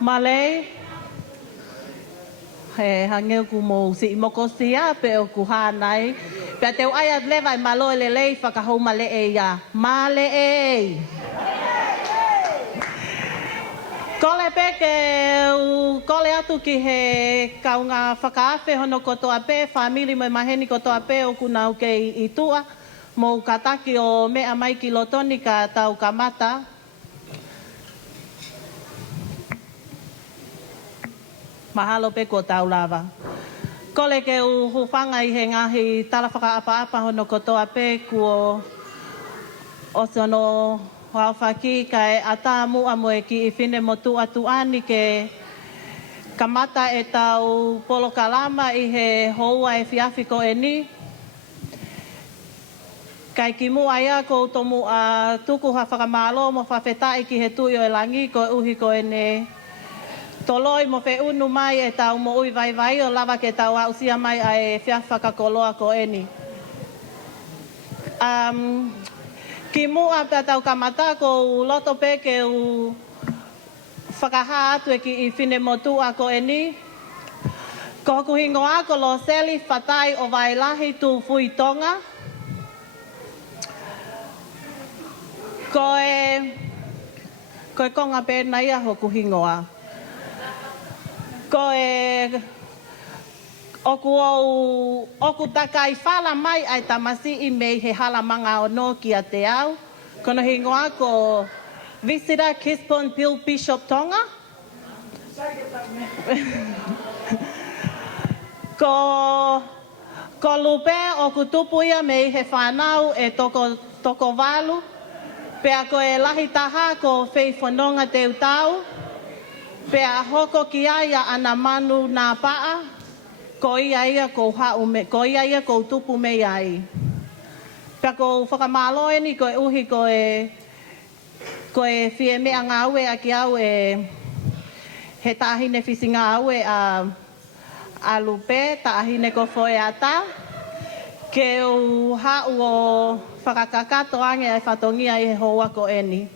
Malay, hangeu kumo si mokosia pe o kuhanai, pe te ai leva i malo lelei whakahau male e ia. Male e! Kole peke, kole atu ki he kaunga whakaafe hono kotoa pe, whamili mo maheni kotoa pe o kuna uke i tua, mo kataki o mea mai ki lotoni ka tau kamata. Mahalo pe ko tau lava. Kole ke uhufanga i he ngahi tala whakaapa-apa hono kotoa pe kuo o sono whawhaki kai ata mua moe ki i whine motu atu ani ke kamata e tau polo kalama i he houa e whiawhiko e ni. Kai ki mua ia ko tomu a tuku ha whakamalo mo whawhetai ki he tui o e langi ko uhi ko e ne. Toloi mo fe unu mai e tau mo ui vai vai o lava ke tau a usia mai a e whiawhakakoloa ko e ni. Ki mua pe tau kamata ko loto pe ke u whakaha atu e ki i whine motu a ko e ni. Ko kuhingo a ko Losaline whatai o wailahi tu fui tonga. Ko e konga pe nai a ho kuhingo a. Ko oku takai whala mai ai tamasi i mei he halamanga o no ki a te au. Kono hingoa ko Visita Kispon Pil Bishop Tonga. Ko Lupe oku tupuia mei he whanau e toko walu. Pea ko e lahi taha ko whei whanonga te utau. Pea hoko ki aia ana manu nā paa. Ko ia ko tupu me ai. Pea ko whakamalo e ni ko e uhi ko e whie mea ngā ue a ki au he tāhine whisinga au a Lupe, tāhine ko whoe ata. Ke u hau o whakakakato ange e whatongia i he hoa ko e ni.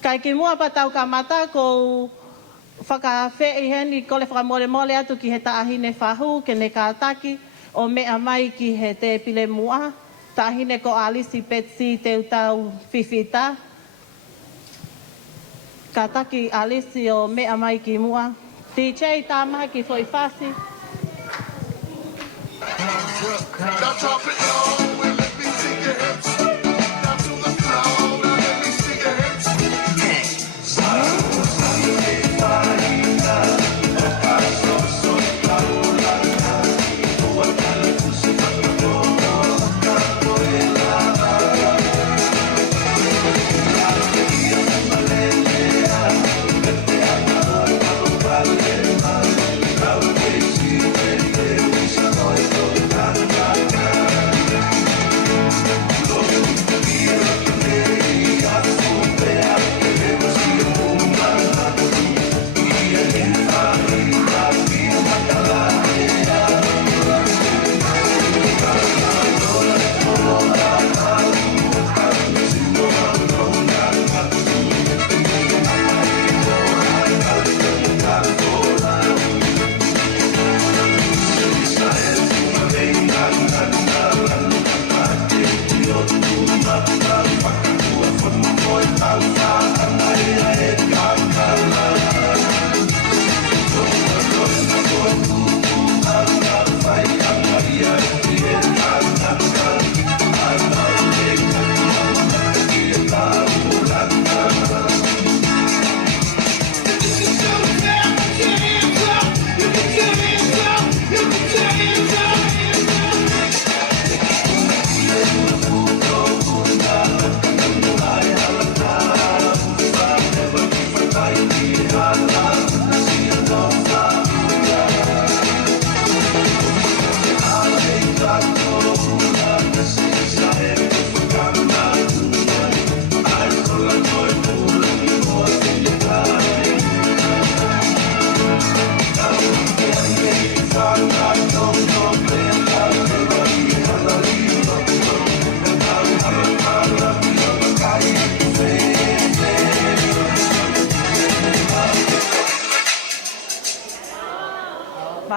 Kai ki mua patau ka mata ko whakawhi i heni kole whakamole mole atu ki he tāhine whahu ke ne kātaki o mea mai ki he te pile mua. Tāhine ko alisi petsi te utau whiwhita. Kātaki alisi o mea mai ki mua. DJ tāmaha ki whoi whasi. Now drop it low and let me see your hips. Down to the floor, now let me see your hips.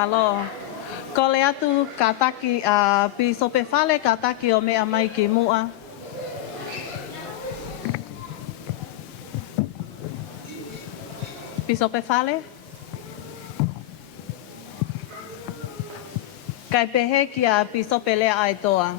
malo. Ko le atu ka taki pi sope fale ka taki o mea mai ki mua. Pi sope fale? Kai pehe ki a pi sope lea ai toa.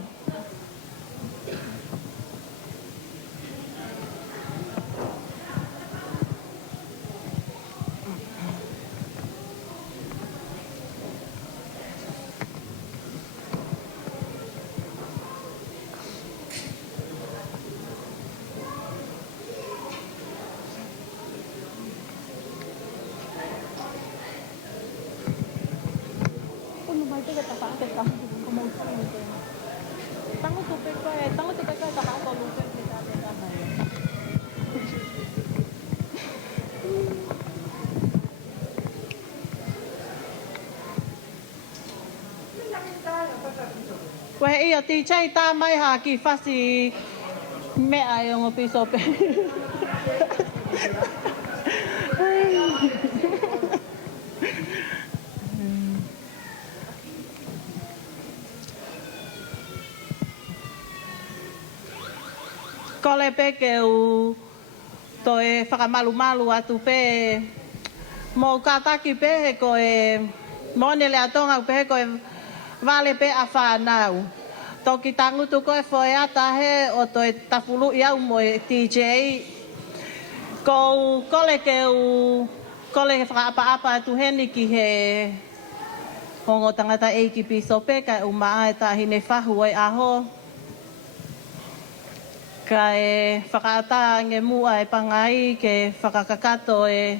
Weh ia DJ tā mai ha ki whasi mea e ongo pisope. Ko le peke u to e whakamalu atu pe mo kataki pehe ko e mone le atonga pehe ko e vale pe a whanau. Toki tangutu ko e whoe ata he o to e tafulu iau mo e DJ. Ko le ke u ko le whakaapa atu heni ki he hongo tangata e ki pisope ka umaa e tahine whahu e aho. Ka e whakaata nge mua e pangai ke whakakakato e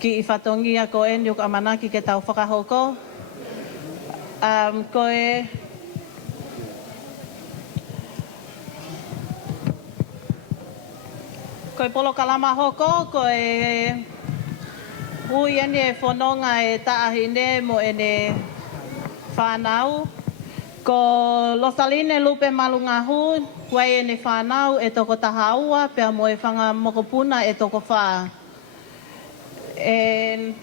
ki i whatongia ko e niuk amanaki ke tau whakahoko. Ko e polo kalama hoko ko e hui ene e whanonga e taahine mo ene whanau. Ko Losaline Lupe Malungahu, wei ene whanau e toko tahaua, pia mo e whanga mokopuna e toko wha. And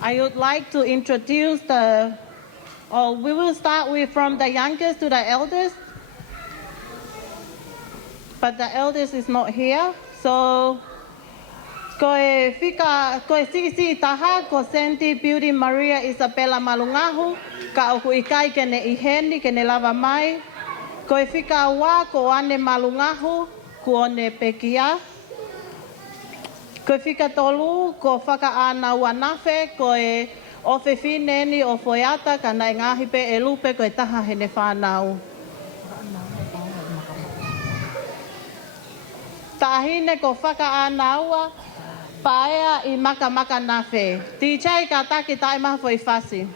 I would like to introduce we will start from the youngest to the eldest. But the eldest is not here, so ko e sisi taha ko Sandy Beauty Maria Isabella Malungahu ka oku ikai kene iheni kene lava mai ko e whika wā ko ane Malungahu ko one pekia ko e whika tolu ko whaka ana wanafe ko e ofe fineni o foiata ka nai ngahi pe e lupe ko e taha hene whanau. Tahine ko whaka anaua, paea i maka na whe. DJ ka taki tai maha fo i whasi.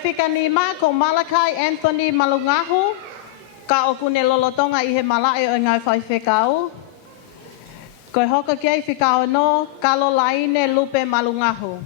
Whika ni mā ko Malakai Anthony Malungahu, ka oku ne lolotonga i he malae o ngai whai whekau. Ko hoka ki ai whikao no, Losaline Lupe Malungahu.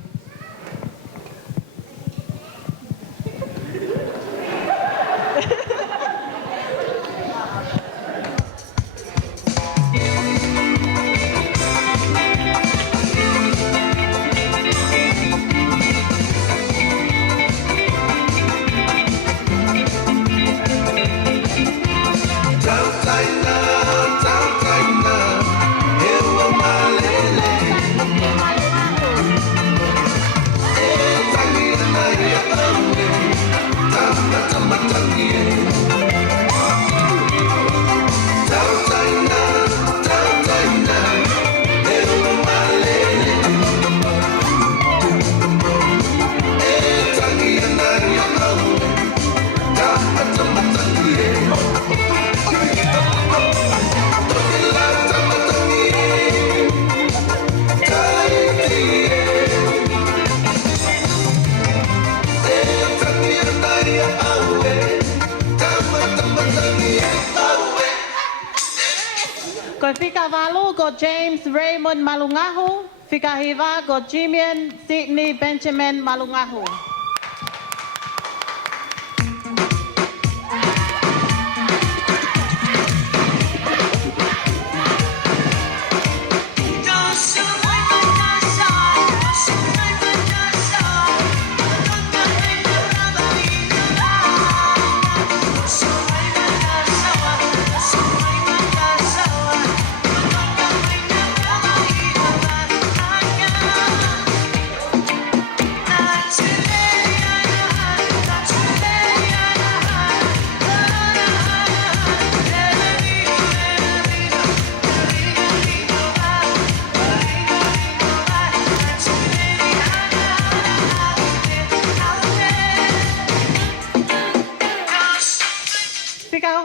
Fikavalu ko James Raymond Malungahu. Fikahiva ko Jimian Sydney Benjamin Malungahu.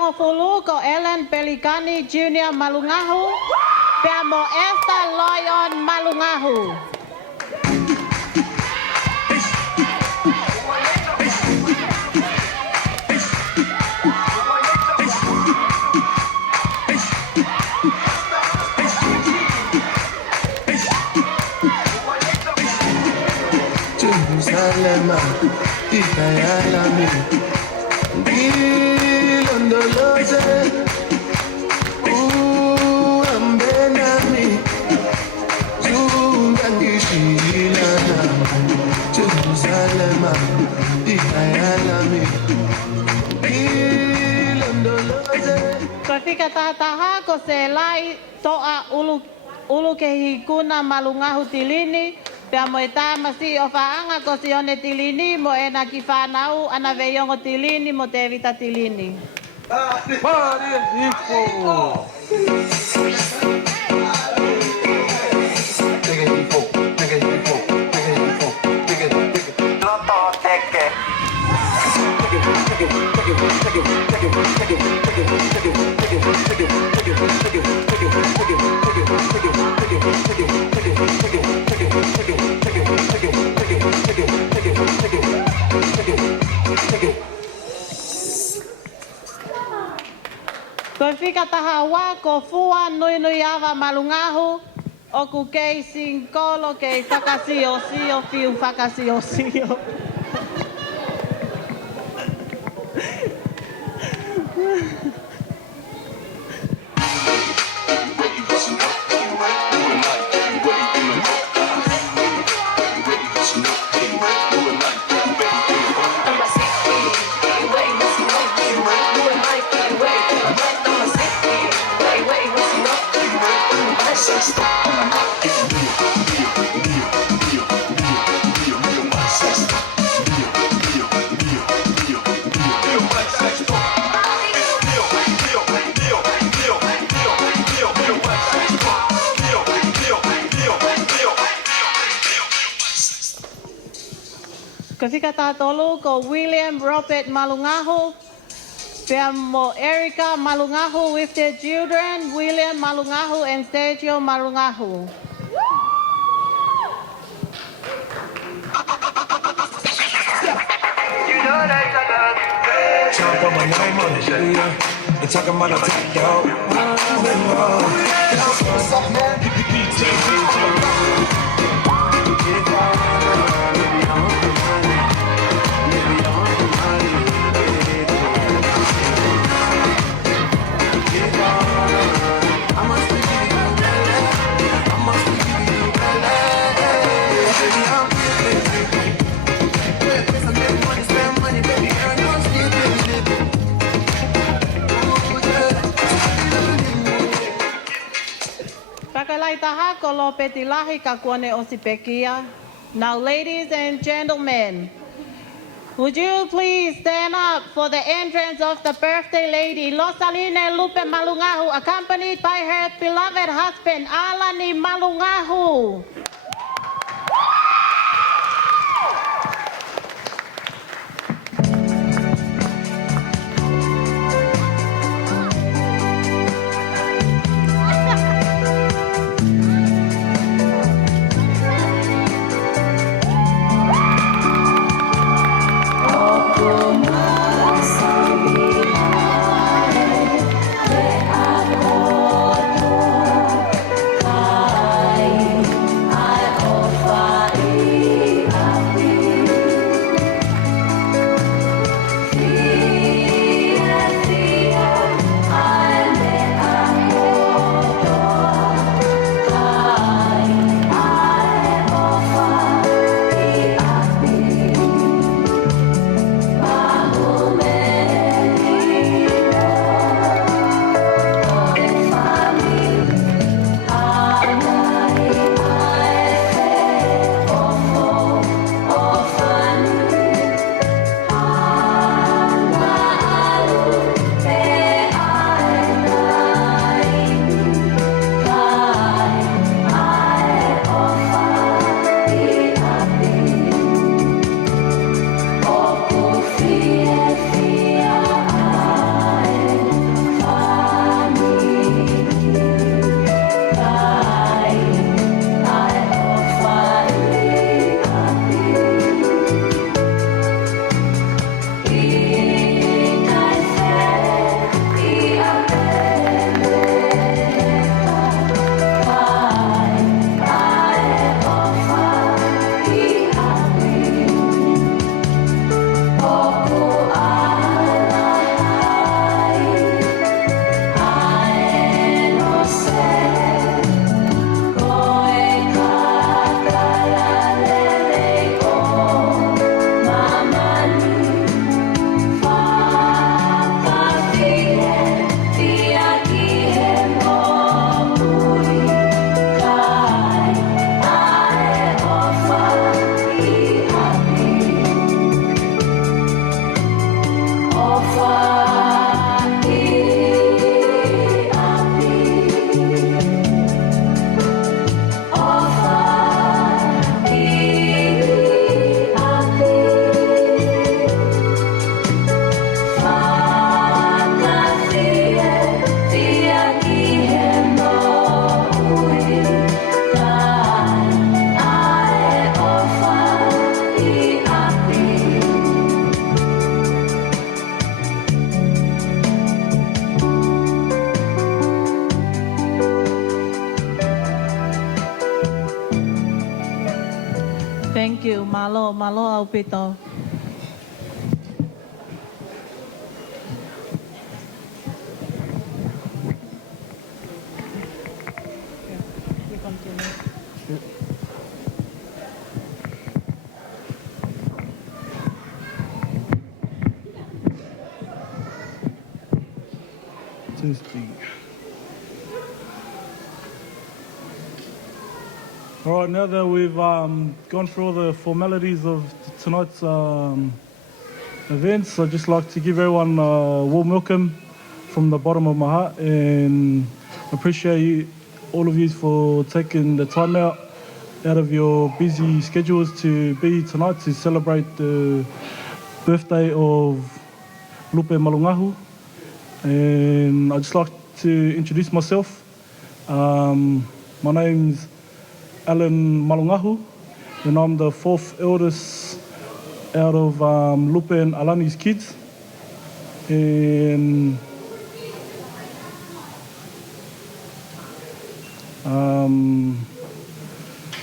Fulu ko Ellen Pelicani Jr. Malungahu. Piamo Esther Loyon Malungahu. Jerusalem, Ikayalami, Bilondoloze, Ambenami, Zungangishilana, Jerusalem, Ikayalami, Bilondoloze. Kofika tataha ko selai toa ulu kehikuna Malungahu tilini. Pea mo eta masi o faanga ko si one tilini mo e na ki whanau ana veyongo tilini mo te vita tilini. Ko fika tahawa ko fua nui nui awa Malungahu o ku kei sinkolo kei whakasio sio fiu whakasio sio. Kasika tatolu ko William Robert Malungahu. Pea mo Erica Malungahu with their children, William Malungahu and Sergio Malungahu. Talk on my name on it, yeah. They talking about a top dog. Pakalaitaha ko Lope tilahi ka kuone o si Pekia. Now, ladies and gentlemen, would you please stand up for the entrance of the birthday lady, Losaline and Lupe Malungahu, accompanied by her beloved husband, Alani Malungahu. Thank you. Malo au pito. All right, now that we've gone through all the formalities of tonight's events, I'd just like to give everyone a warm welcome from the bottom of my heart, and appreciate you, all of you, for taking the time out of your busy schedules to be tonight to celebrate the birthday of Lupe Malungahu. And I'd just like to introduce myself. My name's Alan Malungahu, and I'm the fourth eldest out of Lupe and Alani's kids. And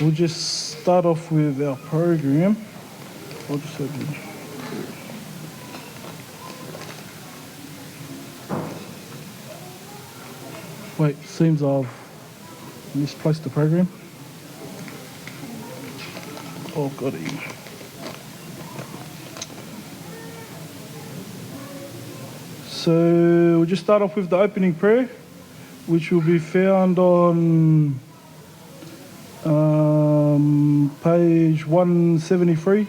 we'll just start off with our program. I'll just have you. Wait, seems I've misplaced the program. Oh, got it. So we'll just start off with the opening prayer, which will be found on page 173,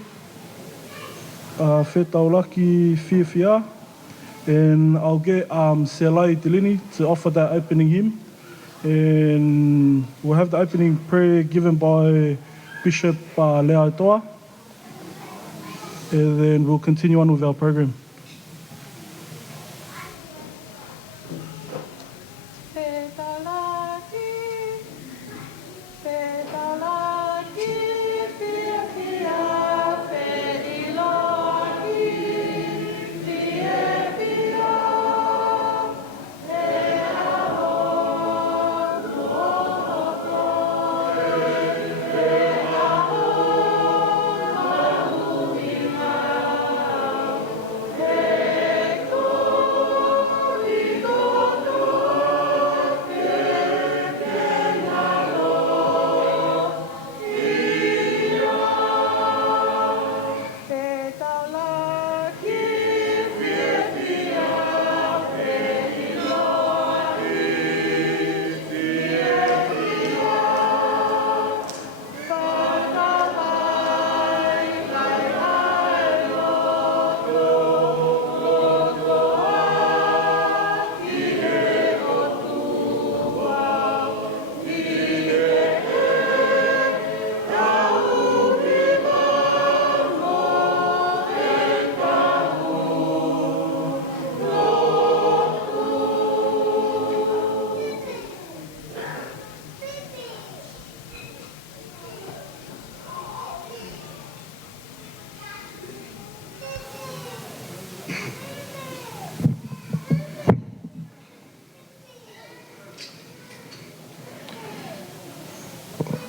Whetaulaki Whiawhia, and I'll get Selai Telini to offer that opening hymn, and we'll have the opening prayer given by Bishop Leaitoa, and then we'll continue on with our program.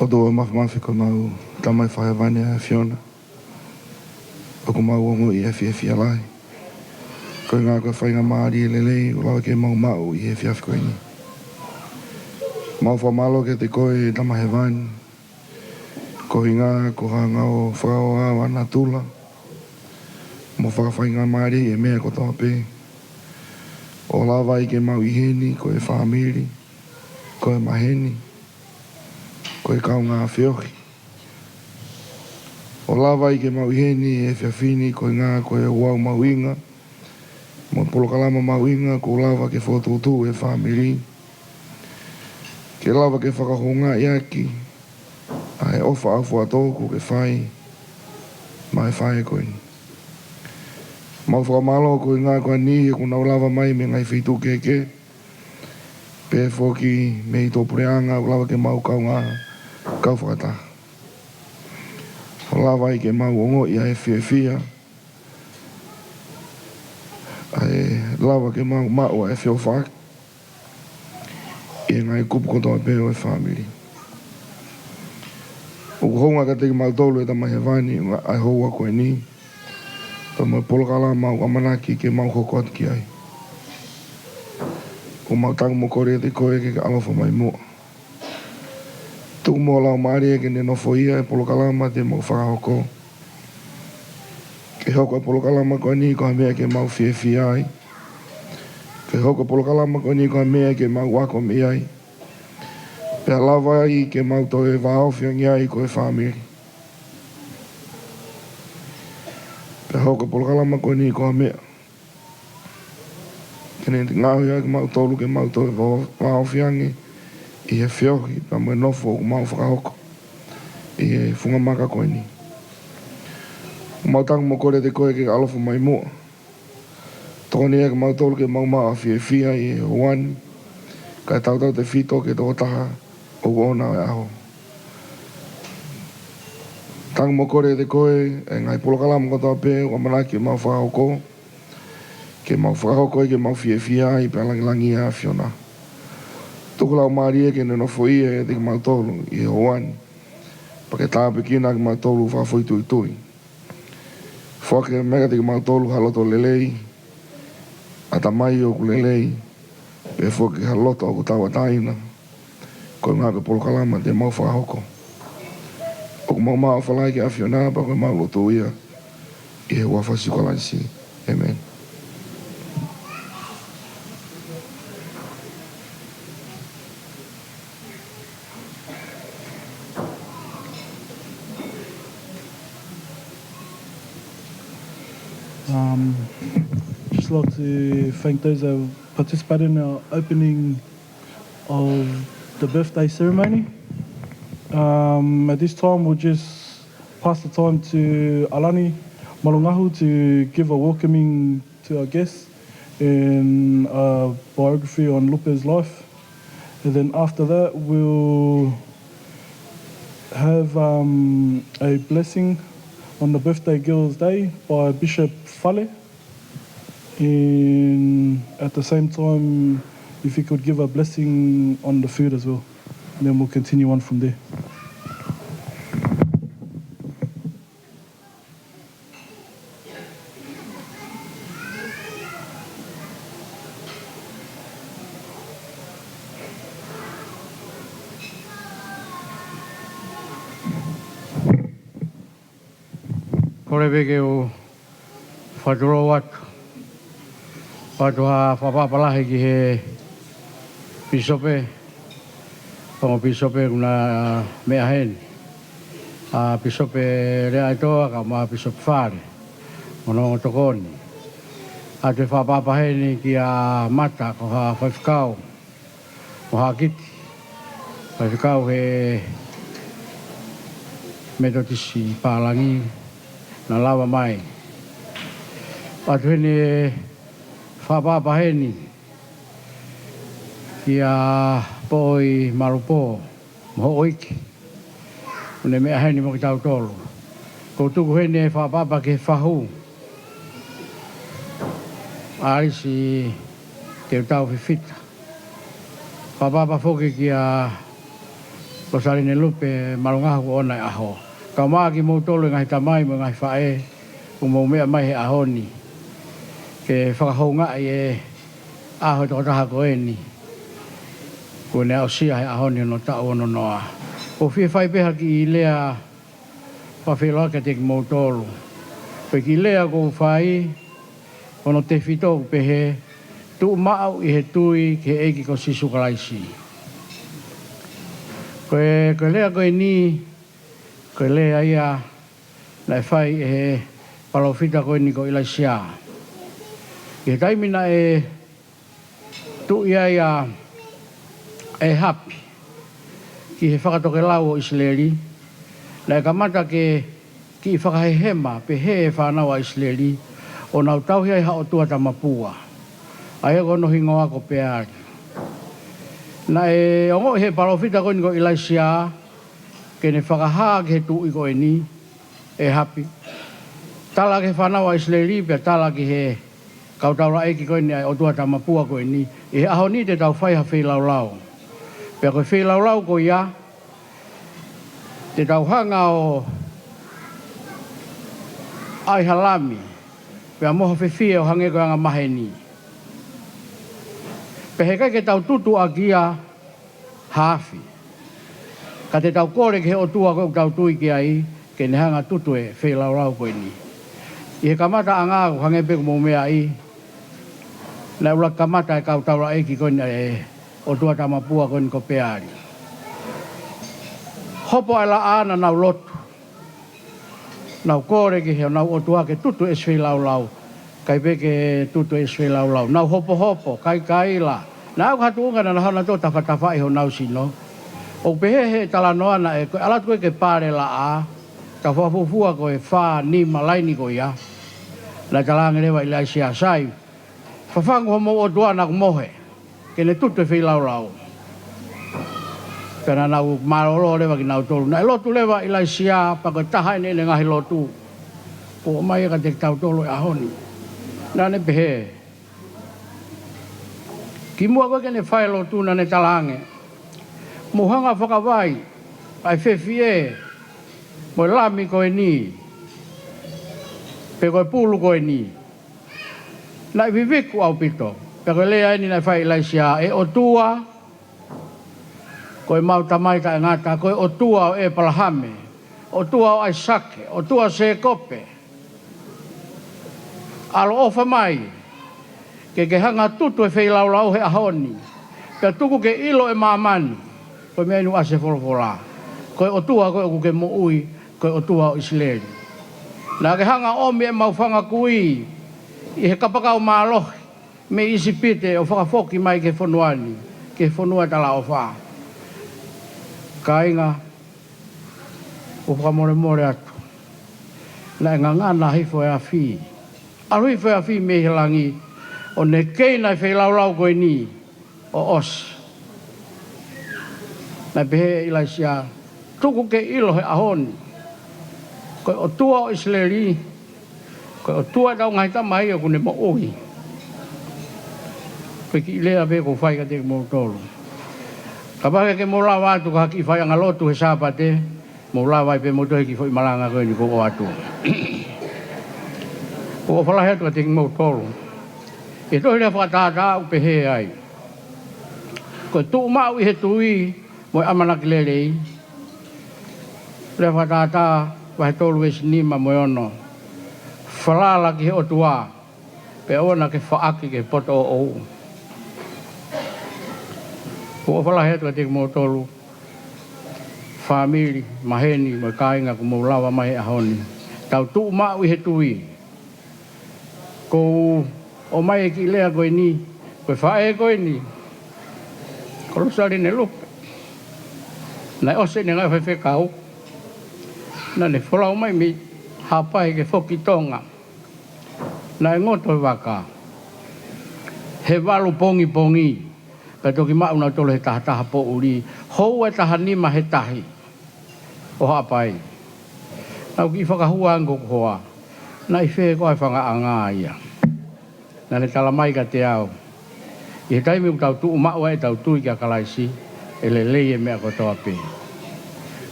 Odo mafi ko mau tamai whaewane a Fiona. O ko mau ongo I e lai. Ko ngā koe whainga maari e lelei o lawa ke mau mau I e whiawhikoini. Mau whamalo ke te koe tamai wani. Ko hinga ko hanga o whakao a wana tula. Mo whakawhainga maari e mea ko toa pē. O lawa I ke mau iheni ko e whamiri. Ko e maheni. Ko e kau ngā whiohi. O lawa I ke mau iheni e whiawhini ko e ngā ko e wau mauinga. Mo polokalama mauinga ko lawa ke whotutu e whamiri. Ke lawa ke whakahonga iaki. A e ofa afu atōku ke whai. Mai whai koe. Mau whakamalo ko e ngā koe ni e kuna lawa mai me ngai whitu keke. Pē whoki me I tō pureanga o lawa ke mau kau ngā. Kau whakata. O lawa I ke mau ongo I a e whiawhia. A e lawa ke mau mau a e whiawhak. I e ngai kupu kotoa pēo e whamiri. O ko honga ka te mau tolu e ta mai vani ai hoa koe ni. Ta mai polokala mau amanaki ke mau hoko atu ki ai. O mau tangu mo kore te koe ke alofa mai mua. Tuku mo lau maari e ke ne nofo ia e polokalama te mau whakahoko. Ke hoko e polokalama koe ni koe mea ke mau fie ai. Ke hoko polokalama koe ni koe mea ke mau wako mi ai. Pea lawa ai ke mau toe waofiangi ai koe whamiri. Pea hoko polokalama koe ni koe mea. Kene te ngahui ai ke mau tolu ke mau toe waofiangi. I he whiohi, pa mo nofo o mau whakahoko. I he whungamaka koe ni. O mau tangu mo kore te koe ke alofu mai mua. Toko ni eka mau tolu ke mau maa fia i he hoani. Ka tautau te whito ke toko taha o ona e aho. Tangu mo kore te koe e ngai polokalama kotoa pē o manaki o mau whakahoko. Ke mau whakahoko i ke mau fia i pe langi a whiona. Tuku lau maari e ke ne nofo ia e te ke mau tolu i he hoani. Pa ke tāpe kina ke mau tolu whawhoi tui tui. Whake mega te ke mau tolu haloto lelei. A ta mai o ku lelei. Pe whake haloto o ku tawa taina. Koe ngā ke polokalama te mau whakahoko. O ku mau maa whalai ke awhiona pa koe mau loto ia. I he wawhasukalaisi. Amen. Just like to thank those that have participated in our opening of the birthday ceremony. At this time, we'll just pass the time to Alani Malungahu to give a welcoming to our guests in a biography on Lupe's life. And then after that, we'll have a blessing on the birthday girl's day by Bishop Fale. And at the same time, if you could give a blessing on the food as well. And then we'll continue on from there. Kore weke o whadoro watu. Watoa whapapalahi ki he pisope. Pango pisope kuna mea heni. Pisope rea itoa ka maa pisope whare. Mono tokoni. A te whapapaheni ki a mata ko ha whaiwhikau. Ko ha kiti. Whaiwhikau he metotisi pālangi. Na lawa mai. Atu hene whapapaheni ki a poi marupo moho oiki. Une mea heni mo ki tau tolu. Ko tuku hene whapapa ke whahu. Arisi te tau whiwhita. Whapapa whoki ki a Losaline Lupe Malungahu ona e aho. Ka maa ki mou tolu ngai tamai mo ngai whae. Umou mea mai he ahoni. Ke whakahonga i e aho toko taha ko e ni. Ko ne au sia he ahoni no tau ono noa. Ko whie whai peha ki i lea whawhiloa ke te ki mou tolu. Pe ki lea ko whai ono te whitou pehe tu maau i he tui ke eki ko sisu kalaisi. Ko lea ko e ni ko lea ia na e whai e he palofita ko e ni ko ilaisia. Ke taimina e tu ia ia e hapi ki he whakatoke lau o Israeli. Na e kamata ke ki i whakahehema pe he e whanau a Israeli o nau tauhia i hao tua tamapua. A e kono hingo ako peari. Na e ongo he palofita ko ni ko ilaisia ke ne whakahaa ke he tu i ko e ni e hapi. Tala ke whanau a Israeli pe tala ki he kautaura eki koe ni ai o tua tamapua koe ni. I he aho ni te tau whai ha whi lau lau. Pea koe whi lau lau ko ia, te tauhanga o ai halami, pea moho whiwhia o hange koe anga maheni. Pehe ke tau tutu a kia haafi. Ka te tau kore ke he o tua koe tau tui ki ai, ke ne hanga tutu e whelau rau koe ni. I he kamata a ngāku hange peku mō mea i, na ula kamata e kau taura eki koe ni e o tua tamapua koe ni ko peari. Hopo ai la ana nau lotu. Nau kore ki he nau o tua ke tutu e whelau lau. Kai peke tutu e whelau lau. Nau hopo hopo, kai la. Nā au hatu unga na hana tō tawhatawa i ho nau sino. O pehe he tala noa na e koe alatu koe ke pāre la a. Ta whafufua koe whā ni malaini koe ia. Na talange rewa i lai si asai. Whawhangu homo o tua na kumohe. Kene tutu e whelau lau. Pena nau maroro rewa ki nau tolu. Na e lotu rewa i lai si a pa koe taha ene ngahi lotu. Po mai e ka te tau tolu e ahoni. Nā ne pehe. Ki mua koe kene whae lotu na ne talange. Muhanga whakawai. Ai whewhie. Mo lami koe ni. Pe koe pulu koe ni. Nai viviku au pito. Pe koe lea eni nai whai lai sia. E o tua. Koe mau tamaita e ngata. Koe o tua o e palahame. O tua o ai sake. O tua se kope. Alo ofa mai. Ke hanga tutu e wheilau he ahoni. Pe tuku ke ilo e mamani. Koe mea inu ase wholofola. Koe o tua koe o kuke mo ui. Koe o tua o Isileli. Nā ke hanga omi e mauwhanga kui. I he kapakau mālohi. Me isi pite o whakafoki mai ke whonuani. Ke whonua tala o wha. Ka inga. O whakamore more atu. Nā e ngangana hifo e a whi. Aru hifo e a whi me hilangi. O ne kei nai wheilau koe ni. O os. Nai pehe ilai sia. Tuku ke ilo he ahoni. Koe o tua o Isileli. Koe o tua tau ngai tamai o kune mo ui. Koe ki ilea pe ko whai ka te mo tolu. Ka pake ke mo lawa atu ka haki whai anga lotu he sāpate. Mo lawa pe mo tohe ki whai malanga koe ni ko o atu. O whalahe atu ka te mo tolu. E tohi rea whakatata upe he ai. Koe tuu mau i he tui. Mo amanaki lelei. Rea whakatata. Wahe tolu e sinima mo ono. Whalala ki he o tua. Pe ona ke whaaki ke poto o ou. O whalahe atu ka te mo tolu. Whamiri, maheni, mo kāinga ku mo lawa mai ahoni. Tau tuu mau i he tui. Ko o mai e ki lea koe ni. Koe whae koe ni. Ko Losaline ne Lupe. Nai ose ne ngai whai kau. Na ne wholau mai mi hapai ke whoki tonga. Na e ngoto e waka. He walu pongi pongi. Ka toki mauna tolo he taha po uri. Hou e taha nima he tahi. O hapai. Nau ki whakahua ango koa. Na i whee koe whanga anga ia. Na ne tala mai ka te au. I he taimi u tau tuu maua e tau tui kia kalaisi. E le leie mea kotoa pe.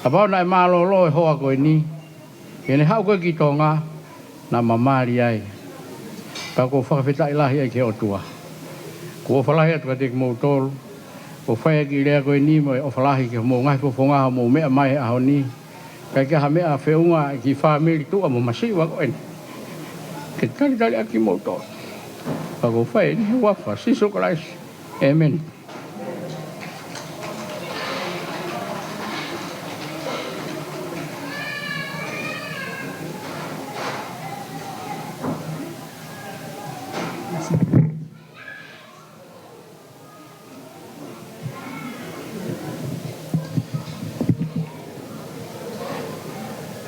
Apau na e mālolo e hoa koe ni. E ne hau koe ki tonga. Na mamari ai. Pa ko whakawhita ilahi ai ke o tua. Ko o whalahi atu ka te ki mou tolu. Ko whai ki lea koe ni mo e o whalahi ke mo ngai whongaha mo mea mai e aho ni. Kai ke ha mea whiunga ki whamiri tua mo masiwa koe ni. Ke tali aki mou tolu. Pa ko whai ni he wafa. Siso kalaisi. Amen.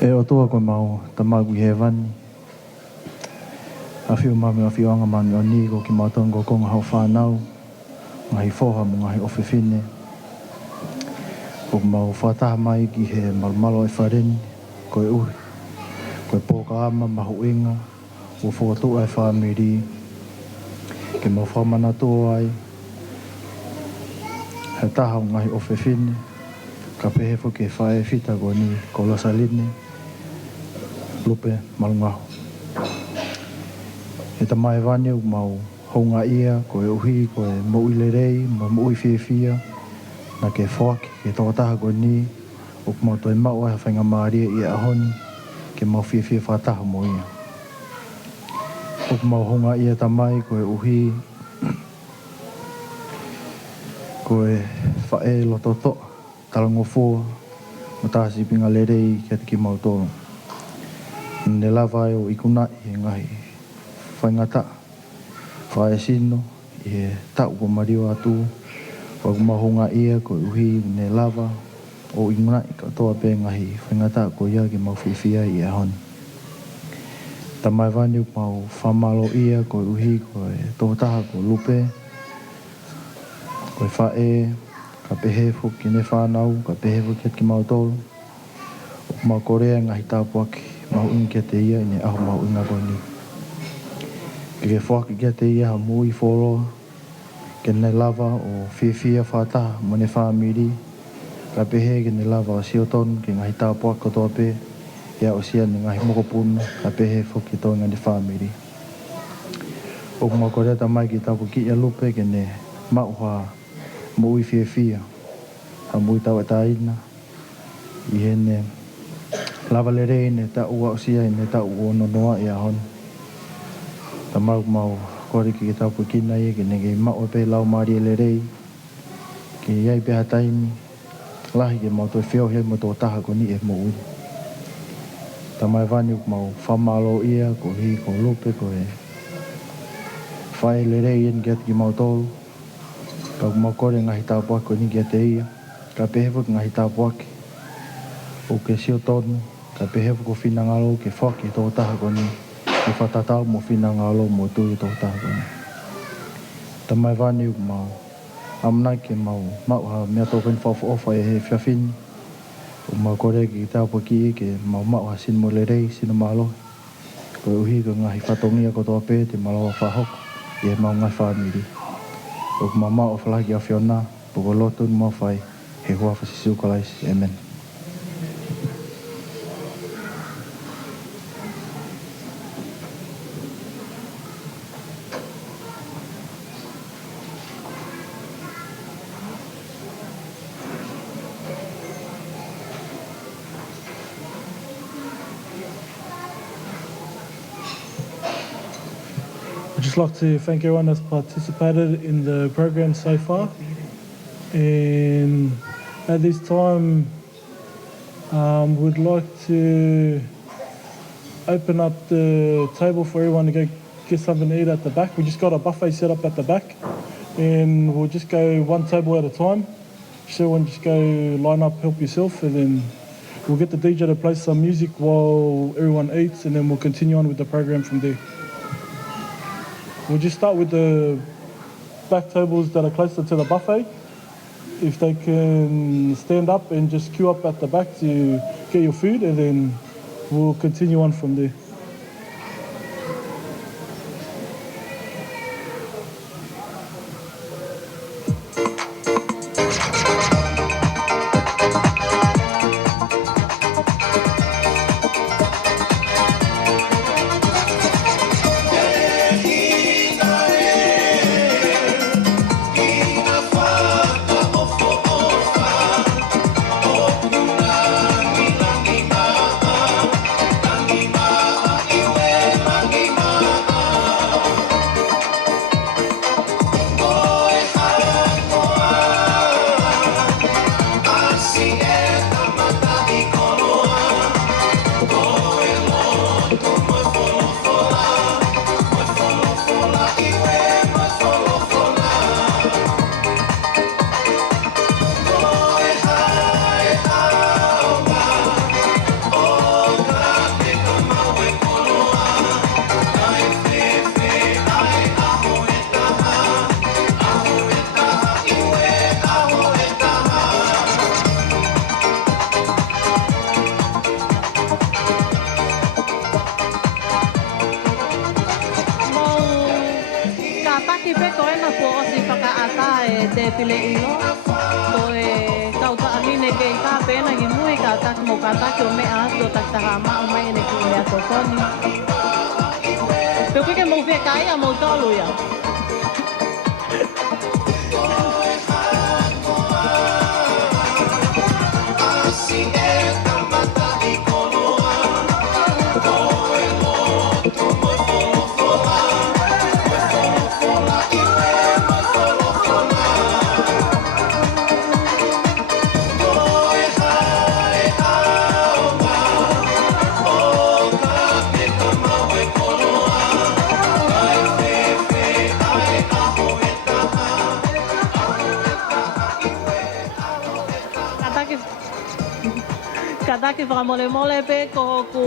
E o toa koe mau, ta magu i he vani. A whiu mami a whiu anga mani o nigo ki mātongo konga hau whānau. Ngahi whoha mo ngahi ofe whine. O mau whataha mai ki he malumalo e whareni. Koe uri. Koe pōka ama mahu inga. O whoatu ai whamiri. Ke mau whamana tō ai. He taha o ngahi ofe whine. Ka pehe fo ke whae whita ko ni ko Losaline, Lupe, Malungahu. E ta mai vane u mau honga ia ko e uhi ko e mo ile rei, mo ui fia na ke whaki ke tōtaha ko ni o mau toi mau ai whainga maaria i ahoni ke mau fia whataha mo ia. O mau honga ia ta mai ko e uhi ko e whae lototo talango fua matasi pinga lerei kia te ki mau tō. Ne lava e o ikunai e ngahi whaingata whae sino i he tau ko mario atu whakumahonga ia ko uhi ne lava o ikunai katoa pe ngahi whaingata ko ia ki mau whiwhia i ahoni. Ta mai vani mau whamalo ia ko uhi ko e tōtaha ko Lupe ko e whae ka pehefo ki ne whanau, ka pehefo ki ki mau tolu. O mau korea ngahi tāpuaki, mau ingi kia te ia, ine aho mau inga koni. Ke whaki kia te ia, ha mui wholoa, ke ne lava o whiwhia whataha, mo ne whamiri. Ka pehe ke ne lava o sioton, ke ngahi tāpuaki kotoa pe, ia o sia ni ngahi mokopuna, ka pehefo ki tō ngani whamiri. O mau korea ta mai ki tāpuaki ia Lupe, ke ne mauha mo ui fia ha mui tau e taina i hene lava le rei ne ta ua osia i ne ta ua nonoa i ahon ta mau kore ki tau pukina i ke ne ke mau e pe lau maari e le rei ke iai peha taini lahi ke mau toi whio hei mo tō taha ko ni e mo ui ta mai vani mau whamalo ia ko hi ko Lupe ko e whae le rei en ki mau tolu ka mau kore ngahi tāpuaki ko ni kia te ia. Ka pehefu ki ngahi tāpuaki. O ke sio tonu. Ka pehefu ko whina ngalo ke whaki tō taha ko ni. Ke whatatau mo whina ngalo mo tui tō taha ko ni. Ta mai vani u mau. Amnai ke mau ha mea tōpeni whawha ofa e he whiawhini. O mau kore ki tāpuaki i ke mau ha sin mo le rei sina malo. Ko uhi ko ngahi whatongia ko tō pē te malawa whahoko. I he mau ngai whamiri. O mama o whalaki a whiona, poko loto ni mawhai, he hoa whasisiu kalais. Amen. I'd just like to thank everyone that's participated in the program so far. And at this time, we'd like to open up the table for everyone to go get something to eat at the back. We just got a buffet set up at the back, and we'll just go one table at a time. So everyone just go line up, help yourself, and then we'll get the DJ to play some music while everyone eats, and then we'll continue on with the program from there. We'll just start with the back tables that are closer to the buffet. If they can stand up and just queue up at the back to get your food, and then we'll continue on from there. Paki pe ko ena po o si whakaata e te pile ilo. Ko e kauta ahine ke ka pena i mui ka tak mo ka tak o me a to tak ta ma o mai ne ki me to koni. Pe ke mo fe kai a mo tolu ya. Kataki whakamole pe ko ku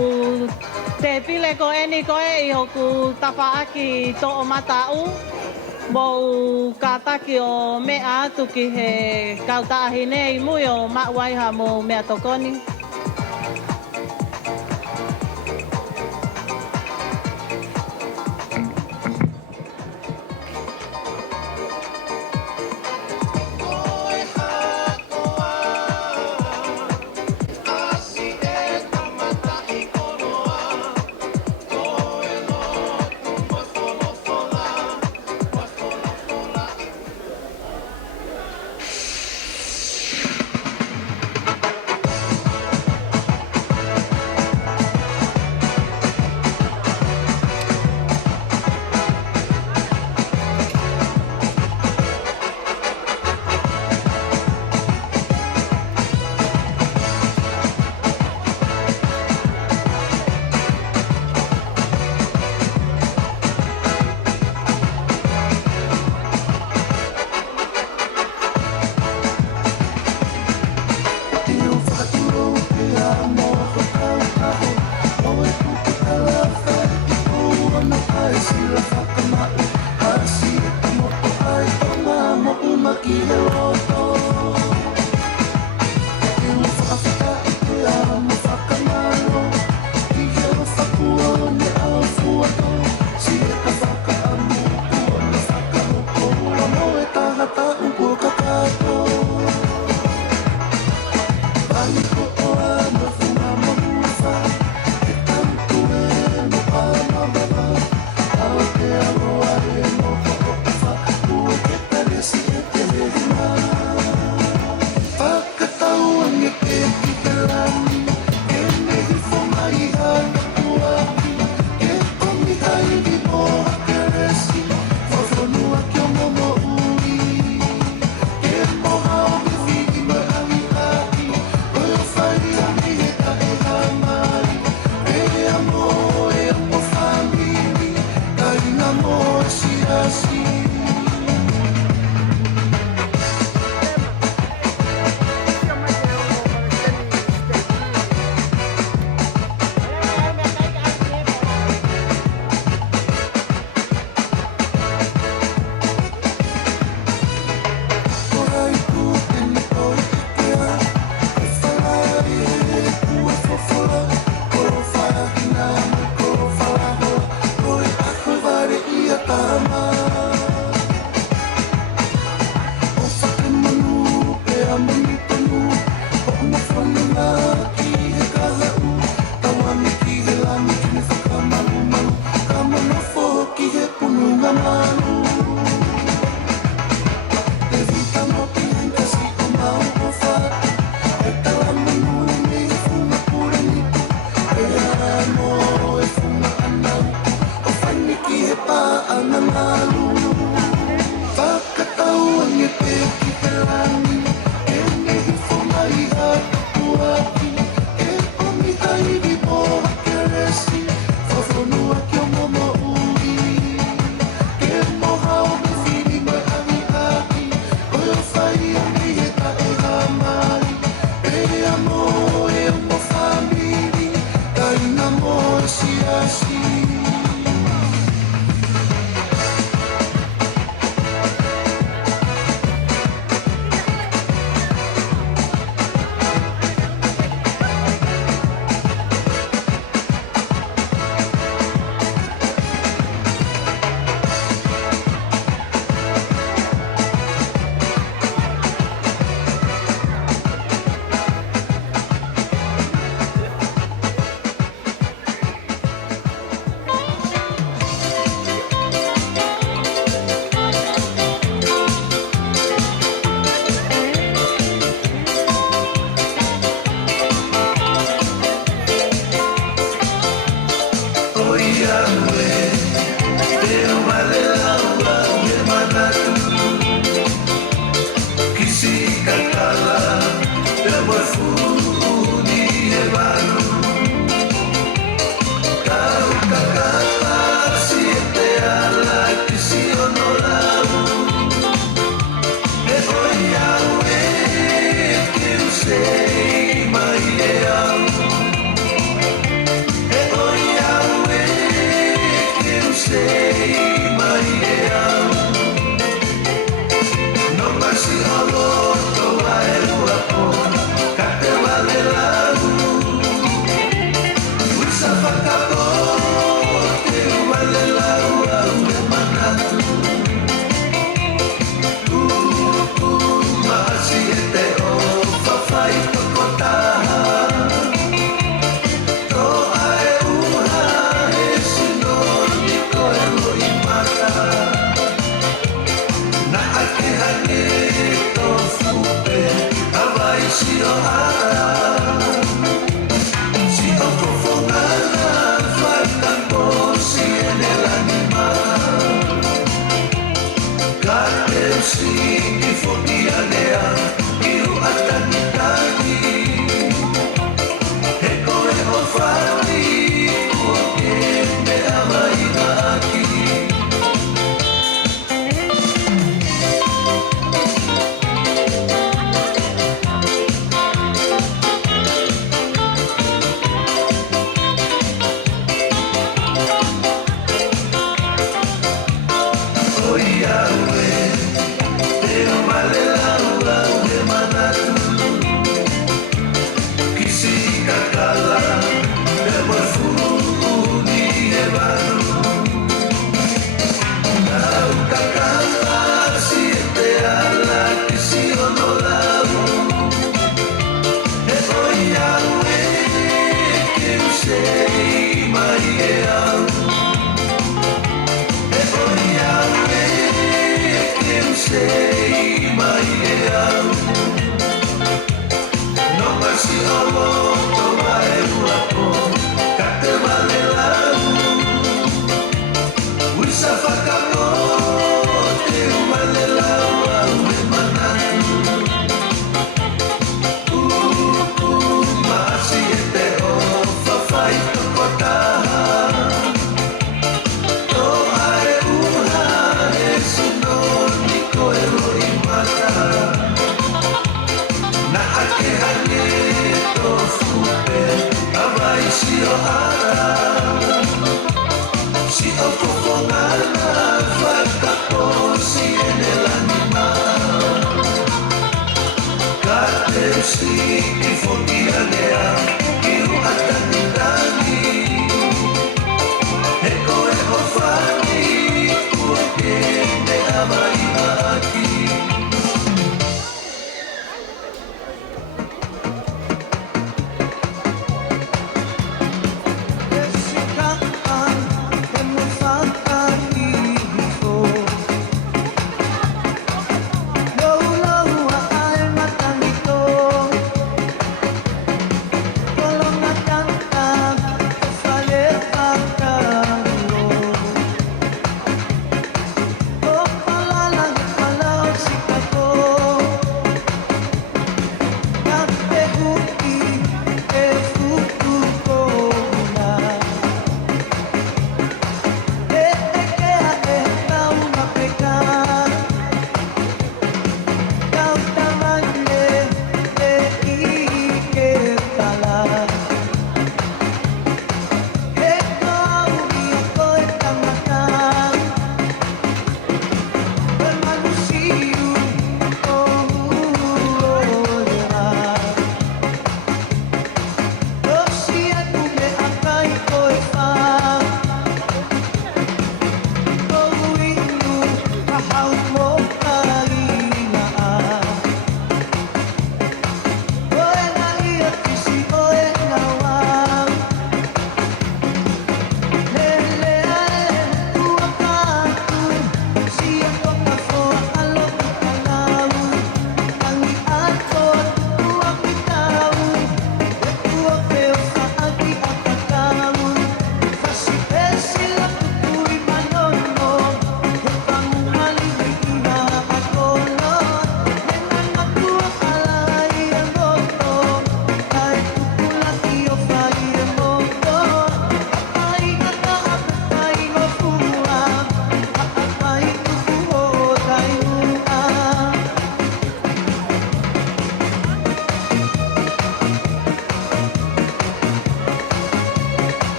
te pile ko eni koe I hoku tapaaki to o matau. Mou kataki o mea tuki he kauta ahine I mui o mawaiha mo mea tokoni.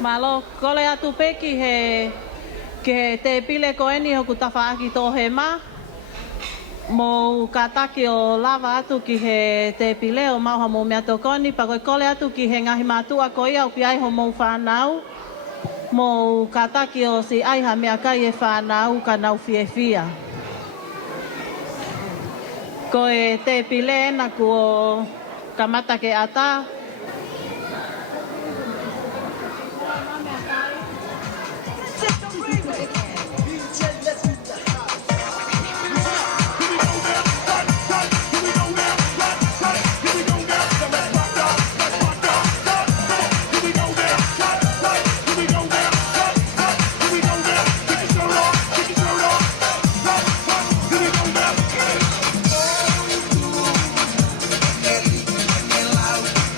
Malo, kole atu peki he te pile ko eni hoku tawhaaki tō he mā. Mo ka taki o lava atu ki he te pile o mauha mo mea tokoni, pa koe kole atu ki he ngahi mātua ko ia o pi aiho mou whānau. Mo ka taki o si aiha mea kai e whānau ka nau fie fia. Ko e te pile na ku o ka mata ke ata.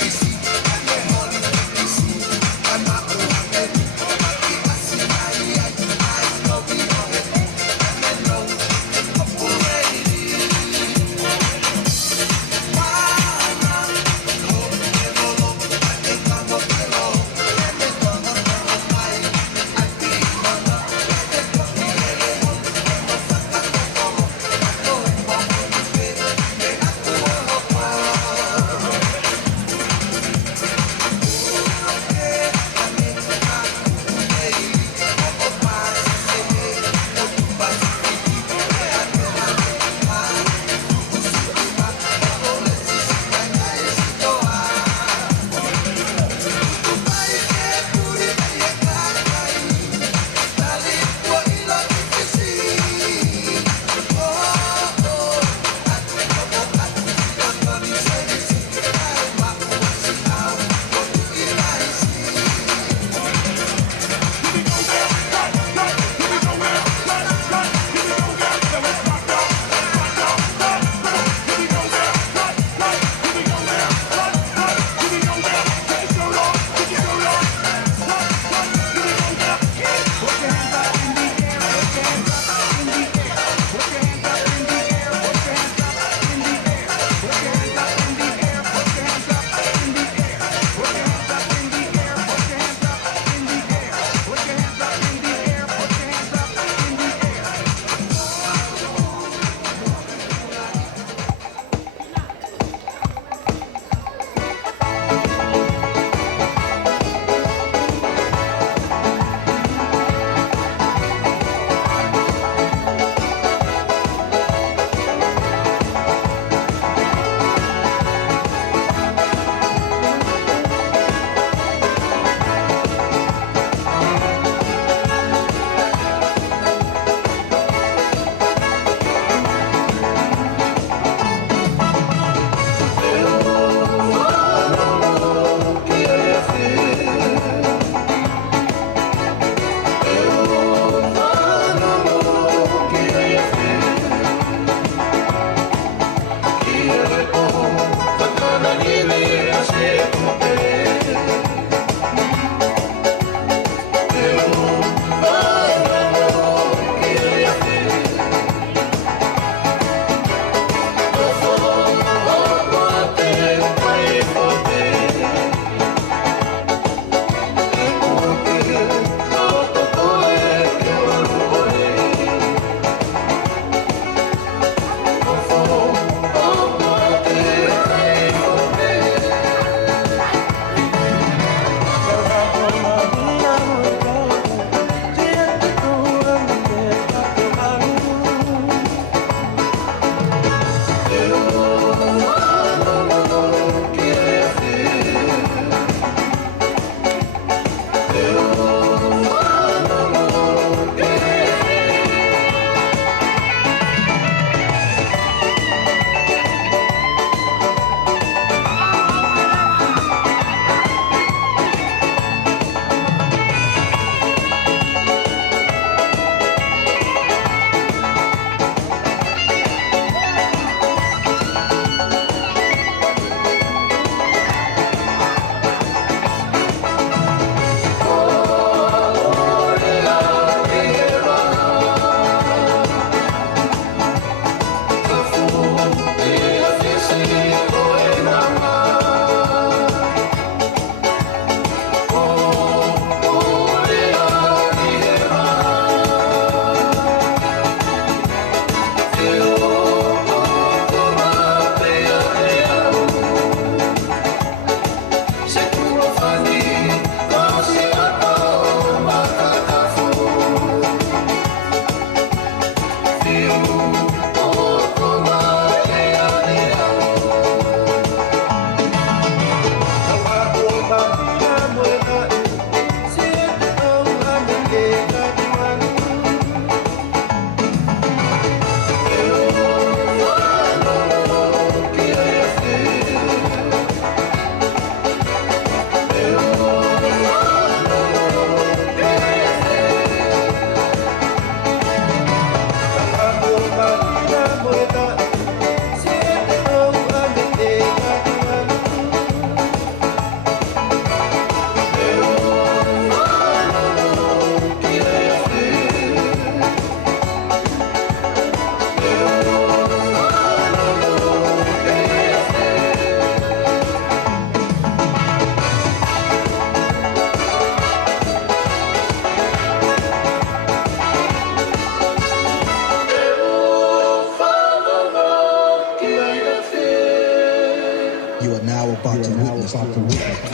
It's are now about to witness.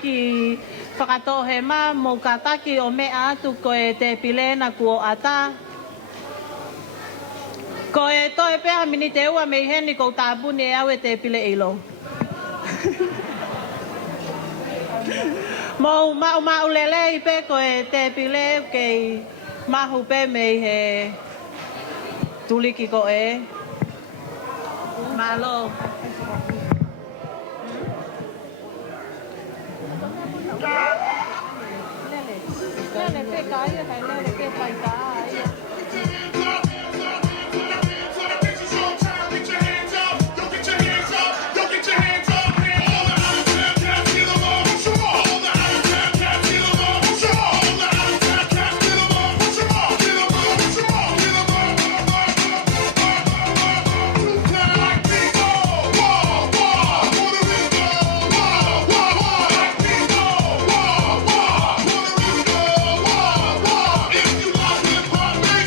Ki whakatohe mā mō kataki o mea atu ko e te pilena kua ata. Ko e toe pēha mini te ua mei heni ko tāpuni e au e te pile ilo. Mō mau lele i pē ko e te pile kei mahu pē mei he tuliki ko e. Malo. Lele pe kaya kai lele pe pai kaya. If you love hip hop,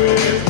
Moimoi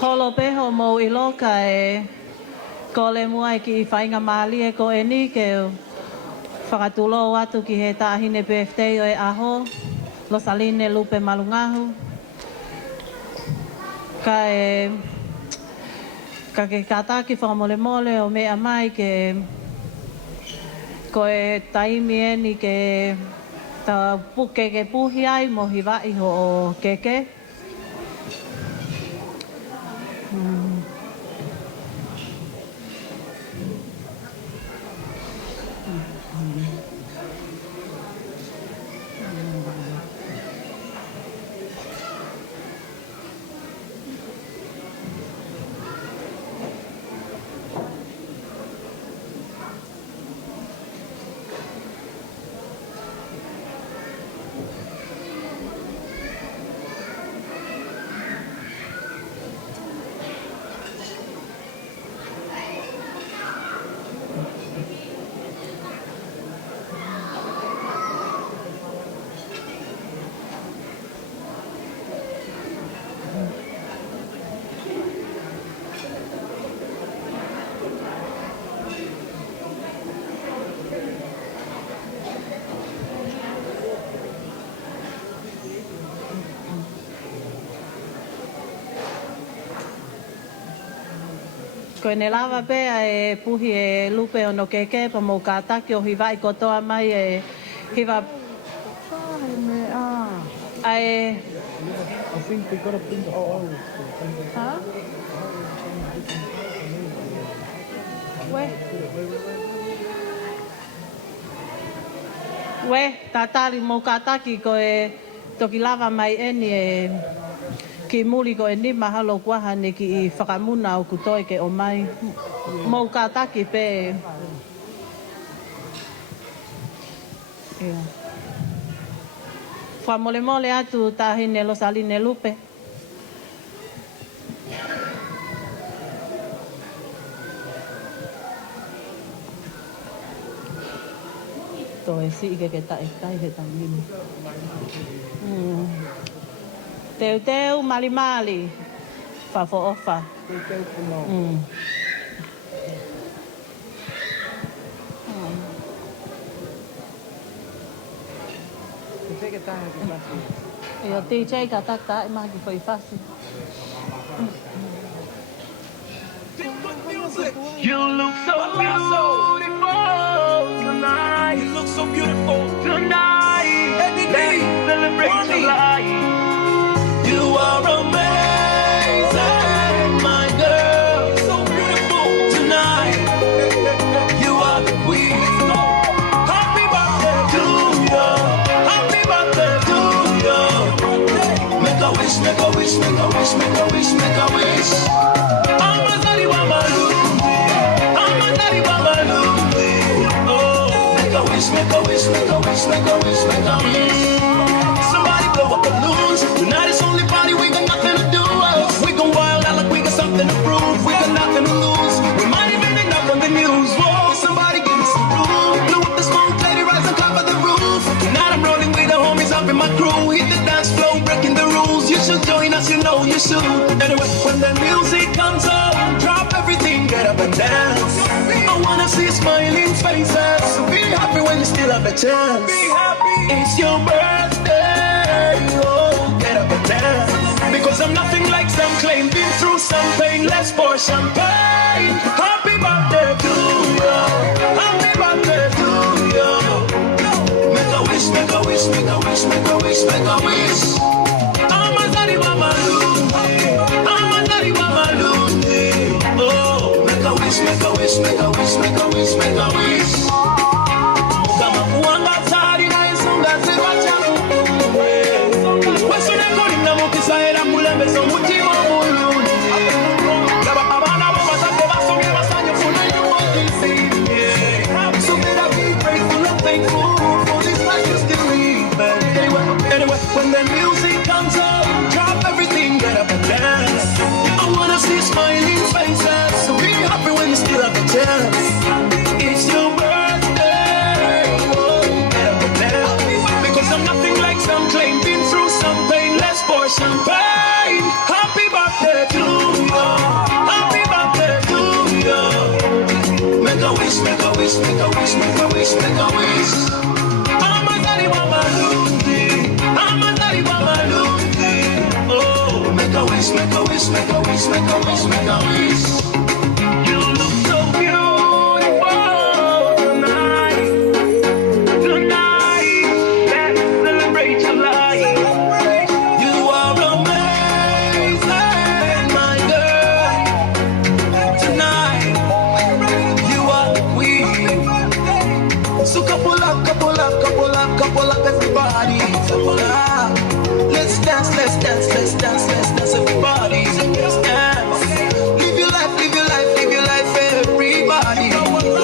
Holo peho mo I loka ko le mua ki whainga maali ko ni ke whakatulo atu ki he tāhine birthday o aho. Losaline Lupe Malungahu. Ka ke kātaki whakamole mole o mea mai ke ko taimi ni ke ta puke ke puhi ai mo hiwai ho o keke. Ko ne lava pea puhi Lupe o no keke pa mo kātaki o hiwai kotoa mai hiwa... I think they got a print. Huh? We, tātari mo kātaki ko toki lava mai ki muri ko ni mahalo kuaha ni ki whakamuna o kutoi ke o mai. Mo kātaki pe. Whamole mole atu tāhine Losaline Lupe. To si ike ke tae he tangini. Teu teu mali mali. Fa fo ofa. Teu teu kuno. Te que tae ke fasi. Yo DJ ka tak tae magi foi fasi. You look so beautiful tonight. You look so beautiful tonight. Let's celebrate your life. You are amazing, my girl. So beautiful tonight. You are the queen. Happy birthday to you. Happy birthday to you. Make a wish, make a wish, make a wish, make a wish, make a wish. Make a wish, make a wish, make a wish, make a wish. Somebody blow up balloons. Tonight is only party, we got nothing to do. We gon' wild out like we got something to prove. We got nothing to lose. We might even end up on the news. Whoa, somebody give me some room. Blow up the smoke, let it rise on top of the roof. Tonight I'm rolling with the homies up in my crew. Hit the dance floor, breaking the rules. You should join us, you know you should. Anyway, when the music comes on, drop everything, get up and dance. I wanna see smiling faces. So be happy when you still have a chance. Be happy. It's your birthday. Oh, get up and dance. Because I'm nothing like some claim. Been through some pain. Let's pour champagne. Happy birthday to you. Happy birthday to you. Make a wish, make a wish, make a wish, make a wish, make a wish. I'm a daddy, mama, I'm a daddy, mama, oh, make a wish, make a wish, make a wish, make a wish, make a wish. Kama kuanga tari na isonga zero changu. Wesu ne koni na mukisa era mulembe so mutima muluni. Kaba abana bo masake basonge basanyo funa you want to see. So better be grateful and thankful for this life you still live. Anyway, when the music comes on, drop everything, get up and dance. I wanna see smiling faces. So be happy when you still have a chance. It's your birthday, oh, get up and dance. Because I'm nothing like some claim. Been through some pain, let's pour champagne. Happy birthday to you. wish, make a wish, make a wish, make a wish. I'm a daddy Malungahu, I'm a daddy Malungahu. Oh, make a wish, make a wish, make a wish, make a wish, make a wish. You look so beautiful tonight, tonight. Let's celebrate your life. You are amazing, my girl. Tonight, you are queen. So couple up, couple up, couple up, couple up, everybody. Couple up. Let's dance, let's dance, let's dance, let's dance, everybody. Let's dance. Live your life, live your life, live your life, everybody.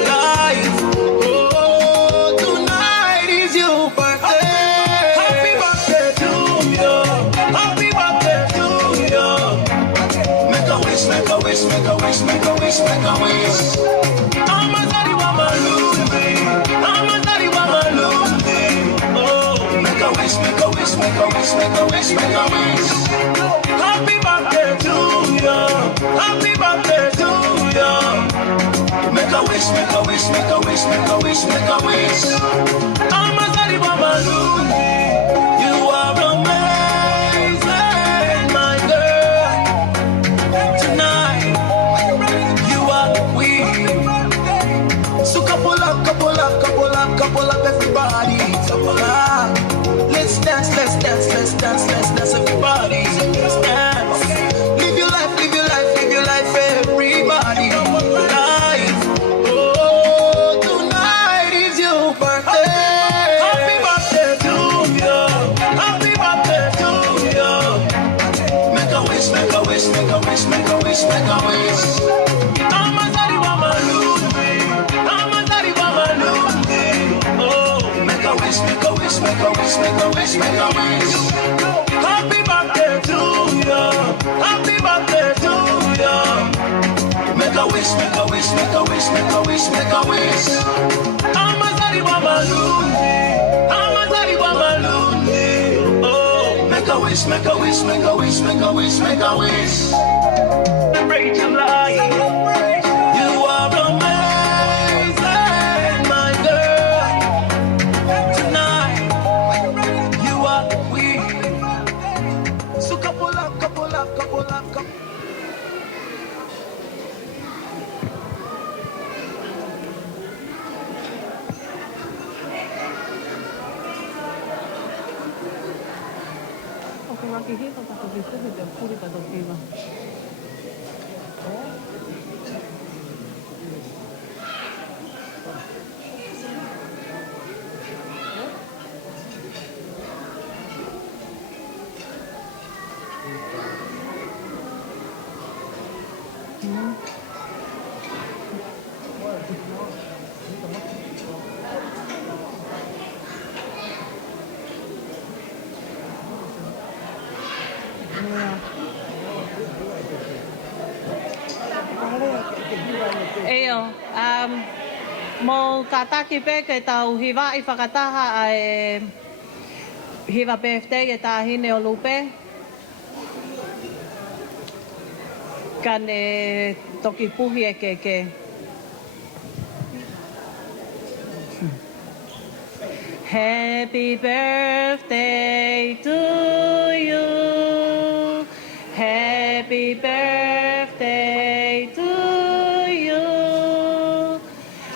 Life. Oh, tonight is your birthday. Happy birthday to you. Happy birthday to you. Make a wish, make a wish, make a wish, make a wish, make a wish. I'm a daddy Malungahu. I'm a daddy Malungahu. Oh, make a wish, make a wish, make a wish, make a wish, make a wish. Happy birthday to you. Happy birthday to you. Make a wish, make a wish, make a wish, make a wish, make a wish. I'm a daddy Malungahu. You are amazing, my girl. Tonight, you are queen. So couple up, couple up, couple up, couple up, everybody. Couple up. Let's dance, let's dance, let's dance, let's dance, everybody. Let's dance. Live your life, live your life, live your life, everybody. Life. Oh, tonight is your birthday. Happy birthday to you. Happy birthday to you. Make a wish, make a wish, make a wish, make a wish, make a wish. I'm a daddy Malungahu. I'm a daddy Malungahu. Oh, make a wish, make a wish, make a wish, make a wish, make a wish. Happy birthday to you. Happy birthday to you. Make a wish, make a wish, make a wish, make a wish, make a wish. I'm a daddy Malungahu. I'm a daddy Malungahu. Oh, make a wish, make a wish, make a wish, make a wish, make a wish. Celebrate your life. You are amazing, my girl. Tonight, you are queen. So couple up, couple up, couple up, couple. Eo, mo kataki pe ke tau hiwa I whakataha ai hiwa birthday e tāhine o Lupe. Kane toki puhi e ke. Happy birthday to you. Happy birthday to you.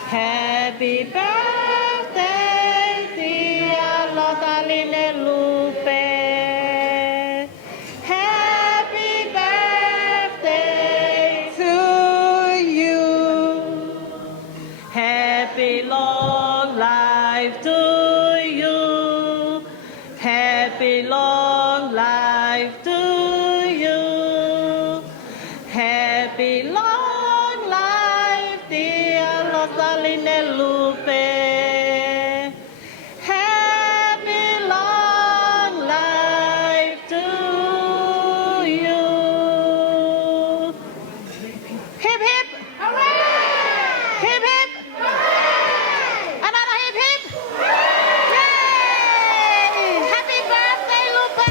Happy birthday, dear Losaline Lupe. Happy birthday to you. Happy long life to you. Happy long life to you. Happy long life, dear Losaline Lupe. Happy long life to you. Hip hip! Hooray! Hip hip! Hooray! Another hip hip! Yay! Happy birthday, Lupe!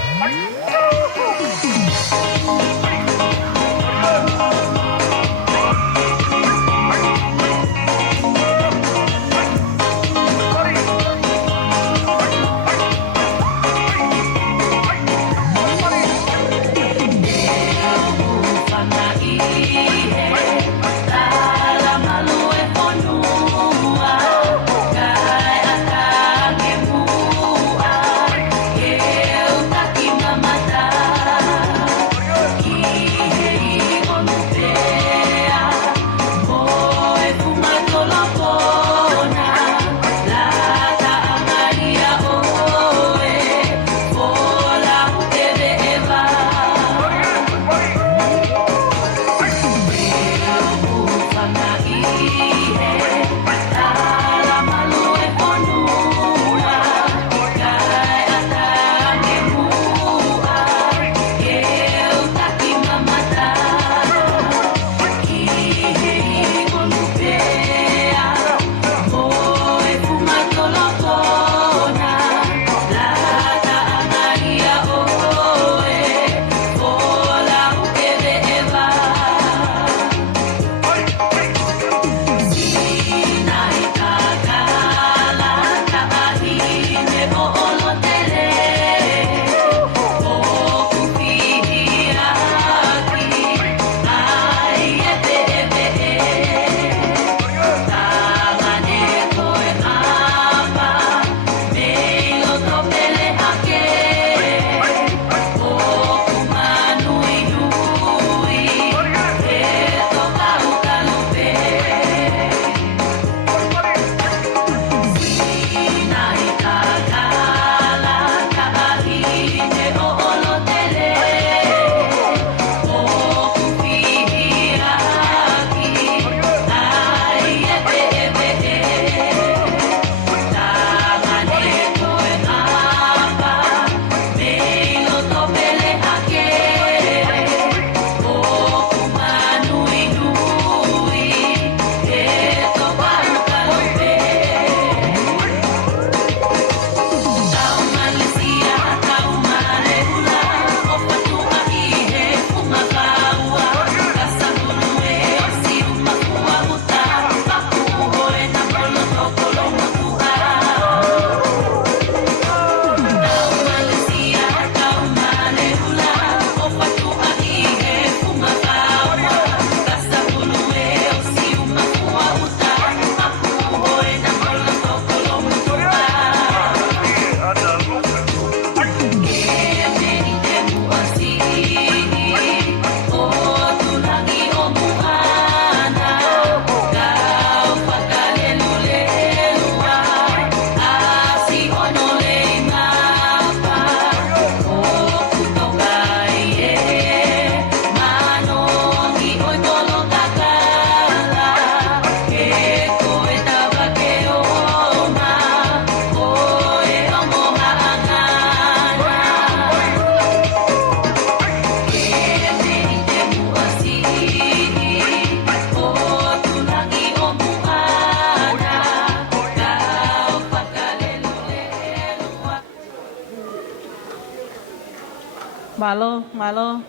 Malo.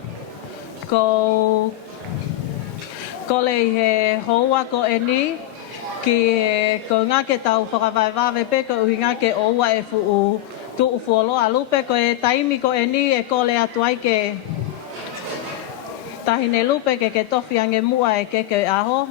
Ko le he hoa ko e ni ki ko ngā ke tau whakawaiwawe pe ko ui ngā ke oua e fu tu ufuolo a Lupe ko e taimi ko e ni e ko le atu ai ke tahine Lupe ke tofi ange mua e ke aho.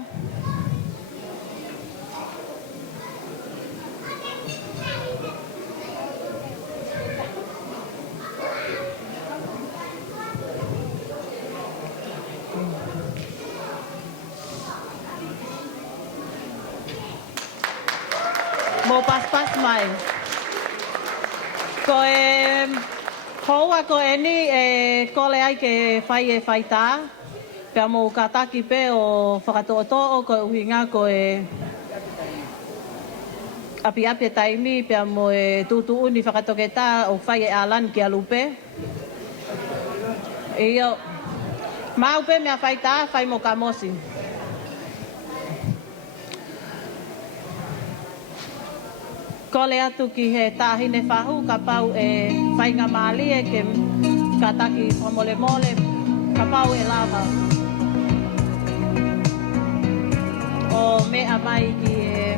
Mo pas mai. Ko e hoa ko e ni e kole ai ke whai tā. Pea mo kataki pe o whakato'o ko uhinga ko e api e taimi pea mo e tutu uni whakatoke tā o whai e alan ki a Lupe. Iyo, mau pe mea whai tā, whai mo kamosi. Kole atu ki he tāhine whahu ka pau e whainga maali e ke kataki whamole ka pau e lava. O mea mai ki e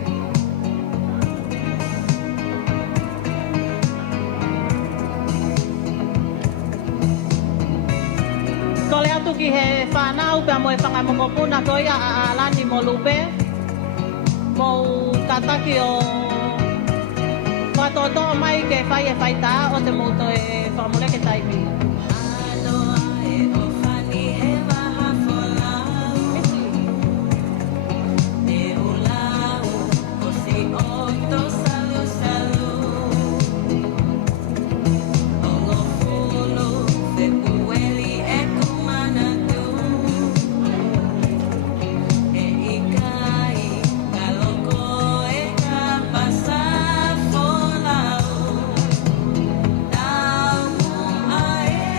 kole atu ki he whanau pia mo e whangamongopuna ko ia a alani mo Lupe. Mo kataki o Watoto mai ke whai tā o te moto e whamole ke taimi. Ai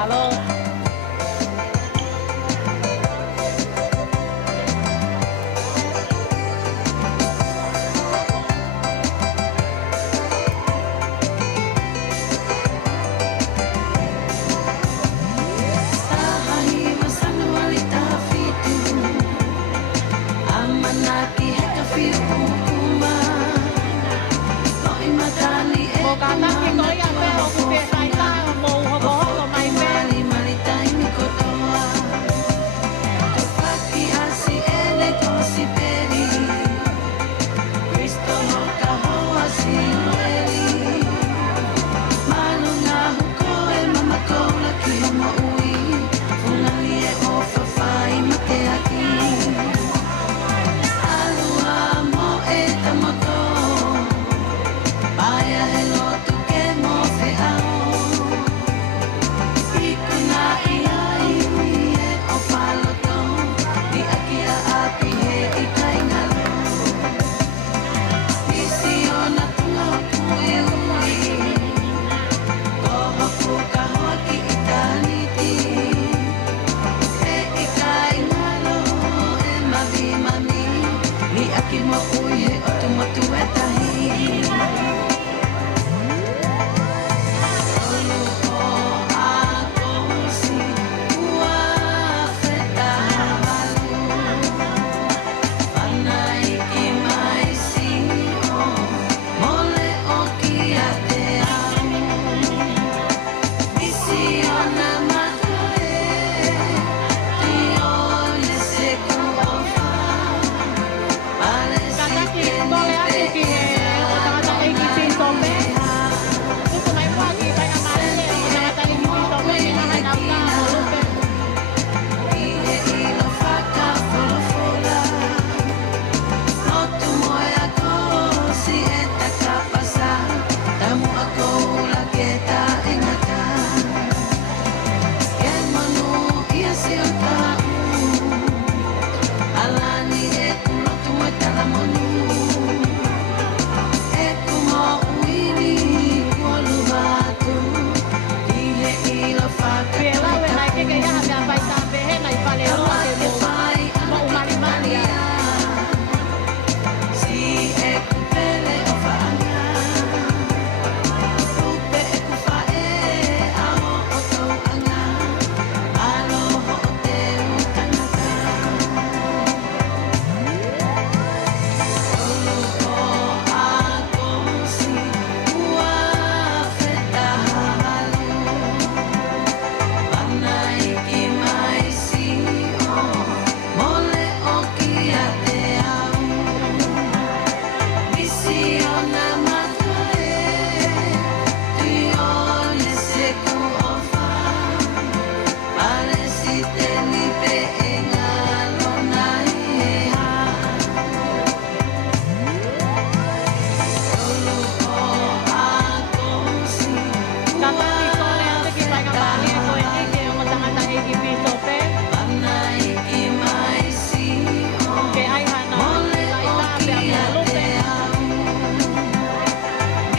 malo. Mo ka taki ko ia pe o ku pe sai ta mo hoko hoko mai pe. Malungahu ko e mama ko laki Moimoi, formalities e o fafai mate aki. Alua mo e tamoto, paia he lotu ke mo feao. Ikuna ia iwi e o paloto, di aki a api he i kaingalo. Isi o na tunga hoku e ui, ko hoku ka hoki i taniti. E i kaingalo e mavi mami, ni aki mo ui he otu motu e tahi. Olu o a kosi, ua feta havalu. Panai ki mai si o, mole o ki a te au. Isi o na mata e, ti o le seku o fa. Pale Ka si taki te ko ni le ati ki he o tangata e ki piso pe. Tuku mai po aki kai na male o tangata e ki piso pe ki na hai na uta o Lupe. Ie ilo whaka wholofola. Lotu moe a kosi e taka pasa. Tamu a koula ke ta ingata. Ke manu ia se o tau. Alani e kulotu e tala monu. E kumo uini kuolu watu. Ie ilo whaka Pie lau e nai ke ia pe a pai ta pe he nai pale roa te mo umani mani a. Si e kupele o whaanga, Lupe e kuwhae aho o tau anga, aloho o te utangata. Olu o a kosi, ua feta havalu. Panai ki mai si o, mole o ki a te au. Isi o na mata e, ti o le seku o fa. Pale si te lipe e ngalo nai e ha. Olu o a kosi, Ka taki ko le ati ki pai ka male ko e ni ke o tangata e ki piso pe. panai ki mai si o. Ke ai hana o Mole lai o ta pe ki a a Lupe. te au.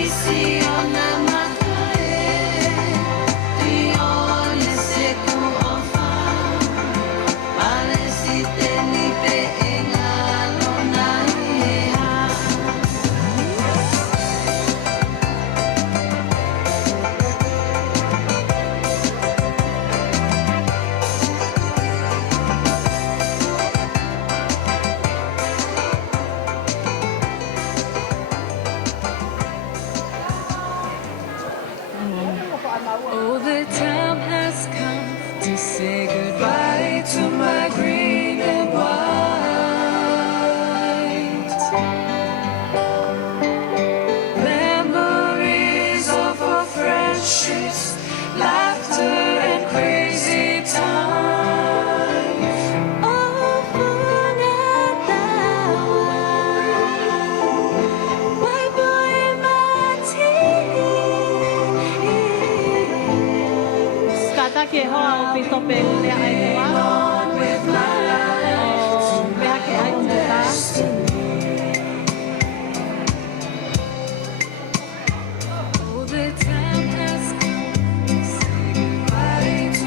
Isi o na mata e, ti o le seku o fa. Pale si te lipe e ngalo nai e ha. Oh, the time has come to say goodbye to my green and white. Memories of our friendships, laughter and crazy times. Oh, why boy my tears? Ka taki e hoa o piso pe le ai te wa. With my life O mea ke ai o te ta. Oh, the time has come to say goodbye to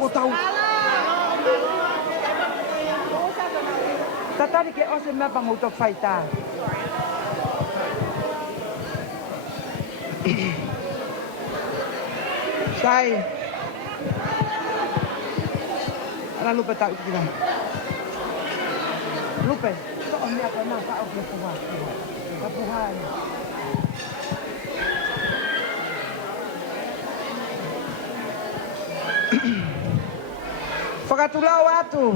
o tau. Tatari ke ose mea pa ngautok whaita. Sai. Ala Lupe tak kira. Lupe, kau ni apa nak kau berpuas? Kapuhan. Fakatulau atu.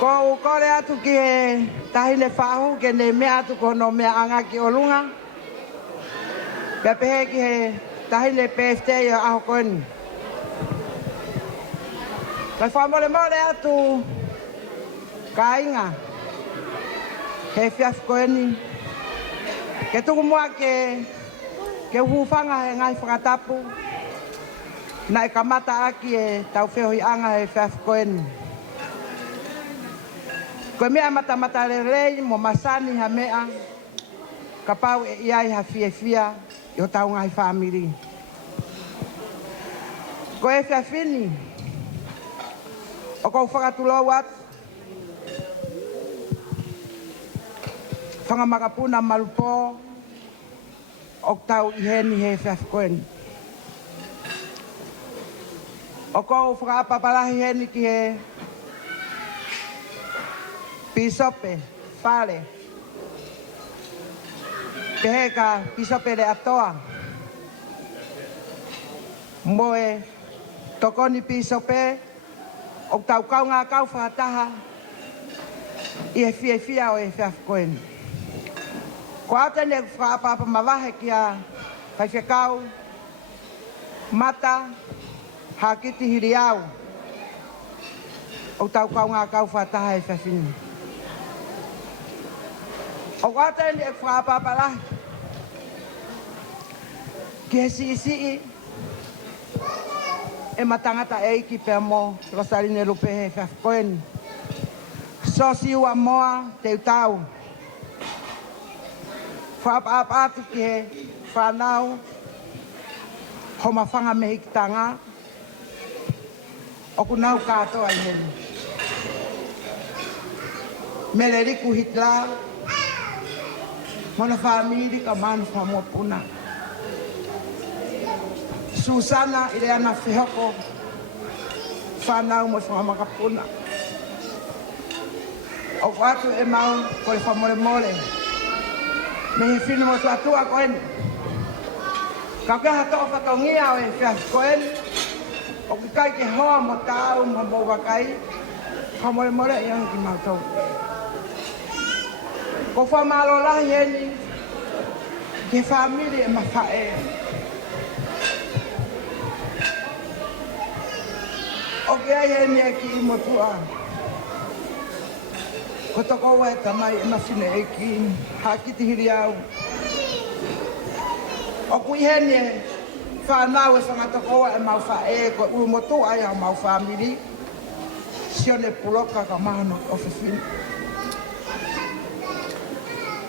Ko le atu ki tahi le whahu ke ne mea atu ko no mea anga ki o lunga. Pea pehe ki tahi le PFT o aho koeni. Kai whamole mole atu ka inga. He fiaf koeni. Ke tuku mua ke hufanga he ngai whakatapu. Na e kamata aki e tau wheho anga he fiaf koeni. Koe mea mata rei mo masani ha mea, ka pau e iai ha fia i o tau ngai whamiri. Koe e whiawhini, o kou whakatulau atu, whangamakapuna malupo, o tau i heni he whiawhikoeni. O kou whakapapalahi heni ki he pisope, fale. Pehe ka pisope le atoa. Moe tokoni pisope, o tau kau ngā kau whataha, i e fia o e whiawhikoeni. Ko atene whaapapa mawahe ki a whaiwhekau, mata, hakiti hiri au. O tau kau ngā kau whataha e whiawhini. O wata ni e whaapapala. Ki he sii e matangata e iki pia mo Losaline Lupe he whiawhikoeni. So siua moa te utau. Whaapapatu ki he whanau ho mawhanga me hikitanga. O kunau katoa i heni. Mele riku hitla. Mona famili ka manu whamua puna. Susana i le ana whihoko. Whanau mo whamaka puna. O watu e mau ko le whamore mole. Me he whinu mo tuatua koeni. Ka keha toa whatongia o e whiawhikoeni. O ki kai ke hoa mo tau mo mo wakai. Whamore mole i anki mautau. Ko whamalo lahi heni, ke whamiri e mawhae. O ke ai heni e ki i motua. Ko toko ua e tamai e mawhine e ki hakiti hiri au. O kui heni e whanau e whangatoko ua e mawhae ko ua motua e au mau whamiri. Sione puloka ka mahano o whiwhini.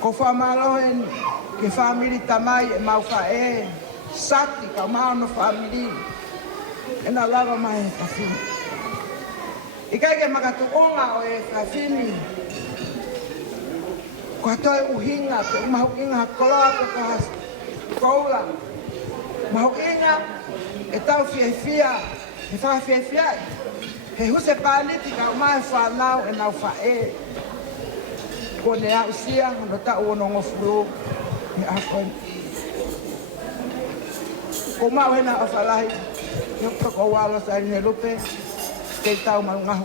Ko whamalohen ke whamiri tamai e mau whae, sati ka maono whamiri, e na lava mai e whawhini. I kai ke makatuonga o e whawhini, ko hatoi uhinga, te mahu inga koloa ko ka koula. Mahu inga e tau whiawhia, e whawhiawhiai, he huse pāniti ka umai whanau e nau whae. Ko ne au sia, no ta o no ngofuru, me akon. Ko mau hena o whalahi, yo ko wala Losaline Lupe, kei tau Malungahu.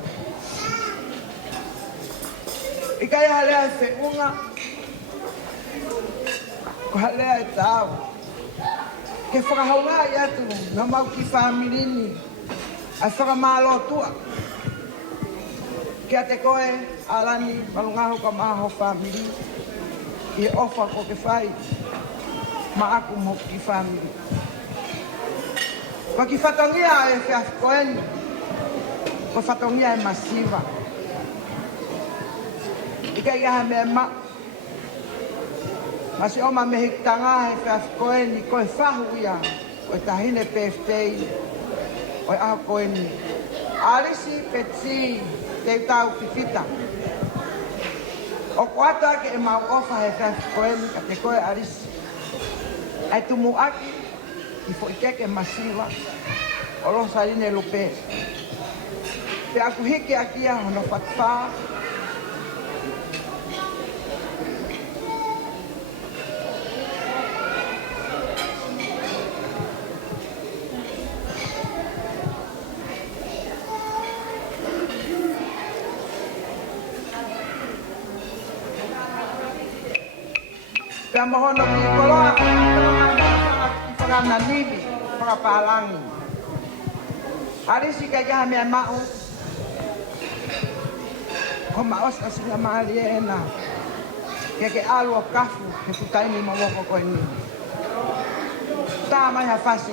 I kai halea e whiunga, ko halea e tau. Ke whakahaunga i atu, na mau ki whamirini, a whakamalotua. Kia te koe, alani, Malungahu ka maho whamiri, i ofa ko ke whai, ma aku mo ki whamiri. Ko ki whatongia e whiawhikoeni, ko whatongia e masiva. I kai aha mea ma, Masi oma mehik tanga he whiaf koe ni koe whahu ia. Koe tahine peftei. Oi aho koe ni. Arisi petsi te tau pipita. O kuata ke e mau ofa he whiaf koe ni ka te koe arisi. Ai tumu aki i fo ikeke masiwa. O Losaline Lupe. Pe aku hiki akia hono whakwha. Pe amohono ki koloa ki whakananiwi, whakapalangi. Arisi kai kaha mea mao. Ko maos asinga maali e ena. Ke alu o kafu he putaini mawoko koe ni. Tā mai ha whasi.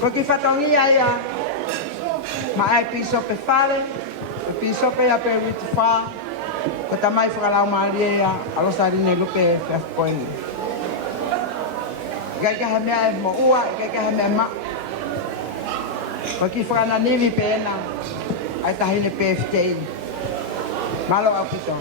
Porque fatongia ia ma ai piso pe fale, piso pe ia pe ritfa, ko tamai whakalau maria a Losaline Lupe whafkoini. Gai ka hamea e mo ua, gai ka hamea ma. Ko ki whakananiwi pe ena, ai tahine pe ftei. Malo au pito.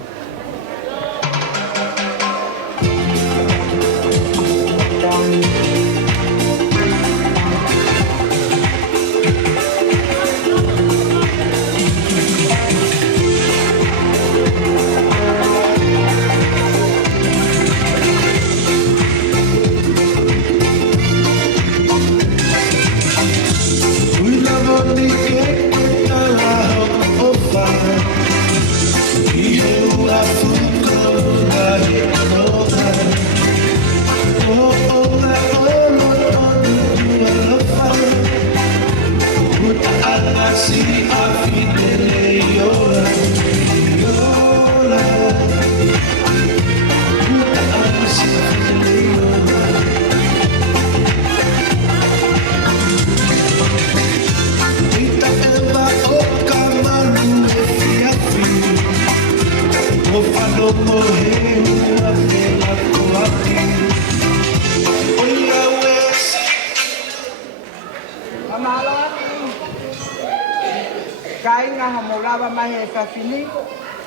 Fini,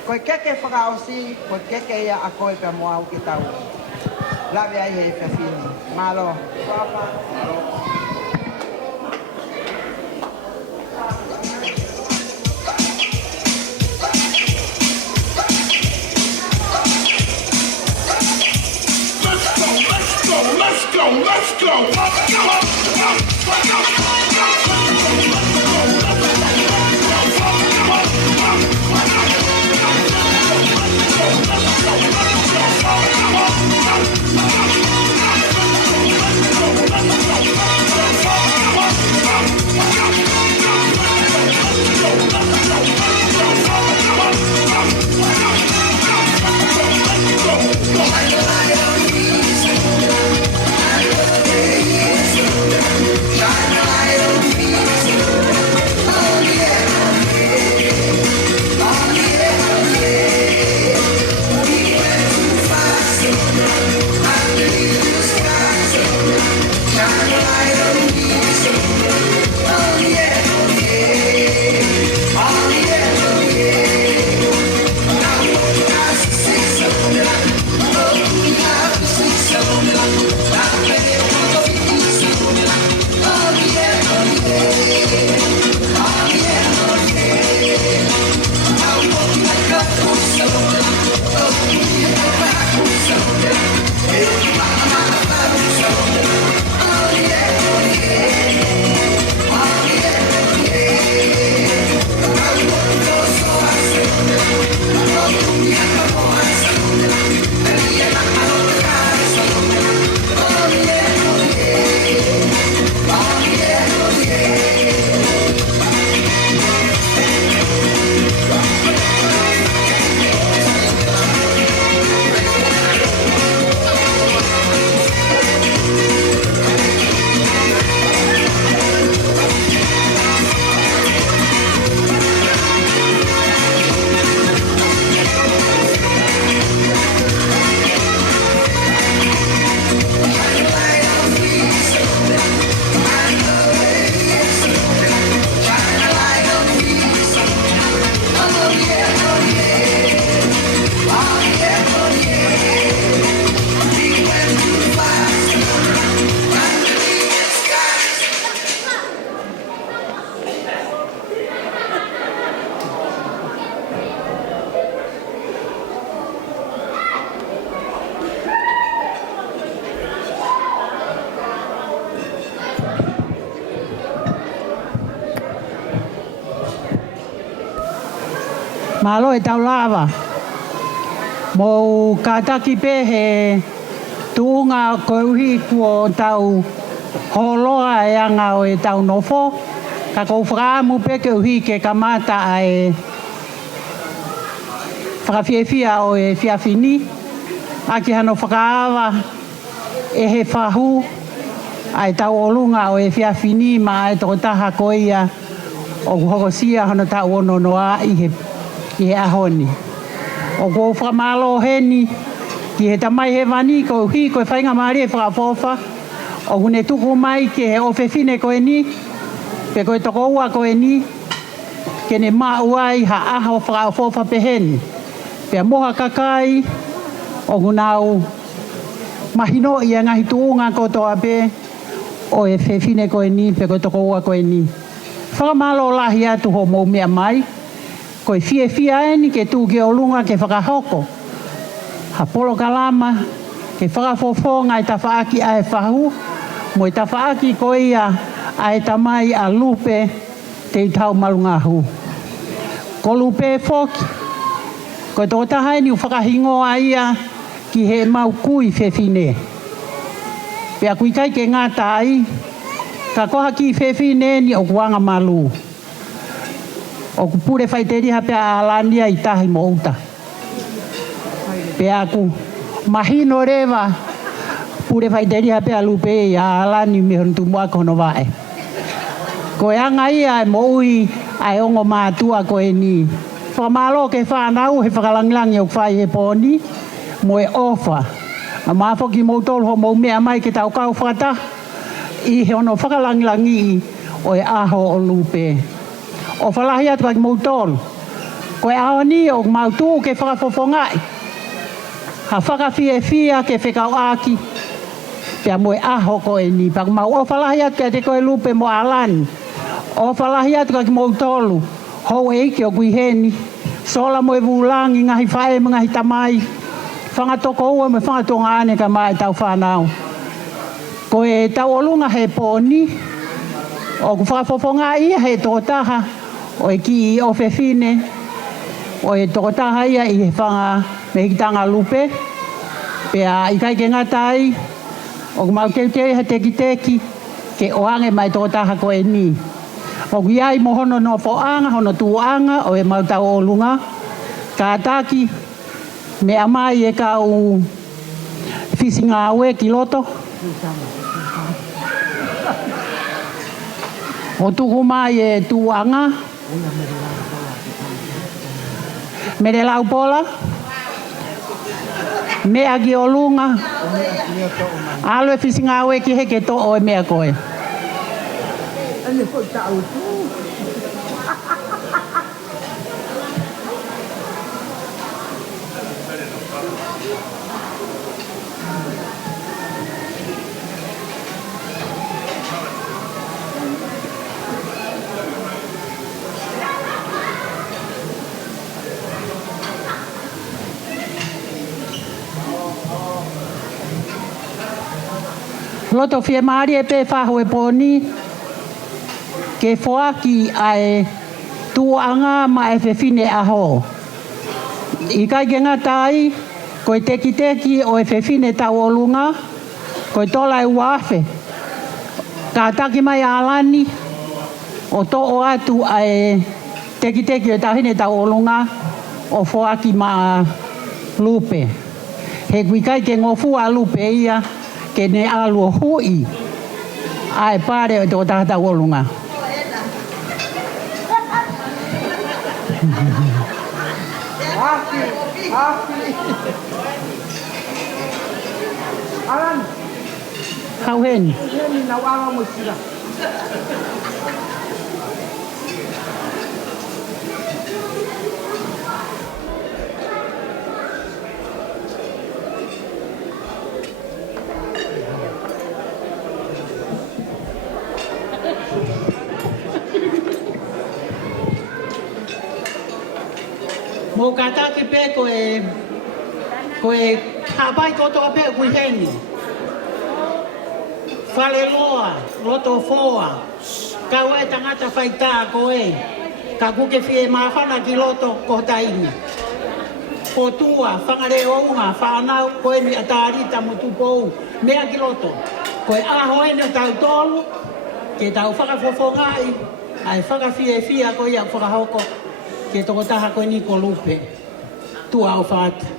koe keke whakaosi, koe keke ia a koe pe moa uki tau. Lawe ai hei whawhini. Malo. Let's go, let's go, let's go. Malo e tau lava. Mo kataki pe he tuunga ko uhi ko tau holoa e anga o e tau nofo. Ka kou whakaamu pe ke uhi ke kamata ai whakawhiawhia o e whiawhini. Aki hano whakaawa e he whahu ai tau olunga o e whiawhini ma ai toko taha ko ia o kuhokosia hano tau ono noa i he ahoni. O kou whakamalo heni ki he tamai he wani ko uhi ko e whainga maari e whakafofa. O hune tuku mai ke he ofewhine ko e ni. Pe koe toko ua ko e ni. Ke ne mauai ha aho whakafofa peheni. Pea moha kakai o hunau mahino ia ngahi tuunga ko toa pe o e whewhine ko e ni. Pe koe toko ua ko e ni. Whakamalo lahi atu ho mou mea mai. Koe whia eni ke tū ke olunga ke whakahoko. Ha polo kalama ke whakafofonga i ta whaaki a e whahu. Mo i ta whaaki ko ia a e tamai a Lupe te i tau Malungahu. Ko Lupe foki. Ko tō tahaini u whakahingoa ia ki he mau kui whewhine. Pea kui kai ke ngā tai. Ka koha ki whewhine ni o kuanga malu. O ku pure whaiteri hapea a alania i tahi mo uta. Pea ku mahino rewa pure whaiteri hapea Lupe i a alani me hontu mua kono wae. Ko e anga ia e mo ui ai ongo mātua ko e ni. Whamalo ke whanau he whakalangilangi o whai he pōni mo e ofa. A māwhoki mou tolu ho mou mea mai ke tau kau whata i he ono whakalangilangi o e aho o Lupe. O whalahi atu kaki mou tolu. Ko e aho ni o mautu ke whakafofongai. Ha whakawhiawhia ke whekau aki. Pea mo e aho ko e ni. Pak mau o whalahi atu ke te koe Lupe mo alani. O whalahi atu kaki mou tolu. Hou e ike o kuiheni. Sola mo e vulangi ngahi whae mo ngahi tamai. Whangatoko ua me whangatonga ane ka mai tau whanau. Ko e tau olunga he pōni. O ku whakafofonga ia he tokotaha. O e ki i ofewhine. O e tokotaha ia i he whanga me hikitanga Lupe. Pea i kai ke ngatai. O ku mau teutei he teki. Ke oange mai tokotaha ko e ni. O ku iai mo hono no foanga, hono tuanga. O e mau tau olunga. Ka ataki. Me amai e kau whisinga aue ki loto. O tuku mai e tuanga. Me re lau pola. Mea ki olunga. Alo e whisinga aue ki heke to o e mea koe. Loto fie maari e pe whaho e pōni. Ke whoaki ai tuanga ma e whewhine aho. I kai ke ngatai, koe teki o e whewhine tau olunga. Koe tola e uafe. Ka taki mai alani. O to o atu ai teki o tahine tau olunga. O whoaki ma Lupe. He kui kai ke ngofua Lupe ia. Ke ne alu hui. Ai pare o tō tahata olunga. Alan. Hau heni. Heni na wanga mo sila. Mo kataki pe koe hapai kotoa pe kui heni. Whale loa, loto foa. Kau e tangata whaita koe. Ka kuke fie mawhana ki loto ko taimi. Ko tua, whangare o unga, whanau, koe ni atarita mo tupou, mea ki loto. Koe aho ene o tau tolu, ke tau whakafofongai, ai whakafie koe ia whakahoko, ke toko taha koe ni ko Lupe. Tua au whata.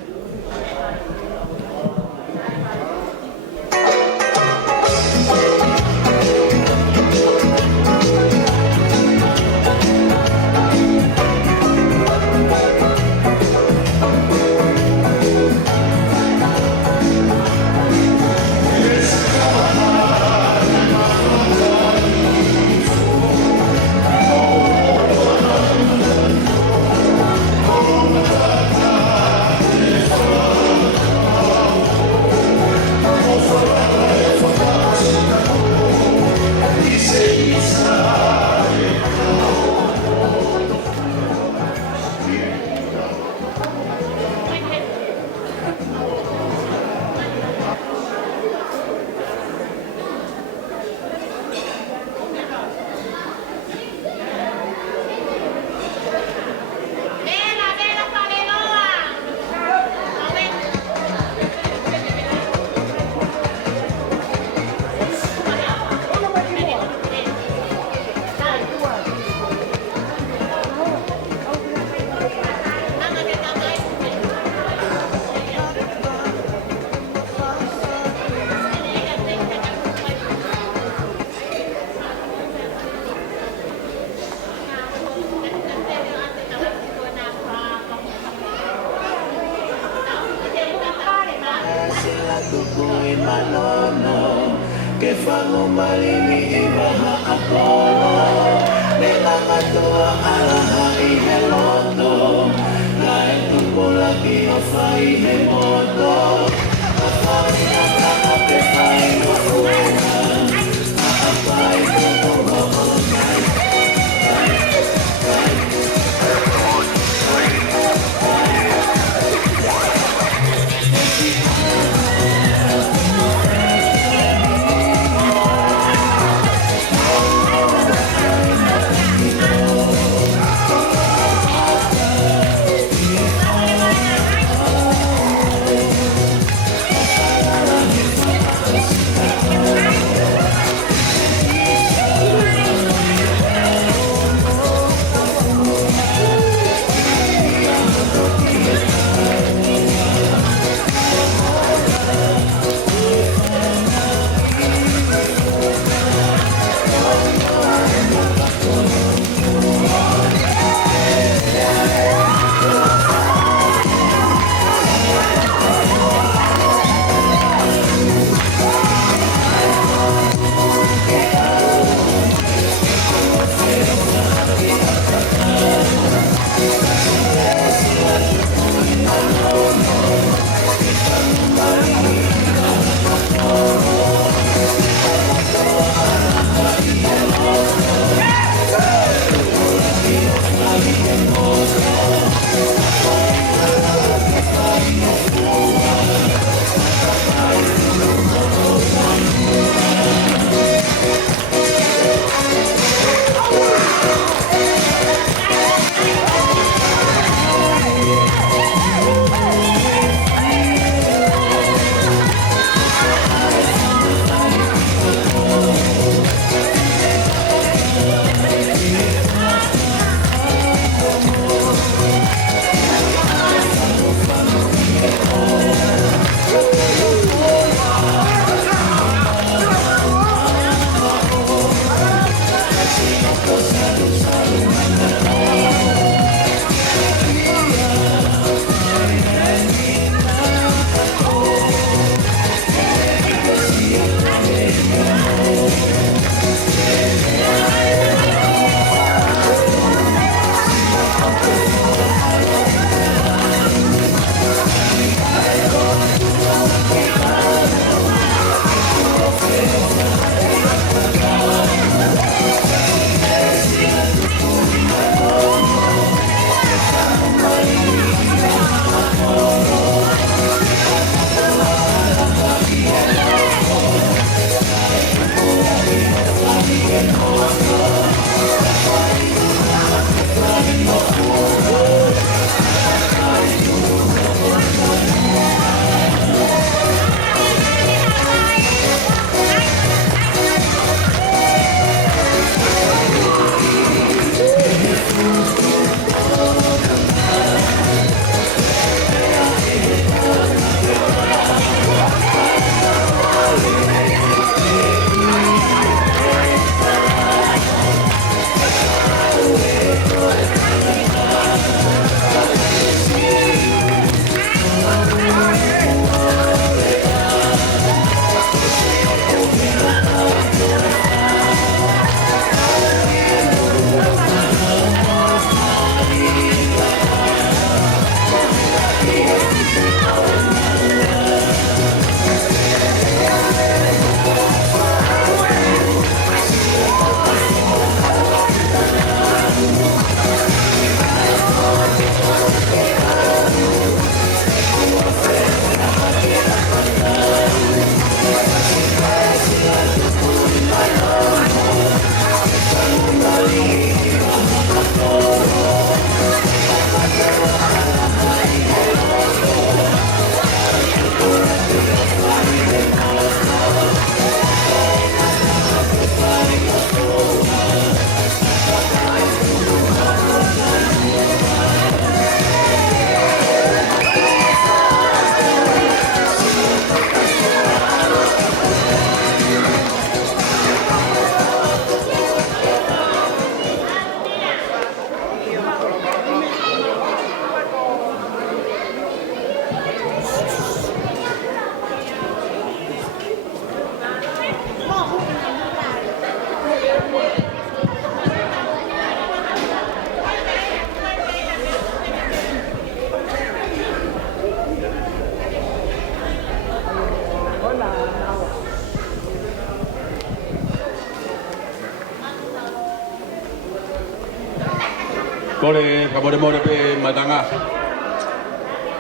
Kore kamore pe matanga.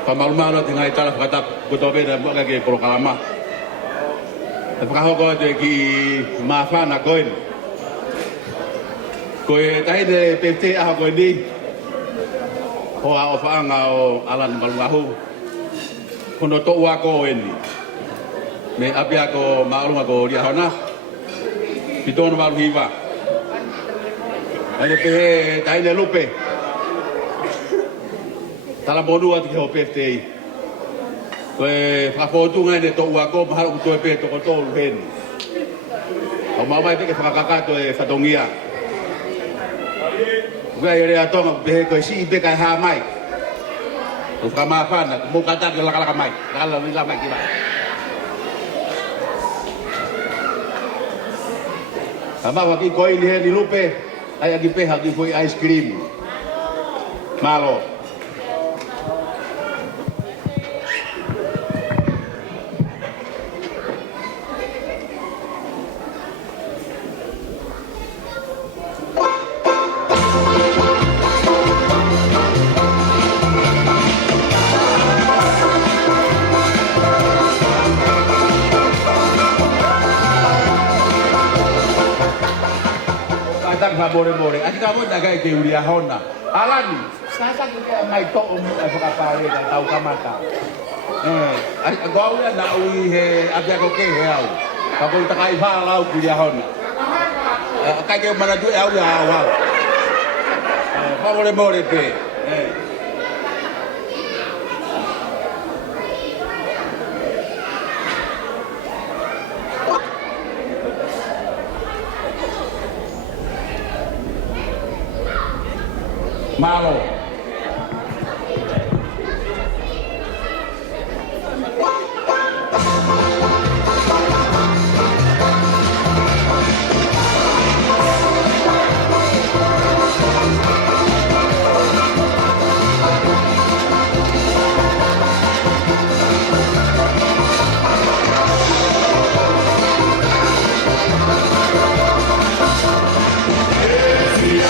Pamalumalo tingai tala kata kutobe da mga ke proklama. Pagkaho ko de ki mafa na koin. Koe tai de pete a ko ni. Ho a ofa nga o alan Malungahu. Kono to wa ko eni. Me apia ko maaluma ko dia hona. Pitono baru hiva. Ai pe tai de Lupe. Tala bonu ati ke opete. Koe whafotu ngai ne tō ua kō mahalo ku tō e pē tō tōru heni. O maumai peke whakakato e whatongia. Koe e rea tonga ku pehe koe si i peka e haa mai. Ko whakamāwhana, ku mōkata ki lakalaka mai. Lakala wila mai ki mai. Hamawa ki koe ni heni Lupe, ai aki peha ki koe ice cream. Malo. More. Ati ka mo dagai ke uria hona. Alani, sasa ke mai to ai whakapare ka tau kamata. Ai agora na ui he apia ko ke he au. Ka ko takai fa lau uria hona. Ka ke mana tu au ya wa. More pe. Malo. Every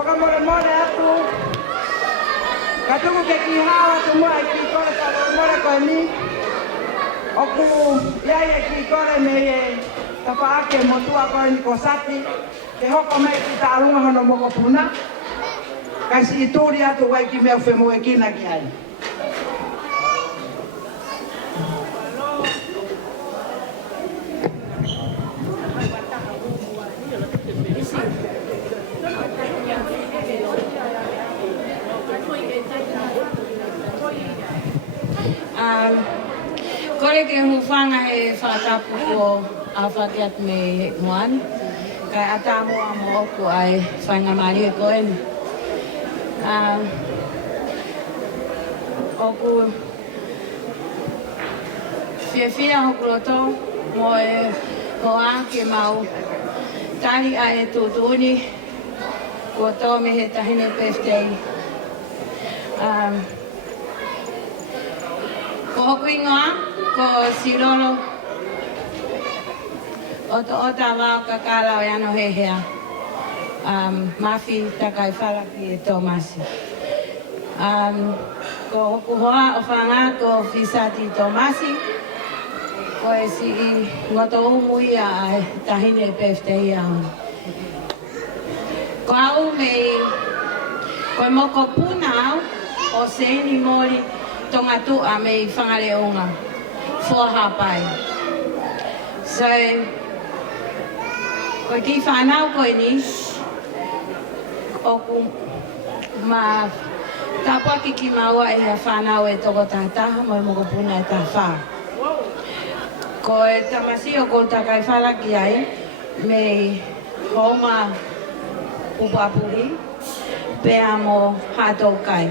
Whakamore atu. Katuku ke ki hawa tu mua e ki kore ka more koe ni. Oku iai e ki kore me e tapaake motua koe ni ko sati. Ke hoko mai ki ta alunga hono moko puna. Kai si ituri atu wai ki mea whemo e kina ki ai. Kore ke hufanga e whatapu o a whakiat me moani. Kai atamu a mo oku ai whainga mari e koe ni. Oku whiawhia hoku roto mo e hoa ke mau tari a e tūtuni kua tō me he tahine birthday. Ko hoku ingoa, ko sirolo o ta wao kakala o ano he hea. Mafi takai whalaki e Tomasi. Ko hoku hoa o whanga ko Fisati Tomasi. Ko e si i ngoto umui a tahine birthday a hon. Ko au mei, ko e moko punau o seini mori tonga tua mei whangare onga. Whahapai. So, ko ki whanau koe ni, oku ma tapua ki maua e hea whanau e toko tātaha mo e moko puna e tā whā. Ko e tamasi o ko takai whalaki ai, me homa upapuhi, pēa mo hātou kai.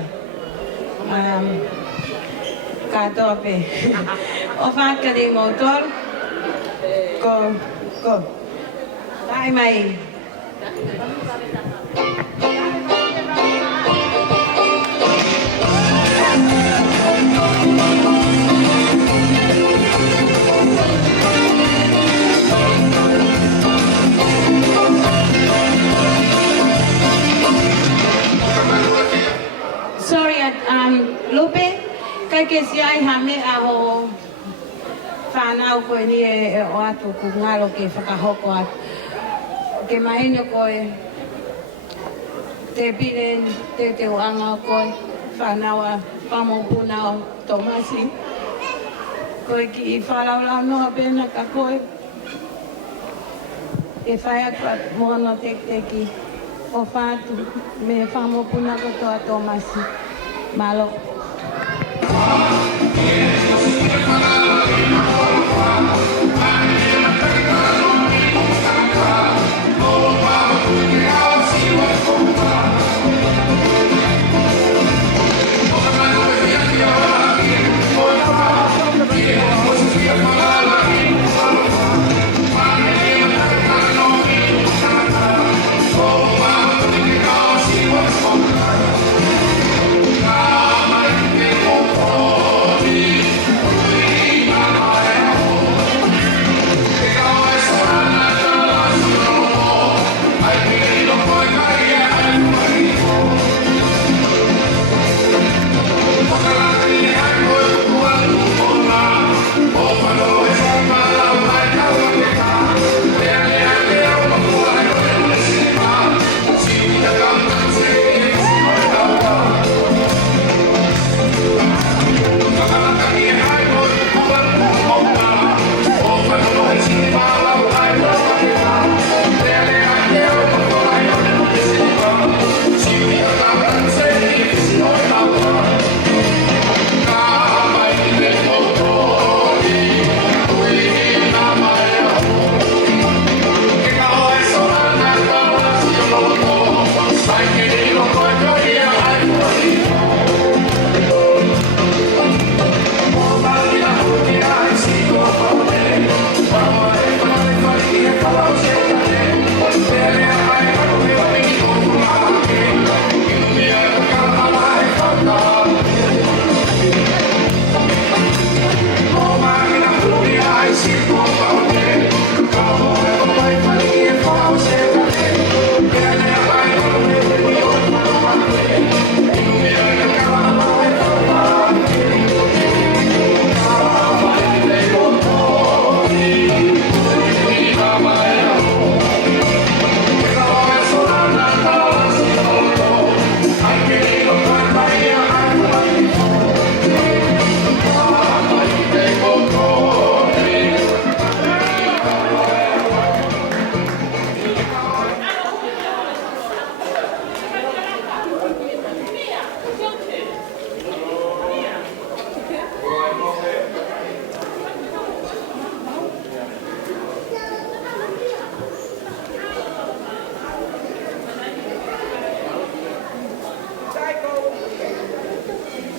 Katoa pe. O whakari motor, ko. Tai mai. Sorry, Lupe, kai ke si ai hame a ho whanau koe ni e o atu ku ngaro ke whakahoko atu. Ke mahine koe te pire te oanga koe whanau a whamopuna o Tomasi. Koe ki I whalaulau noa pēna ka koe. E whai atu at mono teki o whātu me whamopuna ko toa Tomasi. Malo. Oh,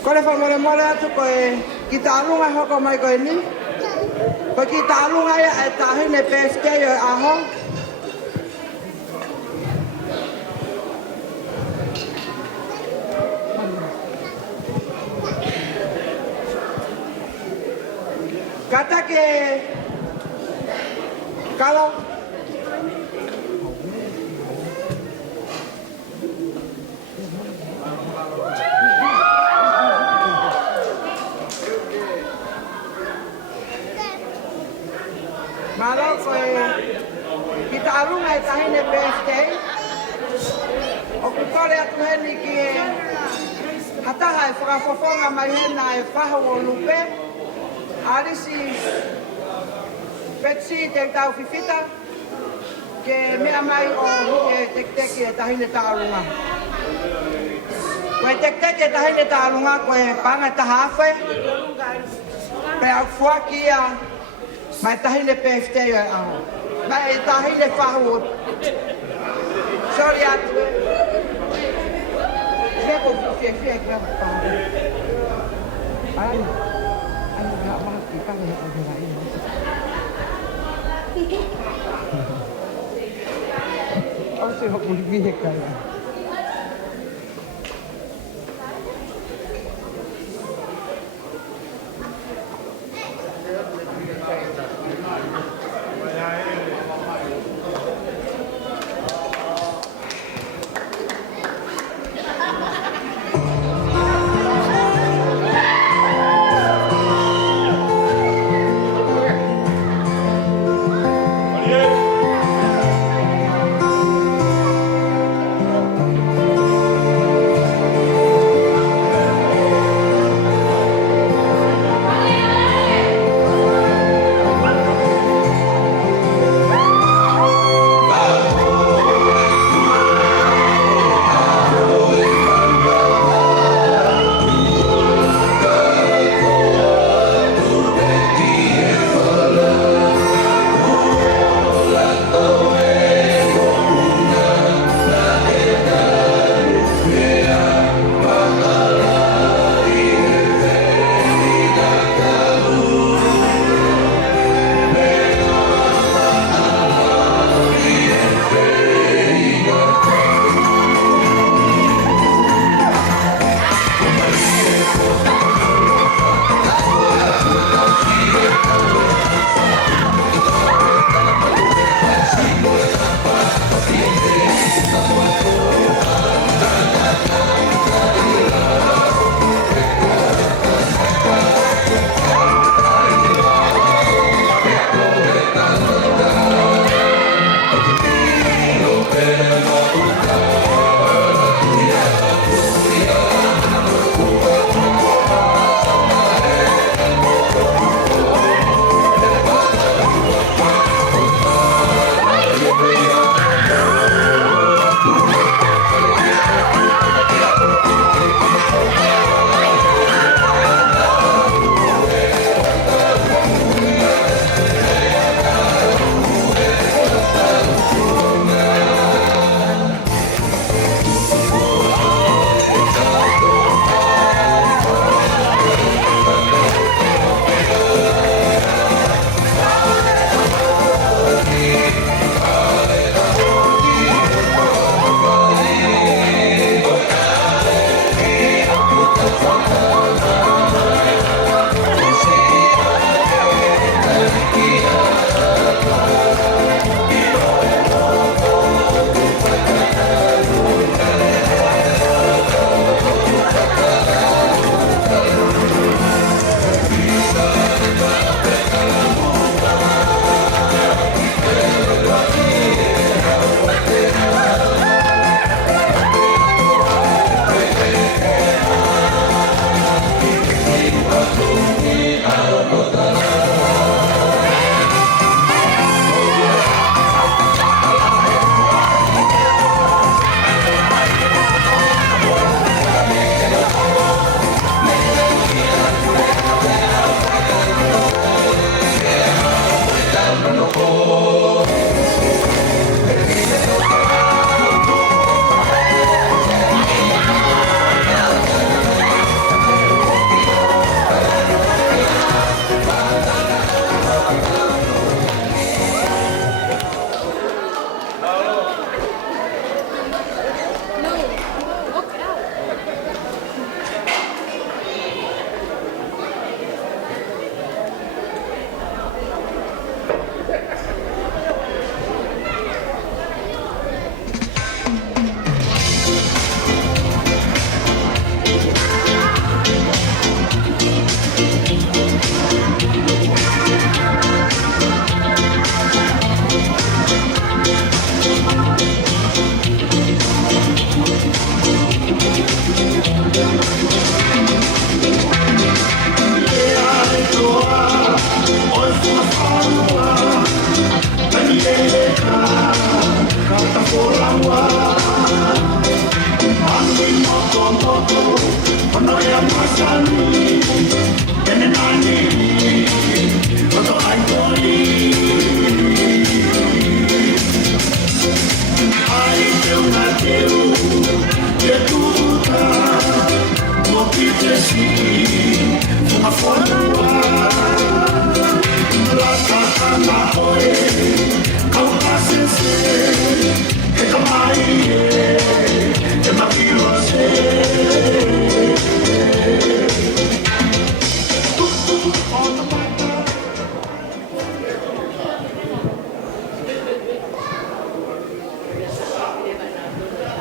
Ko le whamore mole atu koe ki ta alunga hoko mai koe ni. Koe ki ta alunga ia e tahine pēskei o aho. Kata ke kalau Malo koe kita alunga e tahine pēskei. O kutore atu heni ki e hataha e whakafofonga mai hena e whaho o Lupe. Arisi petsi te tau fifita ke mea mai o e tekteki e tahine tālunga. Koe tekteki e tahine tālunga koe panga tahawhe. Pe au fuaki ia mai tahine pēftei e aho. Mai tahine whahu. Sorry atu. Neko fie kia whahu. Ai. Oh, saya boleh gihek kaya.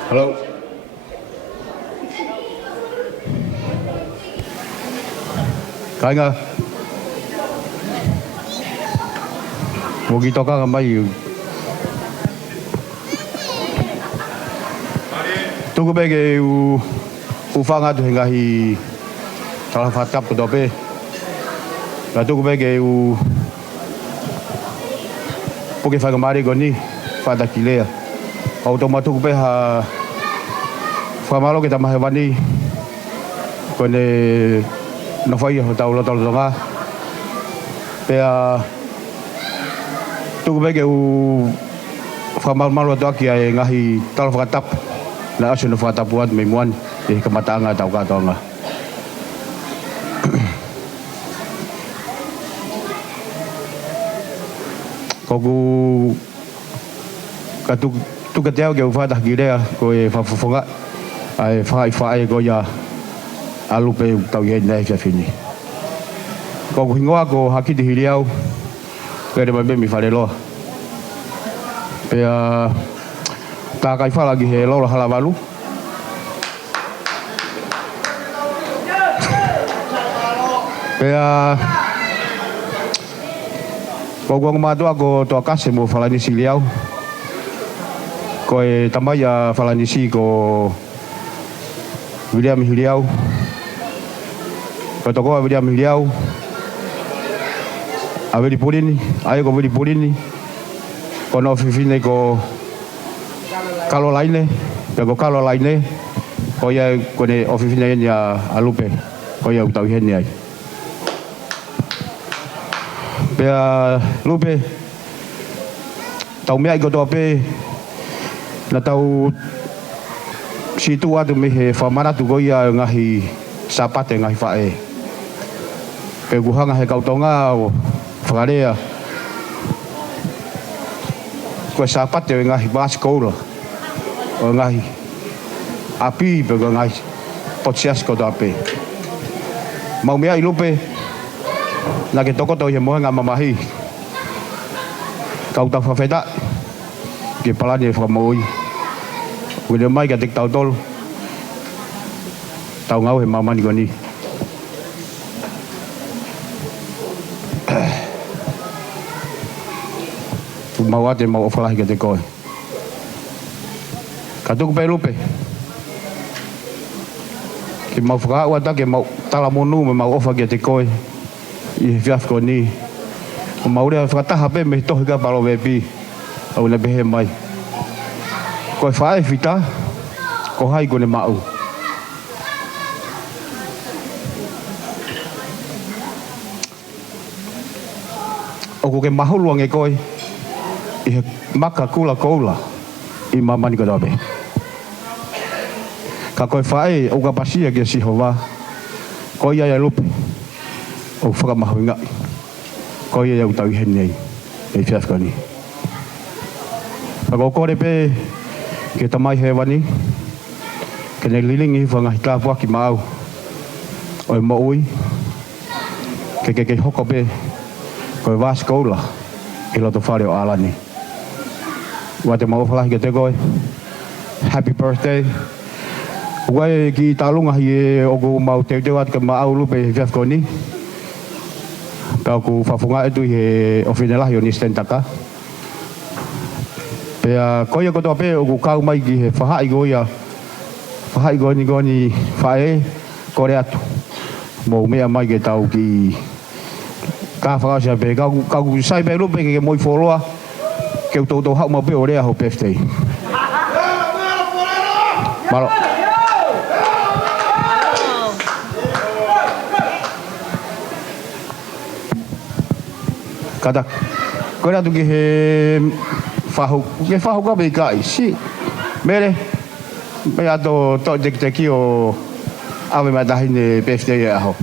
Hello. Kainga. Wogi toka ka mai. Tuku bege u fanga tu hinga hi tala fatap ko dope. La tuku bege u poke fa mari goni fa da kilea. Automatic pe ha famalo kita mahewani kone no fai ho taulo taulo nga pe tu bege u famal malo to ki ai ngahi tal fatap na asu no fatap buat memuan kematanga tau ka tonga kogu katuk tu ka teo ke u fata girea ko e fa fonga ai fa go ya Lupe tau ye nei fa fini ko hingoa ko haki di hiliau ke de me mi fale lo pe ta kai fa lagi he lo hala balu pe ko gong ma do ko to kase mo fala ni siliau ko e tamaya fala ni si ko William Hiliau ko to ko William Hiliau averi polini ai ko veri polini ko no fifine ko Caroline ko Caroline ko ya ko ne ofifine ya Lupe ko ya utau hen ai pe Lupe tau me ai ko to pe na tau situ atu me he famara tu goia ngahi sapate ngahi fae pe guhanga he kautonga o fagarea ko sapate ngahi baskola o ngahi api pe ngahi potsias ko dape mau me ai Lupe na ke toko to ye moenga mamahi kauta fafeta ke palane famoi Wede mai ka tek tau tol. Tau ngau he mamani ko ni. Mau ate mau ofalahi ka te koe. Ka tuku pe Lupe. Ke mau whaka ua ta ke mau tala monu me mau ofa ka te koe. I he fiaf ko ni. O mau rea whakataha pe me tohi ka palo wepi. Au na behe mai. Ko fae fita ko hai ko ne mau o ko ke mahulu nge koi I maka kula I mamani ko dabe ka ko fae o ka pasia ke si hova ko ia Lupe o faka mahuinga ko ia utau hen nei e fiaf ko ni ko re pe ke tamai he wani ke ne lilingi whanga hita waki mau o e Moimoi ke hoko pe ko e waskola I loto whare o alani wa te mau whalahi ke te koe happy birthday Wai ki talunga hi e ogo mau te wat ke mau Lupe fiaf ko ni ka ku whafunga e tu he ofinela hi o ni stentaka ko ia ko to pe o kau mai ki he whahai go ia whahai go ni fae kore atu. Mo mea mai ke tau ki ka whakasia pe kau sai pe Lupe ke moi whoroa ke utoutou hau ma pe o rea ho birthday. Malo. Kata, kore atu ki he whahu ka pe kai, si. Mere, me ato te ki o awe matahine birthday e aho.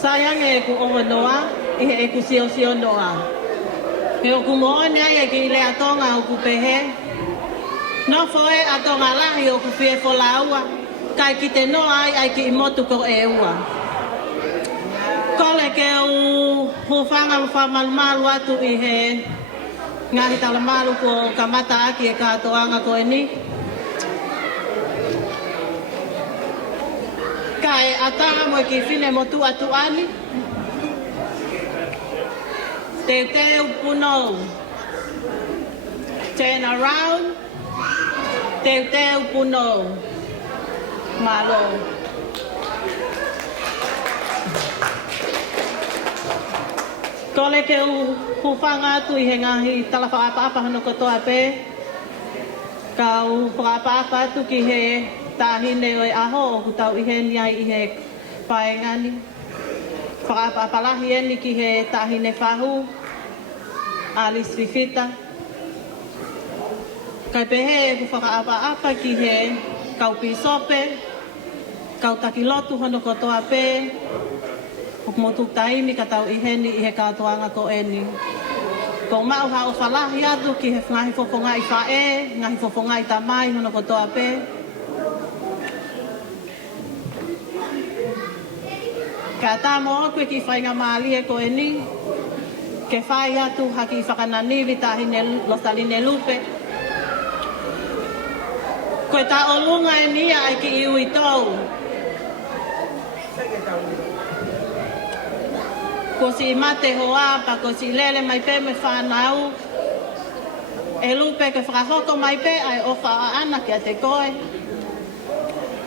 Sayang e ku o noa, e ku sio noa. E o ku moone ai ki le atonga o ku pehe. No foi atonga lahi o ku fie folaua. Kai ki te noa ai ki imotu ko e ua. Kole ke u hufanga whamalumalu atu I he ngahi talamalu ko kamata aki e katoanga ko e ni. Kai atanga mo ki fine mo tu atu ani. Te puno. Turn around. Te puno. Malo. Kole ke hufanga atu I he ngahi talafa apa-apa hano kotoa pe. Ka apa-apa atu ki he tahine oi aho ku tau I he ni ai I he paengani. Whakapapalahi eni ki he tahine whahu. alis fifita. Kai pehe ku whakaapa-apa ki he kau pisope, kau takilotu hono kotoa pe, hukumotu taimi ka tau iheni i he kātoanga ko eni. Ko mau hao whalahi atu ki he ngahi fofonga i whae, ngahi fofonga i tamai hono kotoa pe. Ka tā mo koe ki whainga maalie ko eni, ke whai atu haki i whakananiwi tahine Losaline Lupe. Koe tā olunga e nia ai ki iu i tau. Ko si mate hoa pa ko si lele mai pe me whanau. E Lupe ke whakahoko mai pe ai o wha ana ki a te koe.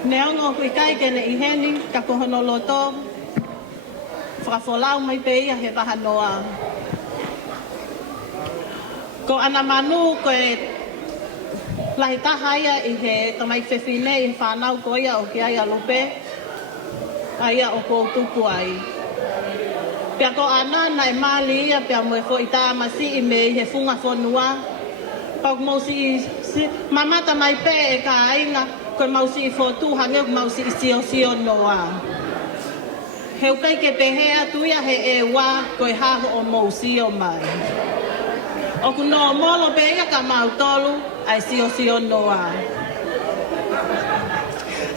Neongo kui kai ke ne iheni ka kohono loto. Whakafolau mai pe ia he waha noa. Ko ana manu koe lahi taha ia i he tamai whewhine i whanau ko ia o ki ai a Lupe. Aia o ko tupu ai. Pea ko ana na e mali ia pea mo e fo i tā masi i me i he funga whanua. Pau mausi i mamata mai pe e ka ainga koe mausi i fo tuhange o mausi i sio noa. Heu kai ke pehea tu ia he e wā koe haho o mausi o mai. O kuno molo pe ia ka mautolu ai sio noa.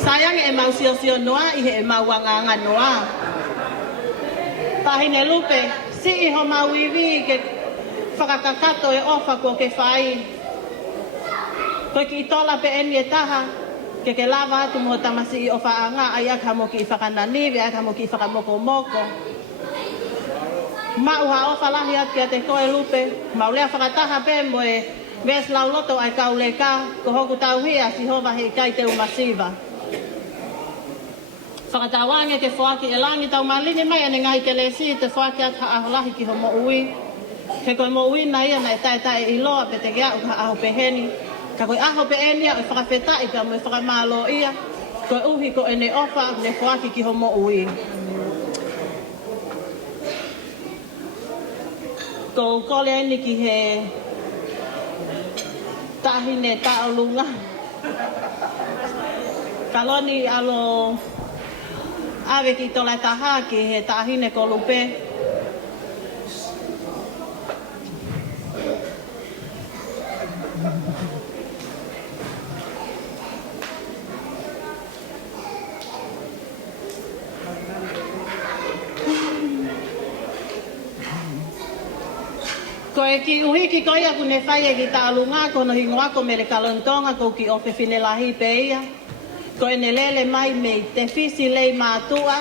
Sayang e mau sio noa i he e mau wanganga noa. Tahine Lupe, si i ho mau iwi ke whakakakato e ofa ko ke whai. Koe ki i tola pe eni e taha, ke lava atu mo tamasi i ofa anga ai ak hamo ki i whakananiwi, ak hamo ki i whakamoko. Mauha ofa lahi at ki a te koe Lupe, mau lea whakataha pe mo e ves lauloto ai kauleka, ko hoku tau hia si hova he kai te umasiva. Whakatawange ke whaki e langi tau malini mai ane ngai ke lesi te whaki at haaholahi ki ho mo ui. He koe mo ui na ia na e tae i loa pe te gea uka aho peheni. Ka koe aho pe enia o whakawhetai ka mo e whakamalo ia. Koe uhi ko ene ofa ne whaki ki ho mo ui. Ko kole eni ki he tahine taolunga. Kaloni alo ave ki tola taha ki he tahine ko Lupe. Koe ki uhi ki koia ku ne whai e ki taolunga kono hingoa ko me le kalontonga ko ki ofe fine lahi pe ia. Koe ne lele mai me te fisi lei mātua.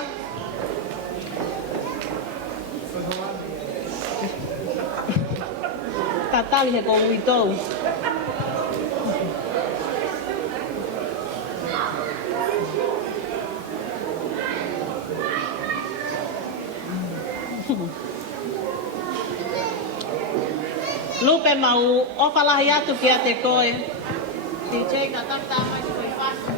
Tatali he ko uitou. Lupe mau ofa lahi atu ki a te koe. DJ ka tata mai koe whasi.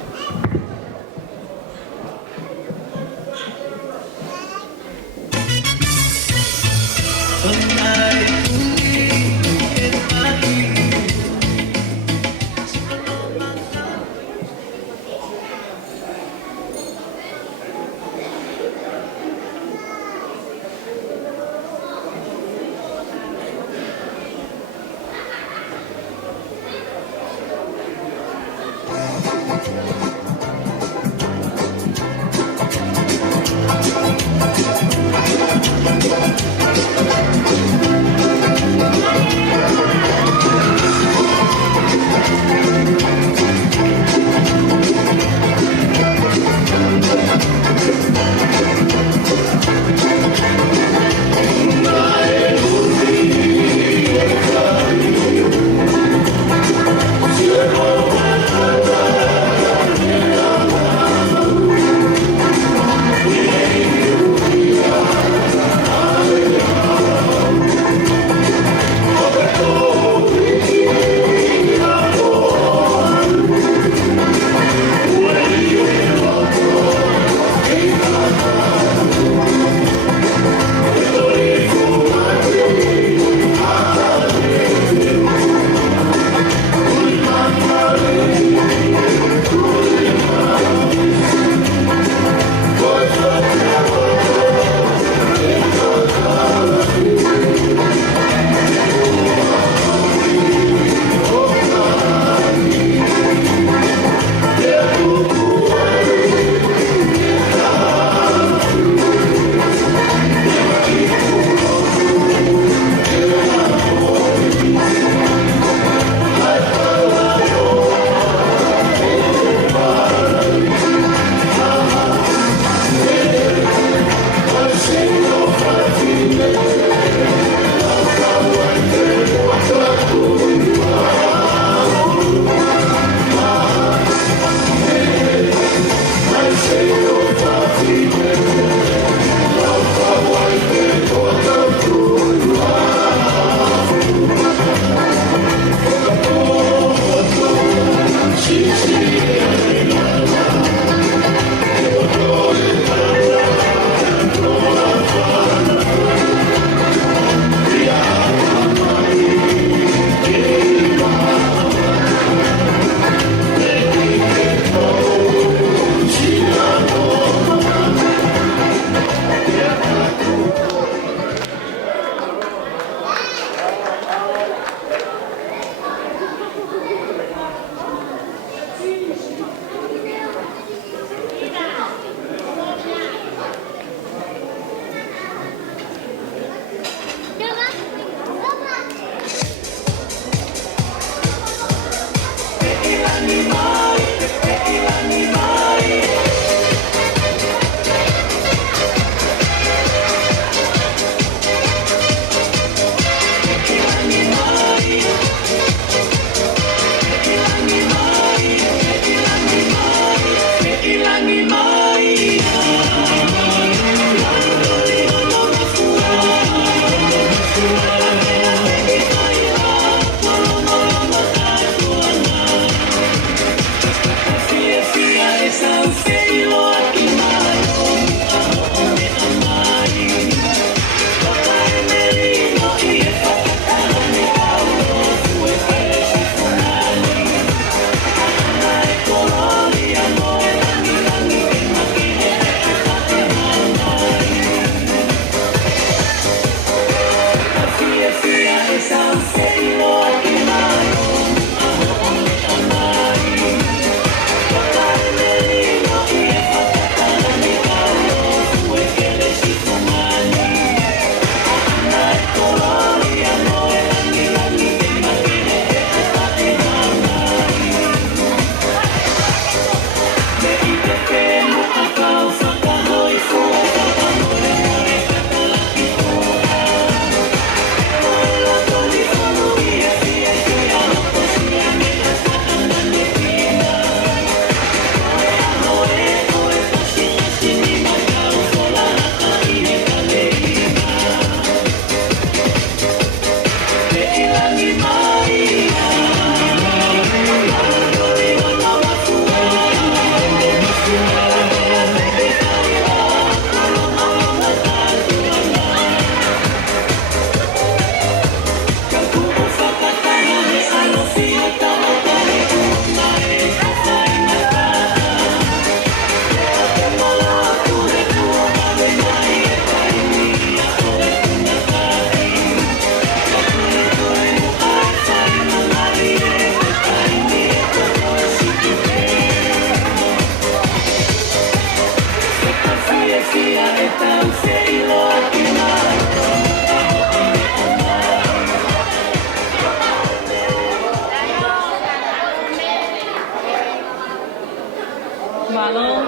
Malo,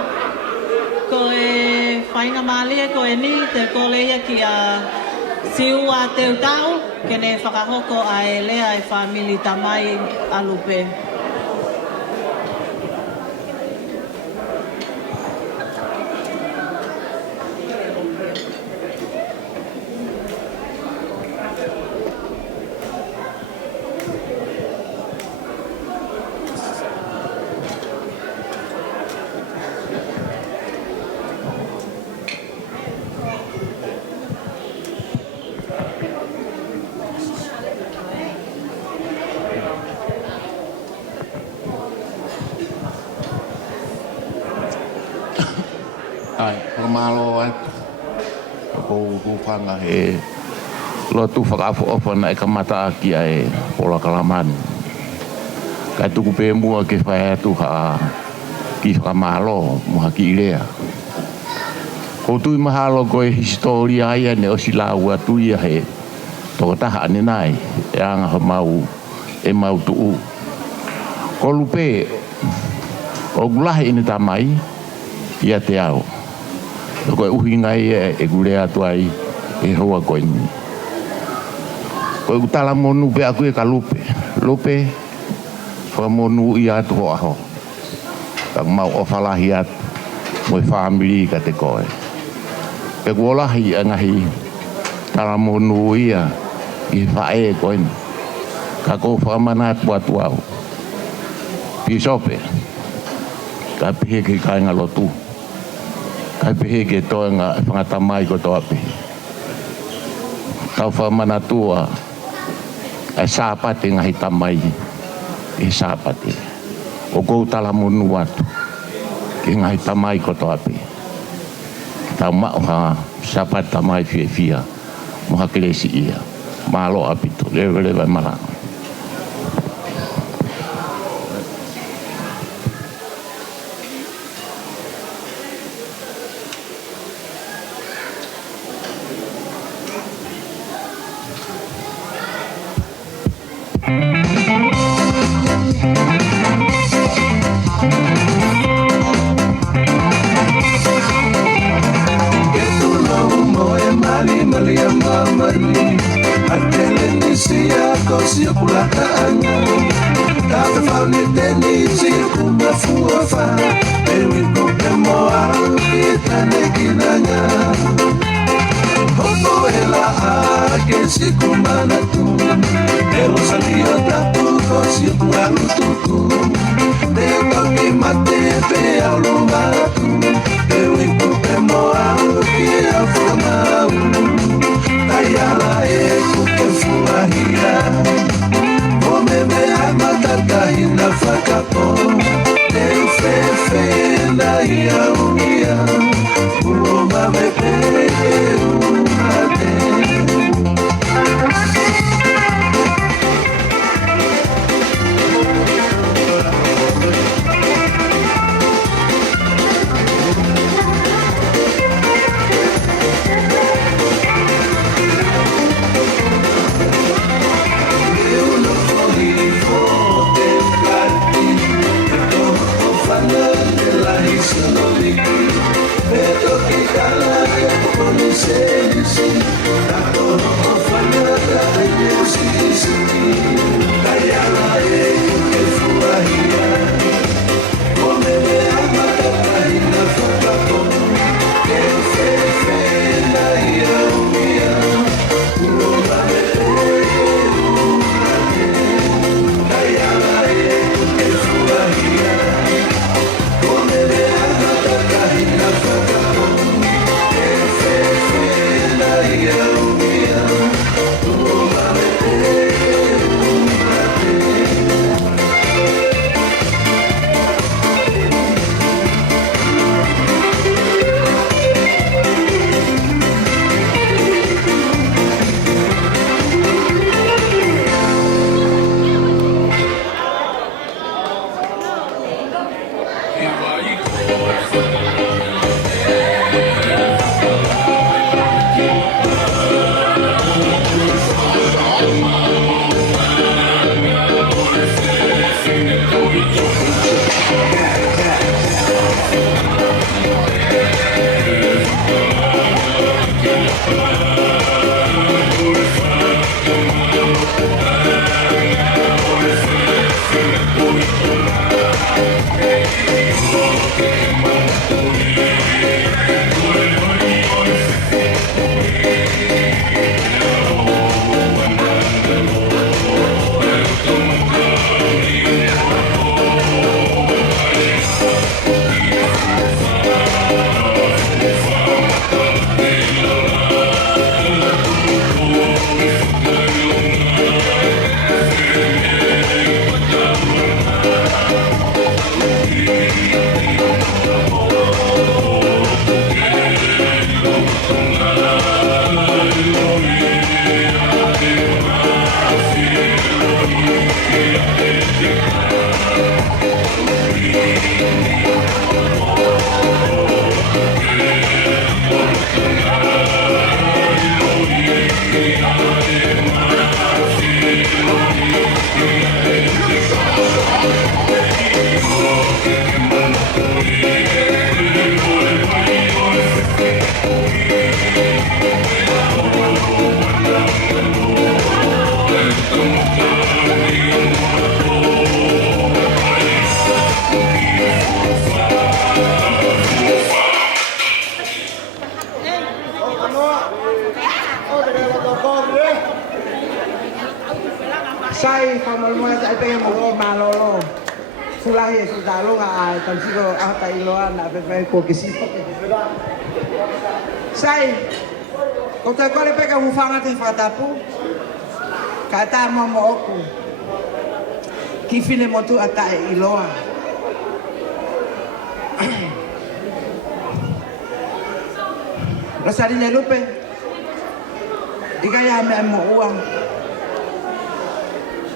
ko e whainga mālia ko e ni te koleia ki a siu a teu tau, ke ne whakahoko a e lea e whamili tamai a Lupe. Ai, malo atu. Ko whanga he lotu whakawha na e kamata aki e Paula Kalamani. Kai tuku pē mua ke whae atu ki whakamalo muha ki ilea. Ko tui mahalo ko e historia ia ne osi lau atu ia he toko taha ane nai e anga mau e mau tuu. Ko Lupe o gulahi ine tamai ia te au. Ko e uhi ngai e gure atu ai e hoa koe ni. Ko e utala monu pe aku e ka Lupe. Lupe, wha monu i atu hoa ho. Ka mau o whalahi atu mo e whaamiri ka te koe. Pe kuolahi a ngahi tala monu ia i whae koe ni. Ka ko whamana atu atu au. Pisope, ka pihe ki kainga lotu. Kai pihe ke toa ngā whangatamai ko toa pihe. Tau whamana tua e sāpate ngahi tamai e sāpate. O kou tala monu atu ke ngahi tamai ko toa pihe. Tau mao ha sāpate tamai fie fia moha kelesi ia. Malo apito, lewe maranga. sikumana tu e Losaline tapu kosi nganu tuku te toki mate pe aluma tu e wiku pe moa ki afamau tayala e kuke fuahia o meme amatata ina fakapo te ufefe na ia unia uoma mepe umate Sai Moimoi tai pe mo malolo. Fulahi su dalunga ai tansiko ata iloa na pe ko kisi. Sai o te kore pe ka mufanga te fatapu. Kata mo oku. Ki fine motu ata iloa. Losaline Lupe. Ika ya me mo uang.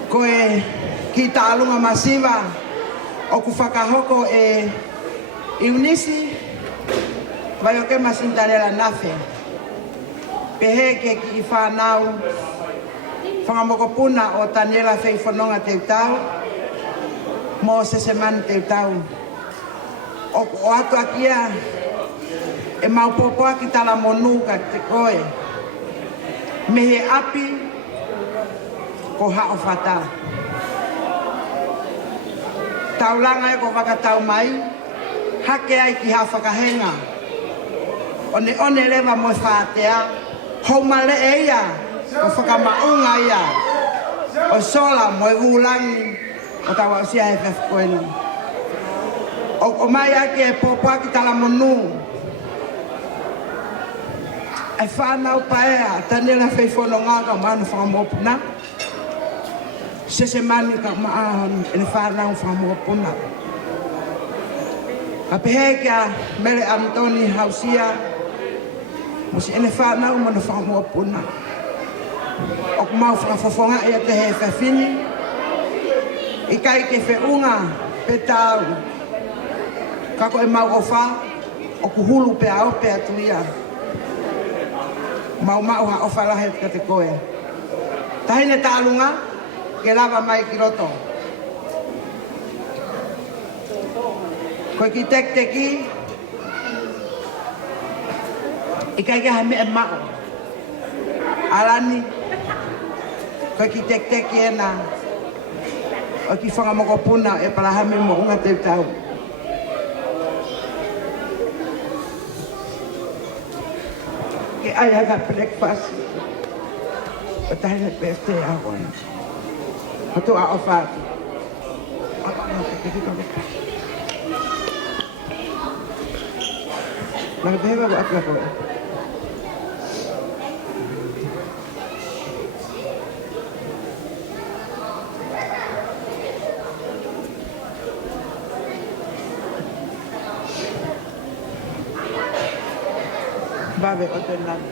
Koe ki tālunga masiva o ku whakahoko e iunisi vai o ke masintarela nafe. Pehe ke ki whanau whangamokopuna o Taniela Whaiwhanonga teu tau mo se semana teu tau. O atu akia e maupopoa ki tala monuka te koe. Mehe api ko hao whata. Taulanga e ko whakatau mai, hake ai ki ha whakahenga. One lewa mo whatea, haumale e ia, o whakamaunga ia, o sola mo e ulangi, o tawa o sia e whewhkoeni. O mai ake e pōpua ki tala monu. Ai whanau paea, tanela whaifono ngāka manu whakamopuna. Sese mani ka maahon, ene whanau whakamopuna. Ka pehe kia Mele Antoni Hausia, musi ene whanau manu whakamopuna. O kumau whakafofonga ia te he whawhini. I kai ke whiunga pe tau. Kako e mau o wha, o kuhulu pe au pe atuia. Mau ha o whalahe ka te koe. Tahine tālunga, ke lava mai ki roto. Koe ki tek-teki, i kai ke hame e mao. Alani, koe ki tek-teki e nā. O ki whangamokopuna e palahame mo unga te tau. Ke ai haka breakfast. O tahine birthday a hoi. O tu a o whātu. Naka pehewa wa atu a koe. Babe o te nani.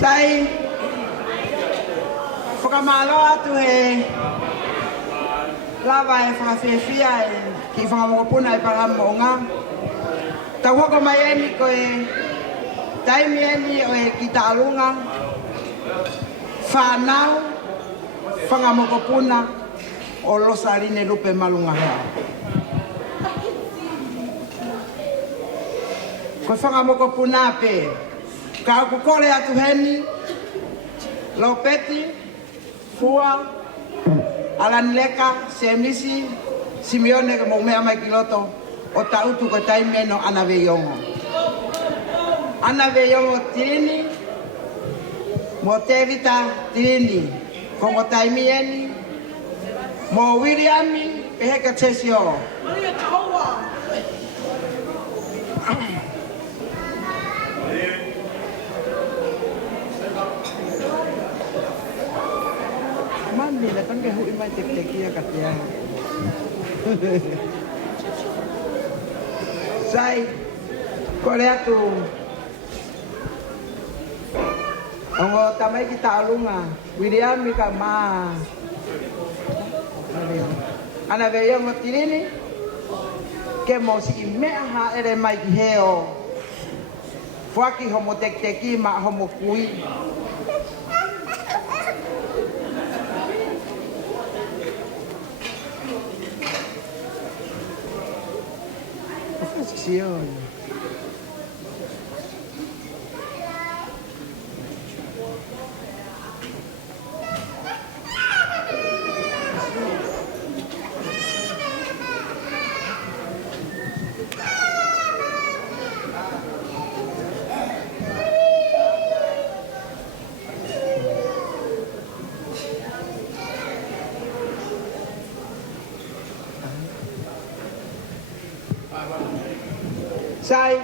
Sai, whakamalo atu he lava e whakawhiawhia e ki whakamokopuna e paramonga. Tau hoko mai eni ko e taimi eni o e ki tālunga, whanau, whakamokopuna o Losaline Lupe Malungahu. Ko whakamokopuna pe, ka aku kore atu heni, Lopeti, Fua, Alan Leka, Semisi, Simeone ke mo mea mai ki loto, o tautu ko tai meno ana veiongo. Ana veiongo tini, mo tevita tini, kongo tai mieni, mo Williami, peheka tesio. Mami, la kan ke hui mai tek ya katia. Sai, Korea tu. Ongo tamai kita alunga, William mika ma. Ana veio mo tirini, ke mo si mea ha ere mai ki heo. Fuaki homo tek ma homo kui. Sion. Sai,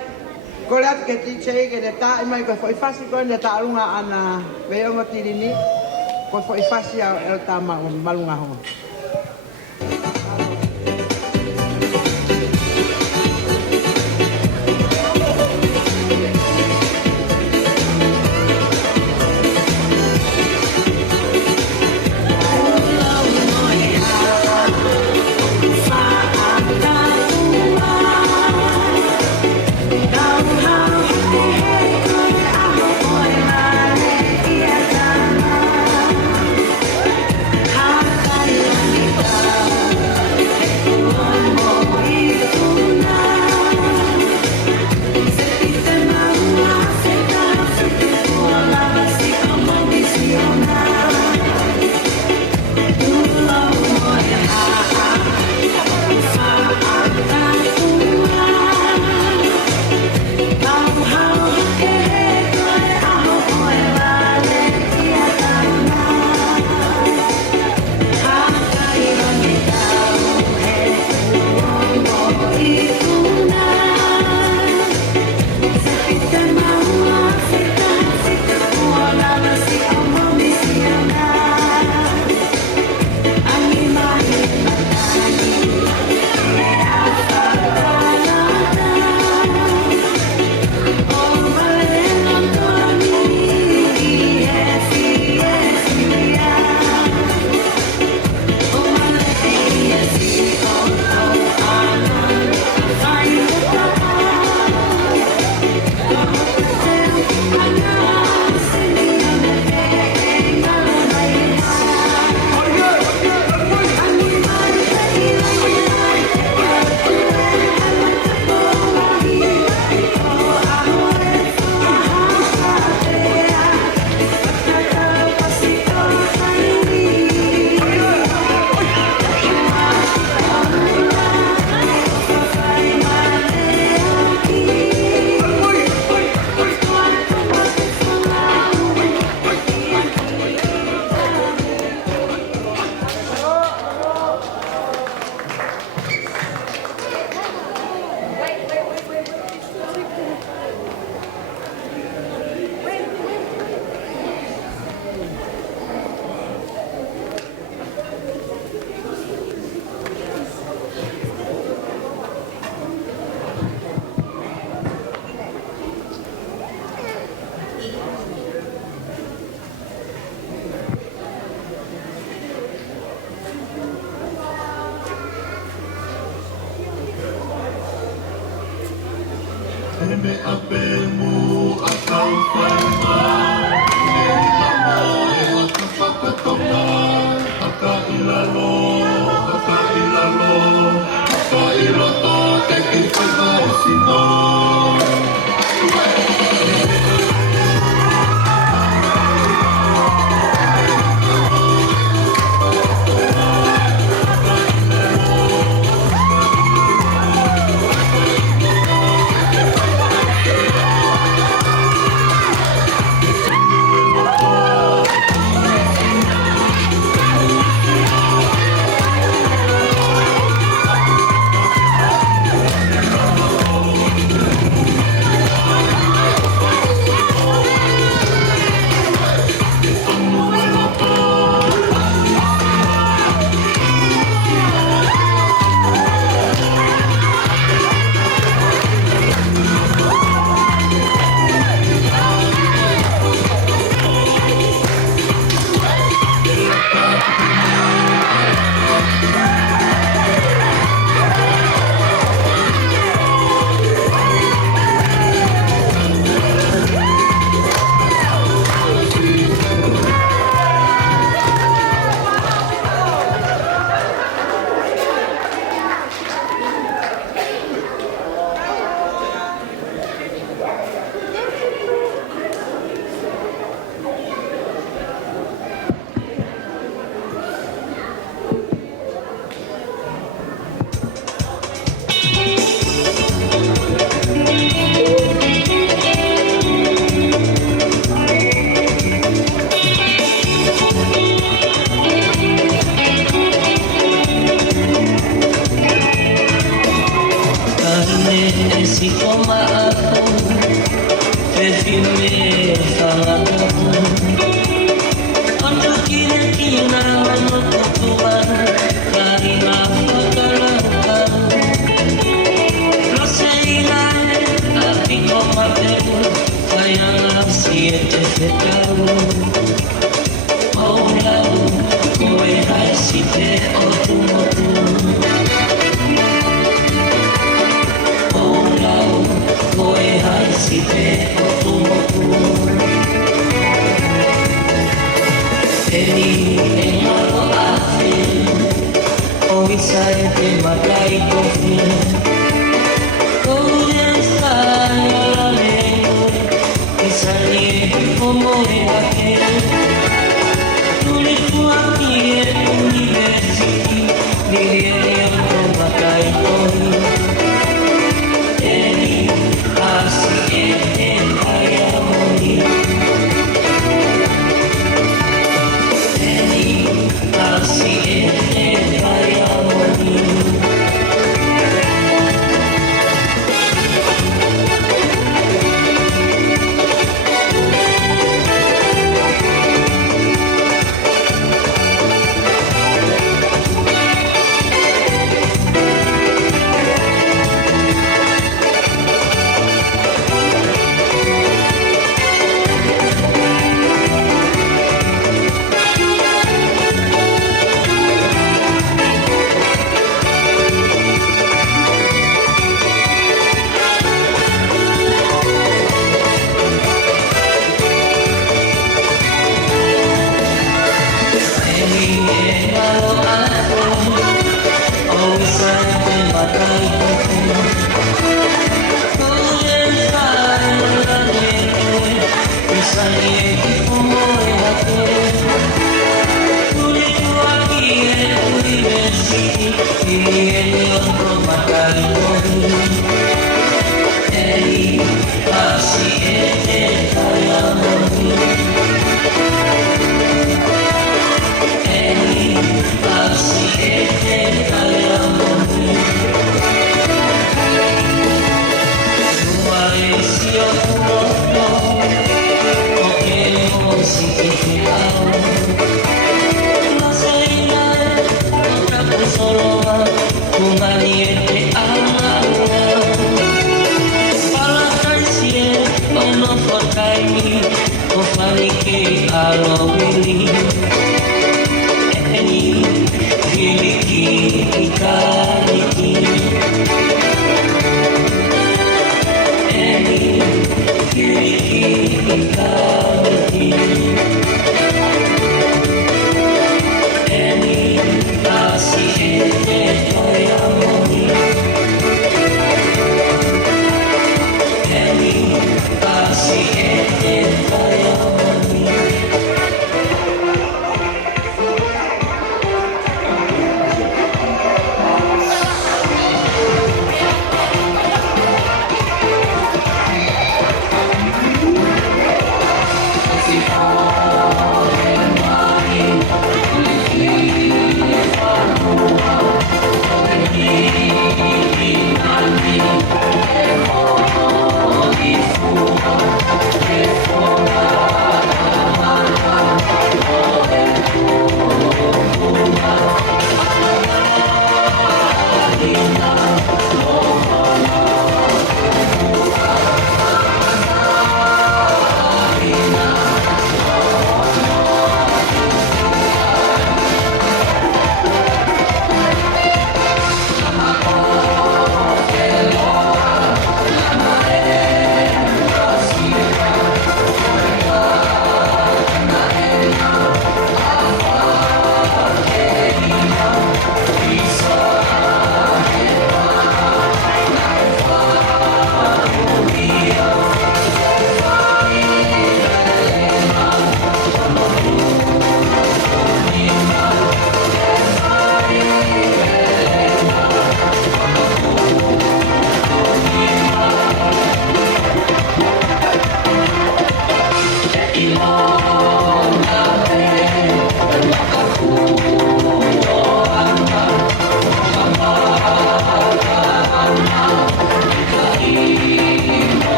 kolat ke tiche ke deta mai ko foi fasi ko deta alunga ana veo mo tirini ko foi fasi el tama Malungahu.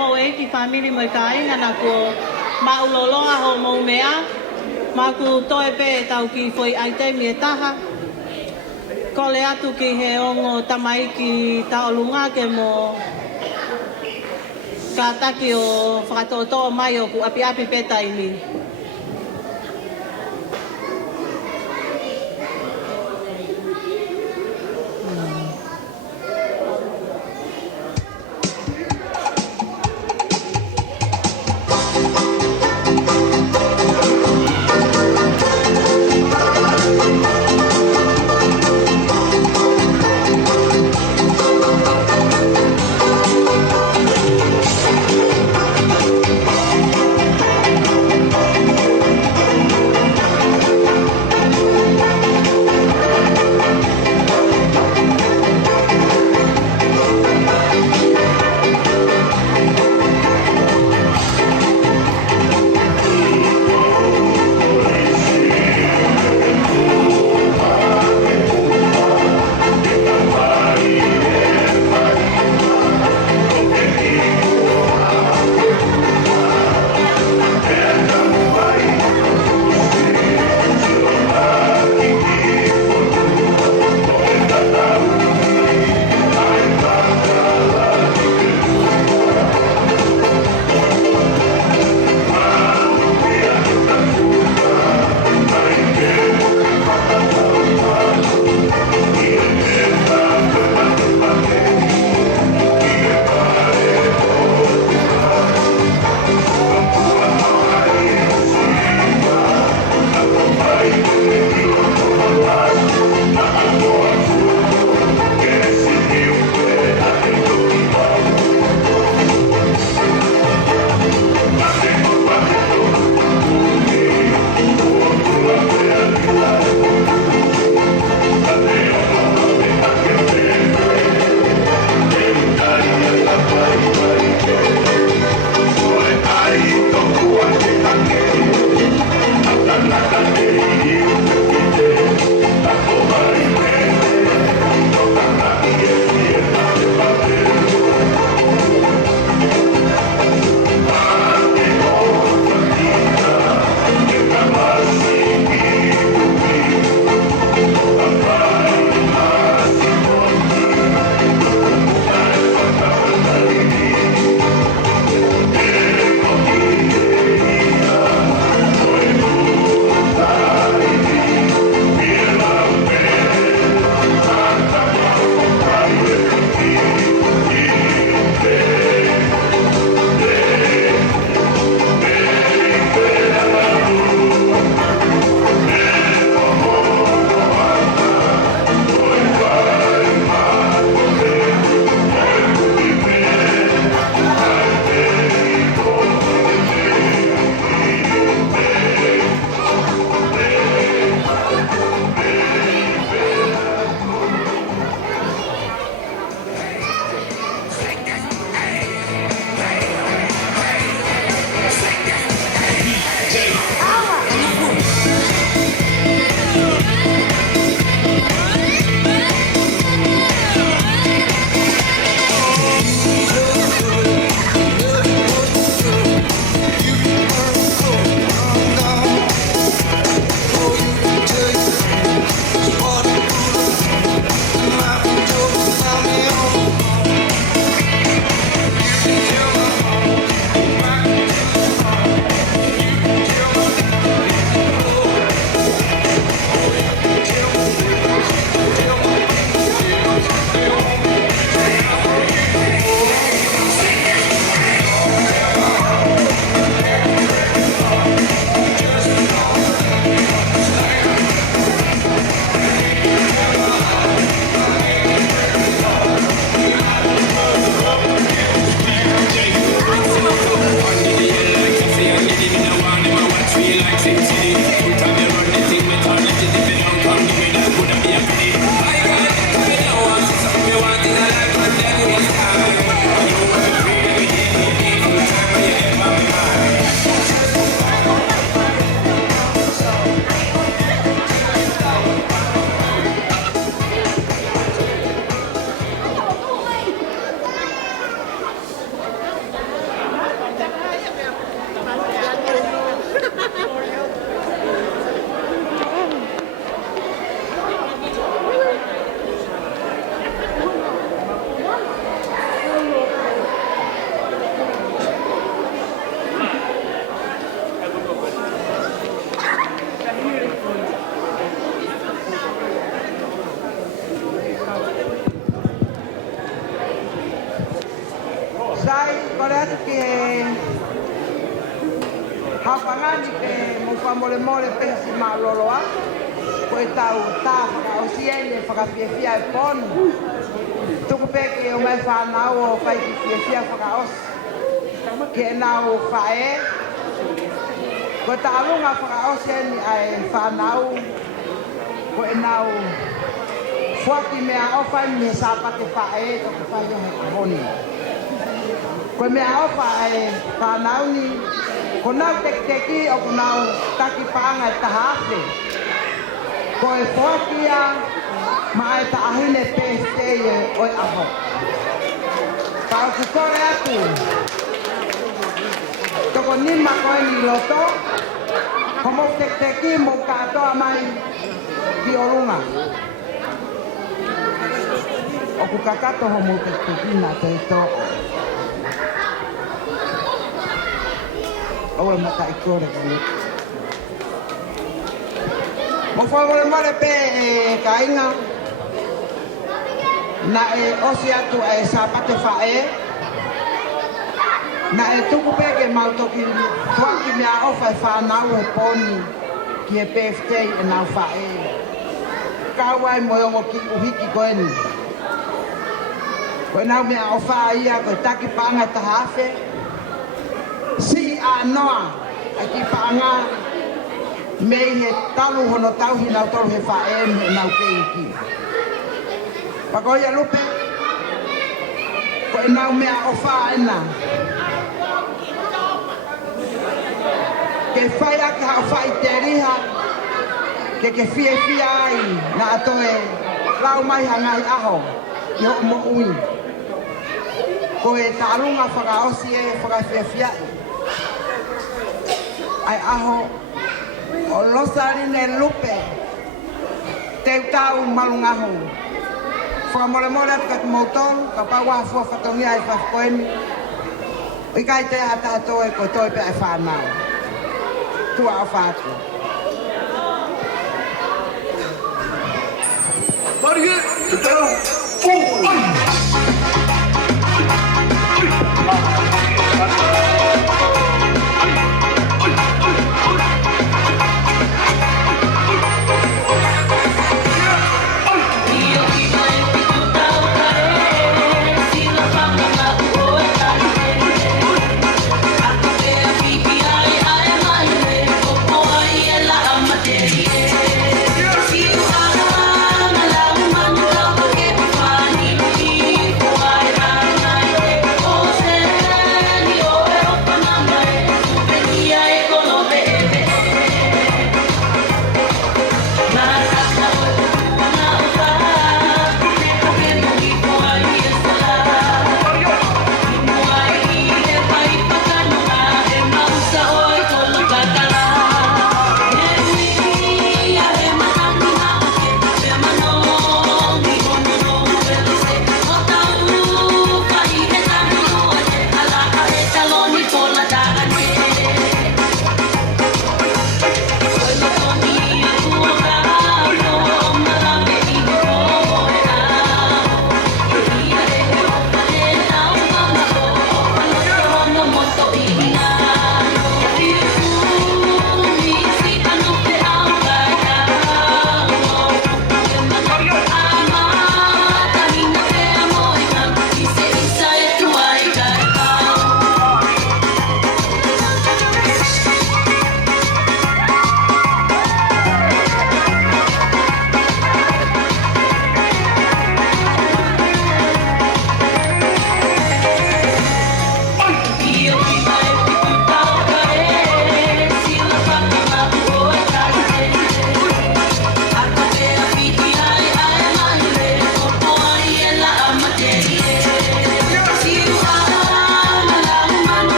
ho e ki family mo ka inga na ko mauloloa ho mo mea. Ma ku toe pe tau ki foi ai te mi e taha. Ko le atu ki he ongo tamai ki taolunga ke mo ka taki o whakatoto mai o ku api api pe taimi. Hapangani ke mo famole mole pesi ma loloa. Ko e tau ta o siene whakapiefia e ponu. Tuku peke o mai whanau o whai ki piefia whakaos. Ke e nau whae. Ko ta alunga whakaos eni ai whanau. Ko e nau fuaki mea ofa ni he sapate whae tuku whai o he honi. Ko mea ofa ai whanau ni. Ko nau teki o ko nau taki paanga e tahase. Ko e whakia ma e taahine pēsteye o e aho. Pao ku kore atu. Toko nima koe ni loto. Homo teki mo katoa mai ki orunga. O ku kakato homo teki na te to. Oe mata i kore kani. Mo whagore mare pe ka inga. Na e osi atu e sapate whae. Na e tuku pe ke mautoki tuaki mea ofa e whanau e poni ki e PFT e nau whae. Kawai moiongo ki uhiki koeni. Koe nau mea ofa ia koe taki panga tahafe. Si a noa a ki panga mei he talu hono tauhi nau tolu he whae me nau keiki. Pakoia Lupe, koe nau mea ofa ena. Ke whai ake hao whai te riha, ke fie ai na atoe lau mai hangai aho, i ho mo ui. Koe tarunga whakaosi e whakawhiawhiai. Ai aho, o Losaline Lupe, teu tau Malungahu. Whamore atu kat mouton, ka paua hafua whatongi ai whafkoeni. I kai te hata toe ko toi pe ai whanau. Tua o whātu. Marie, te tau, fō! Oh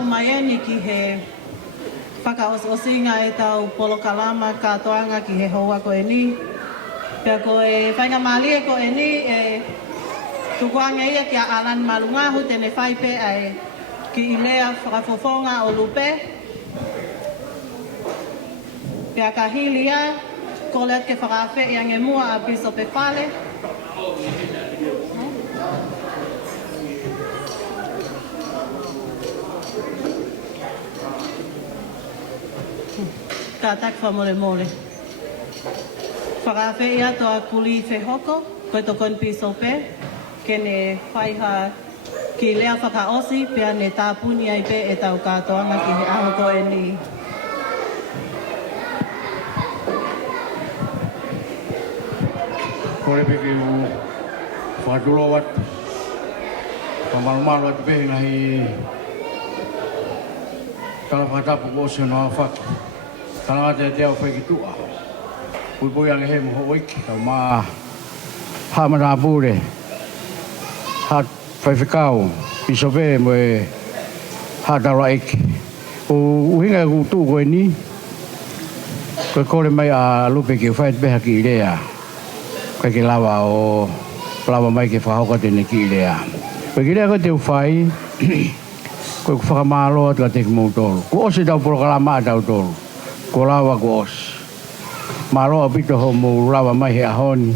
umaiani ki he whakaos-osinga e tau polokalama katoanga ki he hoa ko e ni. Pea ko e whainga malie ko e ni e tukuanga ia ki a Alan Malungahu tene whaipe ai ki i lea whakafofonga o Lupe. Pea ka hilia ko leat ke whakawhi i ange mua a piso pe whale. Ka tak whamore more. Whakawhi ia toa kuli whehoko, koe to kon piso pe, kene whaiha ki lea whakaosi, pea ne tāpuni ai pe e tau kātoanga ki he aho ko e ni. Kore peke u whatulo wat, whamarumaru at pehe ngahi kala whatapu kose no awhak. Kala ngate te au wheki tua. Pui ange he moho oiki, tau maa hamana apure. Hat whaiwhikau, piso pe mo e hatara eki. O uhinga e kutu koe ni, koe kore mai a Lupe ki whait beha ki rea. Koe ki lawa o lawa mai ki whahoka tene ki rea. Koe ki rea koe te uwhai, koe whakamalo atu a te ki mautoro. Ko ose tau porokalama a tau toro. Ko lawa ko ose. Malo a pito ho mo lawa mai he ahoni.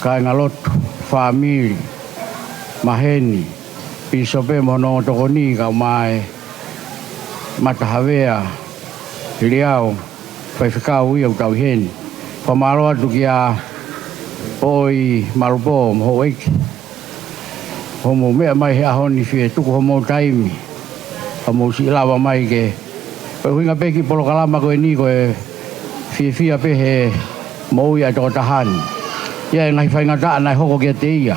Ka inga lotu, whamiri, maheni, piso pe mono toko ni ka mai matahawea, hiliao, whaiwhikau ia utau heni. Whamalo atu ki a oi marupo mo ho eki. Homo mea mai he ahoni fie tuku homo taimi. Homo si lawa mai ke. Koe huinga peki polokalama koe ni koe fia pe he mo ia toko tahani. Ia ngai whainga taa nai hoko kia te ia.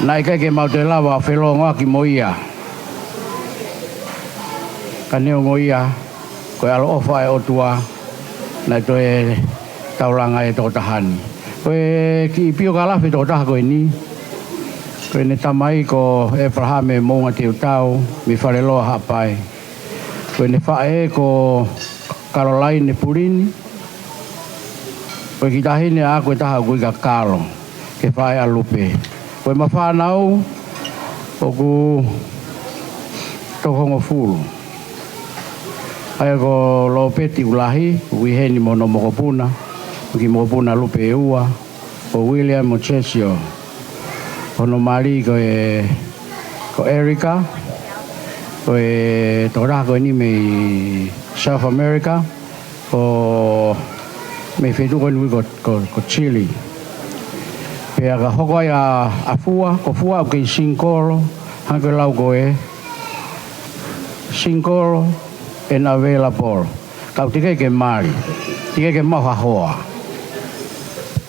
Nai kai ke mau te lawa whelonga ki mo ia. Ka neo ngo ia, koe alo ofa e otua, nai toe taulanga e toko tahani. Koe ki pio ka lafi toko taha koe ni. Koe ne tamai ko Abrahame mounga te utau, mi whareloa hapai. Koe ne whae ko Caroline Purini. Koe ki tahine a koe taha koe ka karo, ke whae a Lupe. Koe ma whanau, o ku tokongo furu. Ai ko lo peti ulahi, wiheni mono mokopuna, ki mokopuna Lupe e ua, o William Mochesio. Ono mari ko Erika, ko e tora ko ni me South America, o me fetu ko ni ko Chile. Pea ka hoko ia afua, ko fua o ke sinkoro, hanko lau ko e sinkoro en available. Kau tika ke mari, tika ke maha hoa.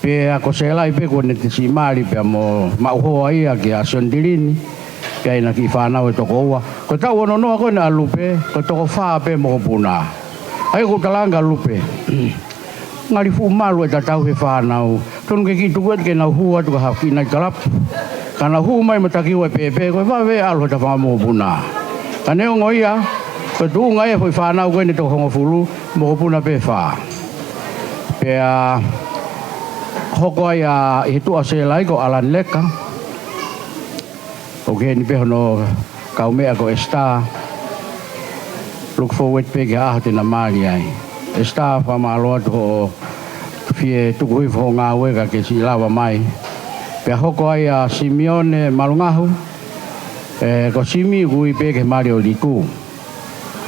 Pea ko se lai pe ko ne te si mari pe mo hoa ia ki a sondilini, pea ina ki whanau e toko ua. Ko tau ono noa ko na Lupe, ko toko whaa pe mo puna. Ai ko talanga Lupe. Ngari fu malu e tatau he whanau. Tonu ke ki tukuet ke nau hua tuka haki nai kalap. Ka nau hu mai mataki ua pepe, ko wawe alo ta wha mo puna. Ka neo ngoia, ko tu ngai e fui whanau koe ne toko hongo fulu, mo puna pe wha. Pea hoko ai a hitu a se lai ko Alan Leka. O ke ni peho no kau mea ko Esta. Look forward pe ke aho te na mali ai. Esta whama aloa tuho fie tuku hui fo ngā weka ke si lawa mai. Pea hoko ai a Simeone Malungahu. Ko simi kui pe ke mari o liku.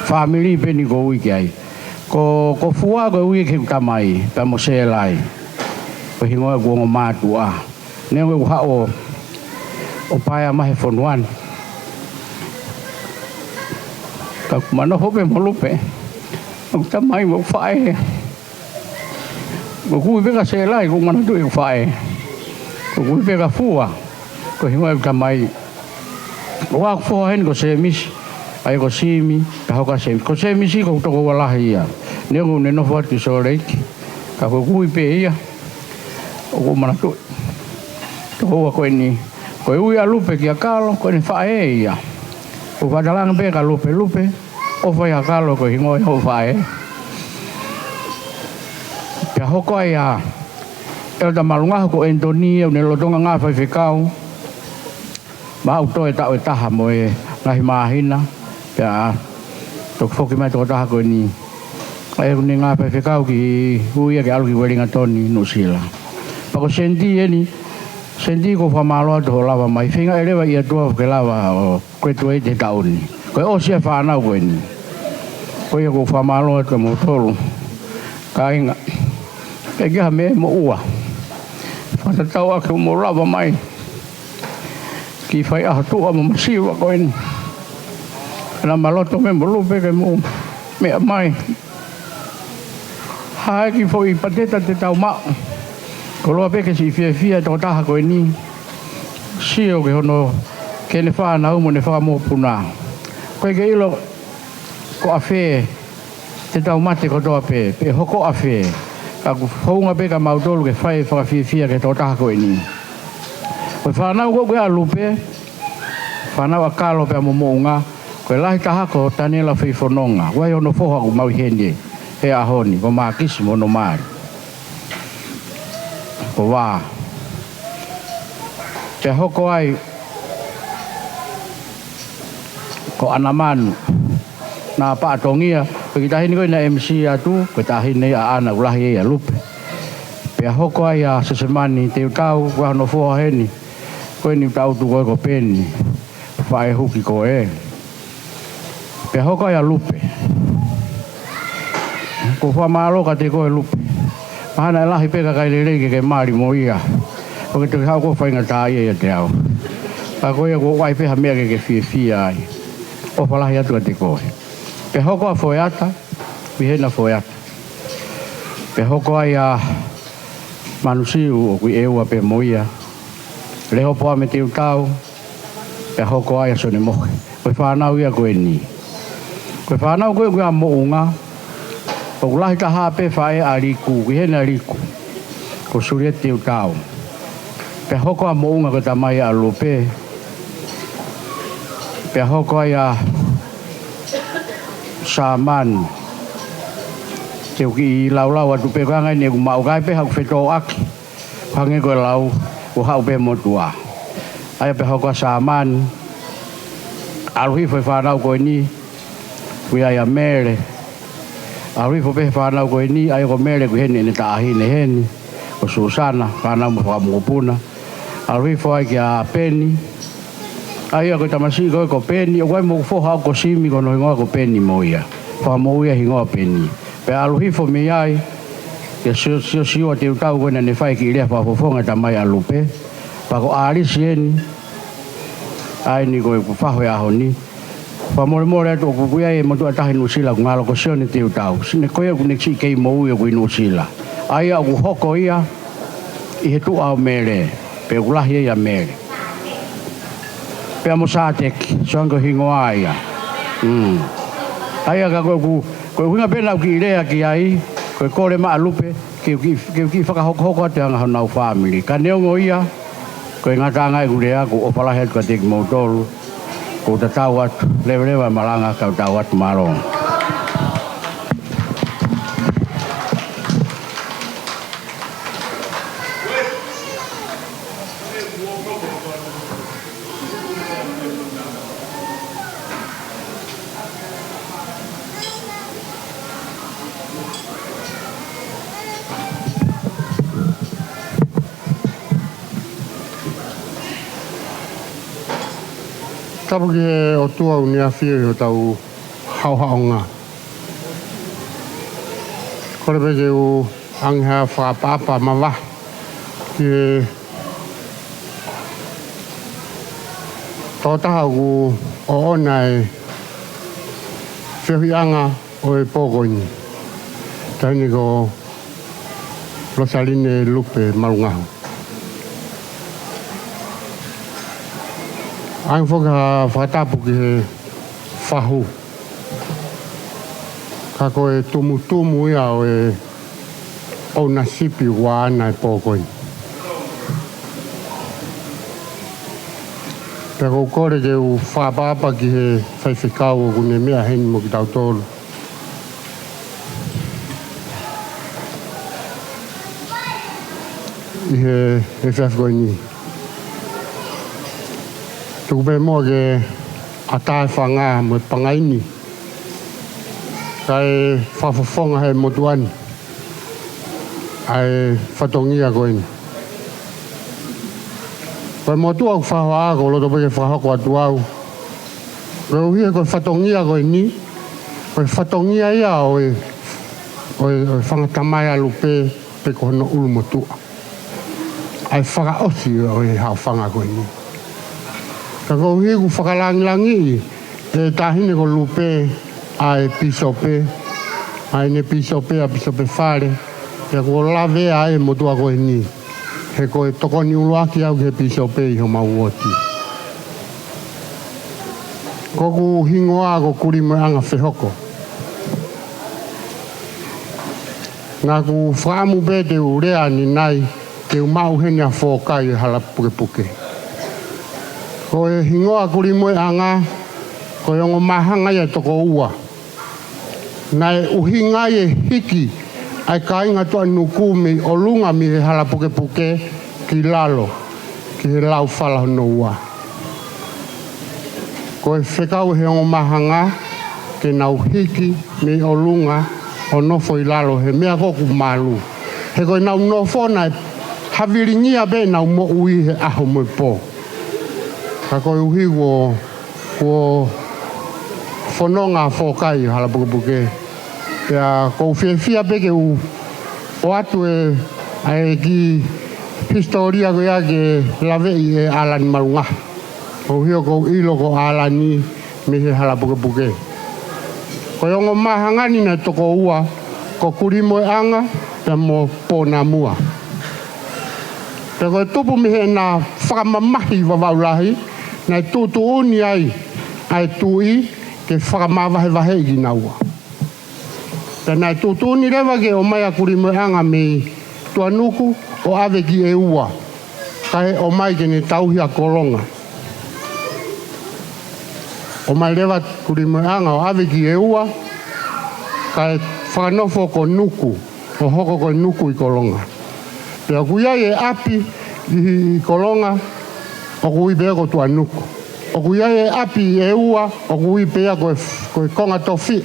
Family pe ni ko ui ke ai. Ko fua ko ui ke kamai. Pea mo se lai. Ko hingoa guongo mātua. Neo e uha o paia mahe fonuan. Ka kumano hope mo Lupe. O tamai mo whae. Ko kui peka se lai ko mana tu e whae. Ko kui peka fua. Ko hingoa e tamai. Ko wak fua hen ko se misi. Ai ko simi. Ka hoka se misi. Ko se misi ko toko walahi ia. Neo ne no whatu so reiki. Ka ko kui pe ia. O ko mana tu. Toko wa koe ni. Koe ui a Lupe ki a kalo, koe ni whae ia. O whadalang pe ka lupe lupe. O whai hakalo ko hingo e ho whae. Pia hoko ai a Elda Malungahu ko Indonesia ne lotonga ngā whai whikau. Ma au toe tau e taha mo e ngahi mahina. Pia tok whoki mai toko taha ko ni. Ai ne ngā whai whikau ki huia ke alu ki Wellingtoni no sila. Pako sendi e ni. Sendi ko whamaloa toho lava mai. Whinga e rewa ia tua ke lava o koe tua e te tauni. Koe o sia whanau koe ni. Koe ko whamaloa te mo tolu. Ka inga. E kia me mo ua. Whatatau ake mo lava mai. Ki whai aha tua mo masiwa koe ni. Nā maloto me mo lupe ke mo mea mai. Hae ki fo i pateta te tau mao. Ko loa peke si fia tō taha koe ni. Sio ke hono ke ne whanau mo ne whakamopuna. Koe ke ilo ko a whē te tau mate ko toa pē. Pe hoko a whē. Ka ku whaunga pe ka mautolu ke whai whakawhia ke tō taha koe ni. Koe whanau ko koe a lupe. Whanau a kālo pe a momounga. Koe lahi taha ko tanela whiwhanonga. Koe hono whoha ku mau hende. He a honi. Ko maa kisi mo no maari. Ko wā. Te hoko ai ko anamanu. Nā pātongia. Ko ki tahini koe na MC atu. Ko tahini a ana ulahi e a lupe. Pea hoko ai a sesemani te utau. Ko hano whoha heni. Koe ni tau tu koe ko peni. Whae huki ko e. Pea hoko ai a lupe. Ko whamalo ka te koe lupe. Mahana e lahi peka kai leleke ke maari mo ia. O ke te hau ko whainga tā ia te au. Ka koe ko wai peha mea ke fia ai. O whalahi atu a te koe. Pe hoko a whoeata, mihena whoeata. Pe hoko ai a manusiu o kui eua pe mo ia. Leho poa me te utau. Pe hoko ai a sone mohe. Koe whanau ia koe ni. Koe whanau koe koe a mounga. O kulahi ka hape whae a riku, kihena riku. Ko suria te utau. Pe hoko a mounga ko tamai a Lupe. Pe hoko ai a Saman. Te uki i laulau atu pe kanga ni ku mau kai pe hau whetō aki. Pange koe lau ku hau pe motua. Ai pe hoko a Saman. Aruhi whai whanau koe ni. Kui ai a mere. Aui fo pe whanau koe ni, ai ko mere ku hene ne tāhine hene. Ko Susana, whanau mo whakamukupuna. Aui fo ai ki a Peni. Ai a koe tamasi koe ko Peni, o koe mo kufoha ko simi kono hingoa ko Peni mo ia. Whamo ia hingoa Peni. Pe aluhi fo me ai, ke sio te utau koe na ne whai ki irea whafofonga tamai a Lupe. Pa ko aalisi hene. Ai ni koe ku whahoe aho ni. Whamore atu o kukuia e motu atahi nusila ku ngalo ko sio ni te utau. Sine koe ku neksi kei mou ia kui nusila. Ai a ku hoko ia i he tu au mere. Pe kulahi ia mere. Pe amo sāteki, soanko hingoa ia. Ai a ka koe huinga pena ki irea ki ai. Koe kore maa Lupe. Ki whakahoko ate anga hanau family. Ka neongo ia. Koe ngata ngai kurea ku opalahi atu ka teki mou tolu. Ko ta tau atu, lewa malanga kau tau atu marong. Tapu ki he o tua uni a whiri o tau hauhaonga. Kore peke u angha whakapapa mawa. Ki he tōtaha ku o ona e whianga o e pōkoini. Taini ko Losaline Lupe Malungahu. Ang whaka whatapu ki he whahu. Ka koe tumu ia o e o na sipi wa ana e pōkoi. Pea kou kore ke u whapapa ki he whaiwhikau o kune mea heni mo ki tau tolu. I he whiawhikoi ni. Tuku pe mua ke a tae whanga mo pangaini. Kai whawhawhonga he motuani. Ai whatongia koe ni. Koe motua ku whahoa ako loto peke whahoko atu au. Koe uhia koe whatongia koe ni. Koe whatongia ia oe whangatamai a Lupe pe kohono ulu motua. Ai whakaosi oe hao whanga koe ni. Ka koe uhia ku whakalangilangi e tahine ko Lupe ai pisope. Ai ne pisope a pisope whare. Ia ko lawe ai motua koe ni. He koe tokoni uluaki au ke pisope i ho mauoti. Koku hingoa ko kuri mo anga whehoko. Ngā ku whaamu be te urea ni nai te umau hene a whokai e hala puke puke. Koe hingoa kuri mo anga koe ongo mahanga ia toko ua. Nai uhinga e hiki ai ka inga toa nuku mi o lunga mi he hala puke puke ki lalo, ki he lau whala hono ua. Ko e whekau he ongo mahanga ke nau hiki mi o lunga o nofo i lalo he mea koku malu. He koe nau nofo na hawiringia be nau mo ui he aho mo po. Ka koe uhi ko whanonga whokai hala puke puke. Pea kou whiawhia peke o atu e ki historia ko ia ke lawe i e alani Malungahu. Kou hio kou ilo ko alani me he hala puke puke. Ko yongo mahangani na toko ua ko kuri mo anga e mo pōna mua. Pea koe tupu me he na whakamamahi wawaulahi na tūtu uni ai tui ke whakamavahe vahe i na ua. Tēnā tūtūni rewa ke o mai a kuri mo anga me tua nuku o ave ki e ua. Kahe o mai ke ne tauhi a kolonga. O mai rewa kuri mo anga o ave ki e ua. Kahe whakanofo ko nuku. O hoko ko nuku i kolonga. Pea kuia e api i kolonga o kui pea ko tua nuku. O kuia e api i e ua o kui pea ko konga tofia.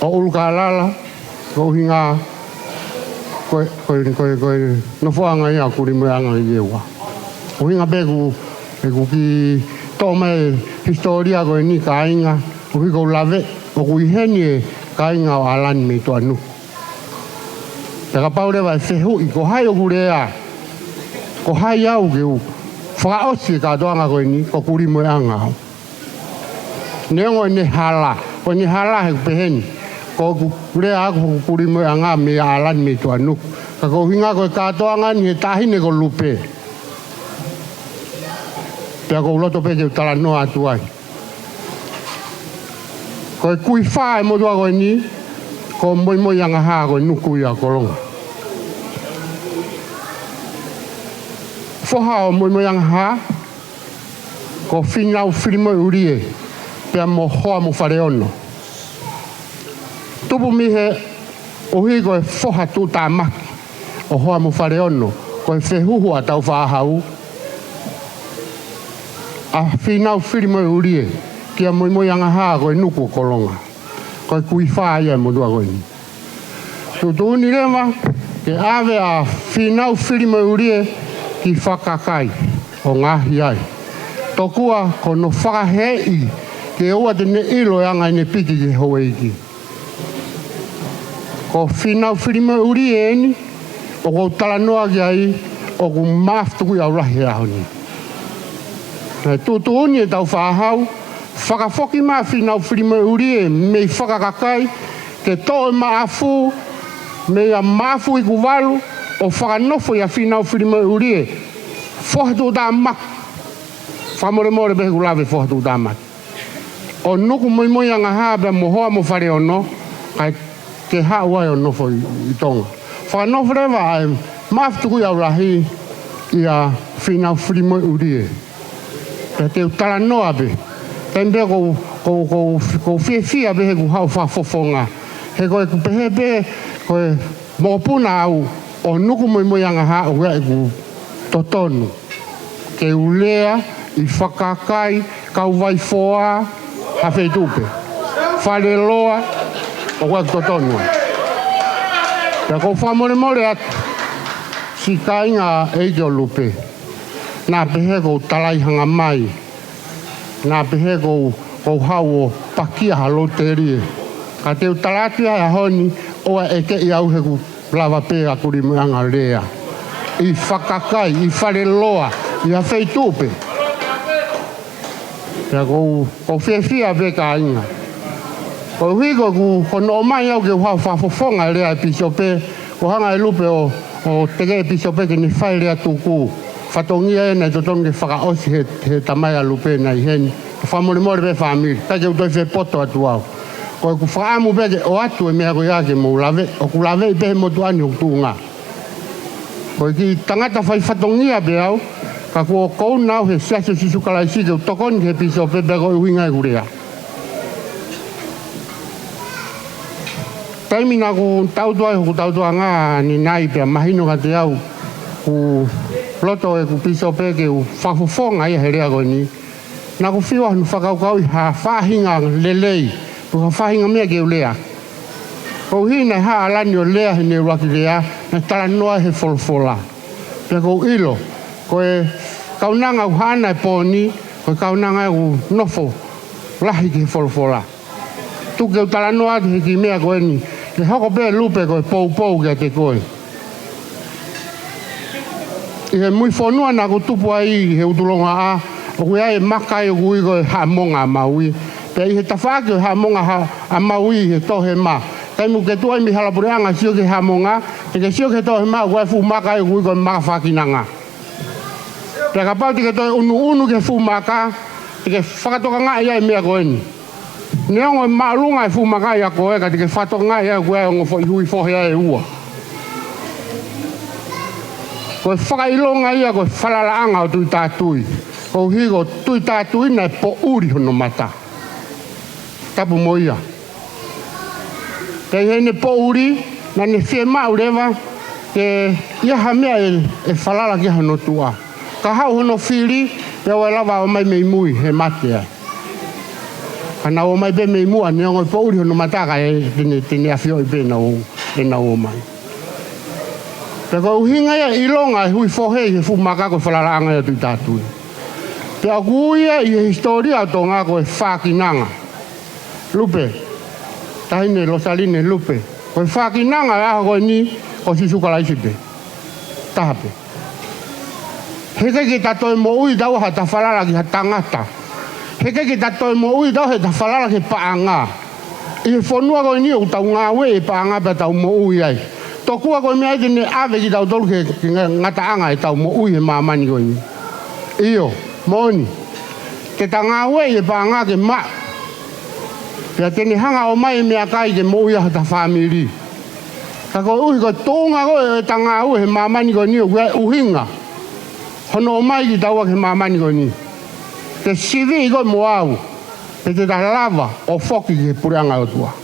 O ulukalala, ko hinga, koe nofoanga ia kuri mo anga i ewa. O hinga beku ki tome historia koe ni ka inga, o hiko lawe, o kui heni e ka inga o alani me toa nuku. Peka paurewa e whehu i ko hai o kurea, ko hai au ke u, whakaosi ka toanga koe ni, ko kuri mo anga. Neongo ne hala, ko ni hala he peheni. Ko rea ako kuri mo anga me alani me toa nuku. Ka ko hinga koe katoanga ni he tahine ko Lupe. Pea ko uloto peke utala noa atu ai. Koe kui whae mo tua koe ni, ko Moimoi anga haa koe nuku ia kolonga. Whoha o Moimoi anga haa, ko whinau whirimo urie, pea mo hoa mo whare ono. Tupu mi he ohi koe whoha tū tā maki o hoa mo whare ono, koe whehuhu a tau whaahau. A whinau whirimo urie, kia Moimoi anga haa koe nuku o kolonga. Koe kui whaa ia mo tua koe ni. Tūtūni rewa, ke ave a whinau whirimo urie ki whakakai o ngahi ai. Tokua ko no whakahei ke oa tene ilo anga ne piki ke hoe iki. Ko whinau whirimo urie eni, o ko tala noa ki ai, o ko maftuku i au rahi aho ni. Tūtūni e tau whaahau, whakafoki maa whinau whirimo urie mei whakakakai, ke toe maa afu, mei a maafu i kuwalu, o whakanofo i a whinau whirimo urie, whohatu tā maki. Whamore more behe kulawe whohatu tā maki. O nuku Moimoi anga hāpea mo hoa mo whare ono, kai ke hau ai o nofo i tonga. Whanofo rewa ai maftuku i au rahi, ia whina whirimo urie. Pea te utala noa be. Tembe ko whia be he ku hau whafofonga. He koe ku pehe be koe mōpuna au o nuku Moimoi anga ha o wea e ku totonu. Ke ulea, i whakakai, kau vai foa, hawhei tupe. Whare loa, o wea ku totonu. Pea ko whamore atu. Si kai ngā eige o Lupe. Nā pehe ko talai hanga mai. Nā pehe ko hau o pakia halo te rie. Ka te utalatia e honi, oa eke i au he ku lava pēa kuri meanga rea. I whakakai, i whare loa, i a whei tūpe. Pea ko whia be ka inga. Ko hiko ko no mai au ke hau whafofonga rea e pisope, ko hanga e Lupe o tege e pisope ke ni whai rea tūku. Whatongia e nei totonu ke whakaosi he tamai a Lupe nei heni. Whamore be whamiri, take utoi whe poto atu au. Ko ku whaamu beke o atu e mea koe ake mou lave, o ku lave i pehe motu ani o tūnga. Ko ki tangata whai whatongia be au, ka kua kou nau he siaso sisukala i sike u tokoni he pisope beko i huinga e kurea. Taimina ku tautua e ku tautua ngā ni nai pia mahino ka te au ku loto e ku pisope ke u whafofonga i he rea koe ni. Nā ku whiwa hanu whakaukau i ha whahinga lelei, ku ha whahinga mea ke u lea. Ko hina ha alani o lea he ne waki rea, na tala noa he wholwhola. Pia ko ilo, ko e kaunanga u hana e pōni, ko e kaunanga u nofo, lahi ki he wholwhola. Tuke u tala noa he ki mea koe ni, le hoko pe Lupe ko e pou kia te koe. I he mui whonua nā ku tupu ai he utulonga a, o kui ai makai o kui koe ha monga a maui. Pea i he tawhaki o ha monga a maui he tohe ma. Taimu ke tuai mi halapureanga sio ke ha monga, te ke sio ke tohe ma o kui fu makai o kui koe maka whakinanga. Pea ka pau te ke toi unu ke fu maka, te ke whakatoka ngā ia e mea koe ni. Neongo e maalunga e fu maka ia koe, ka te ke whatoka ngā ia koe o ngofo i hui fohe ia e ua. Koe whakailonga ia koe whalalaanga o tui tātui. Ko higo tui tātui nei po uri hono mata. Tapu mo ia. Kei hene po uri, na ne whie mau rewa, ke ia ha mea e whalala ki hono tua. Ka hau hono whiri, pe o e lawa o mai mei mui he matea. Kana o mai be mei mua, ne ongo po uri hono mata ka e tene awhio i pēna o mai. Pe ko uhinga ia ilonga e hui fohe he fu maka ko whalalaanga ia tui tātui. Pe a kuia i historia o tō ngā koe whākinanga. Lupe, tahine Losaline Lupe. Koe whākinanga e aha koe ni o sisukala isipe. Tahape. Heke ki tatoe mo ui tau ha ta whalala ki ha tangata. Heke ki tatoe mo ui tau he ta whalala ki paanga. I he whonua koe ni o tau ngā we e paanga pe tau mo ui ai. Tokua koe mea ite ne ave ki tau tolu ki ngata anga e tau mo ui he maamani koe ni. Iyo. Moni, ke ta ngā wei e pā ngā ke ma. Pea tene hanga o mai mea kai ke mo ia ta whamiri. Ka koe uhi koe tōnga koe e ta ngā ue he mamani koe ni o kua uhinga. Hono o mai ki taua ke mamani koe ni. Ke sivi koe mo au. Pe te ta lava o foki ke pureanga o tua.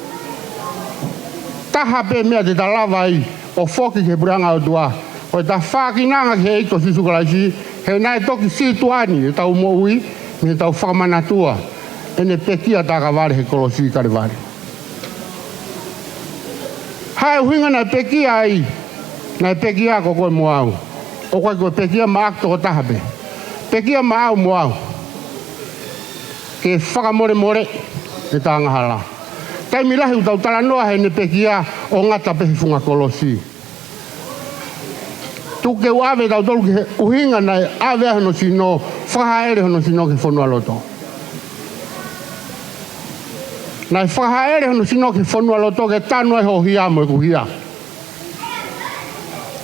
Taha pe mea te ta lava i o foki ke pureanga o tua. Koe ta whakinanga ke eiko sisukalaisi. He nai toki situani e tau mo ui, me tau whakamanatua. E ne pekia tā ka ware he kolosi kare ware. Hae huinga nai pekia ai, nai pekia ko koe mo au. O koe pekia ma akto ko tahape. Pekia ma au mo au. Ke whakamore e tā ngahala. Taimi lahi utau tala noa he ne pekia o ngata pehi funga kolosi. Tuke uawe tau tolu ke uhinga nei awe hono sino, whahaere hono sino ke whanua loto. Nei whahaere hono sino ke whanua loto ke tanua e ho hia mo e ku hia.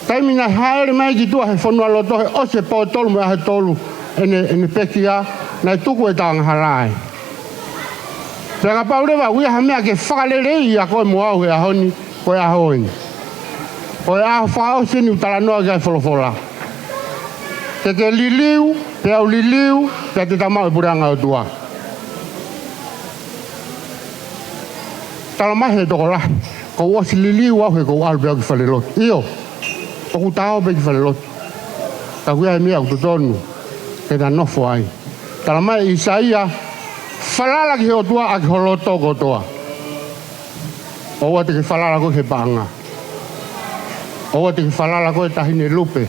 Taimi nei haere mai ki tua he whanua loto he ose po tolu me ahe tolu ene pekia, nei tuku e tanga harai. Pega paurewa uia ha mea ke whakalelei a koe mo au he ahoni, koe ahoi. Koe aho whao sini utala noa kia wholofola. ke liliu, pe au liliu, pe te tamau e puranga o tua. Tala mahe toko la, ko wasi liliu au he ko alu pea ki whale lotu. Iyo, toku tao pe ki whale lotu. Ta kuia he mea kutotonu, ke ta nofo ai. Tala mahe Isaia, whalala ki he o tua a ki holoto ko toa. Owa te ki whalala ko he paanga. Owa te ki whalala ko e tahine Lupe.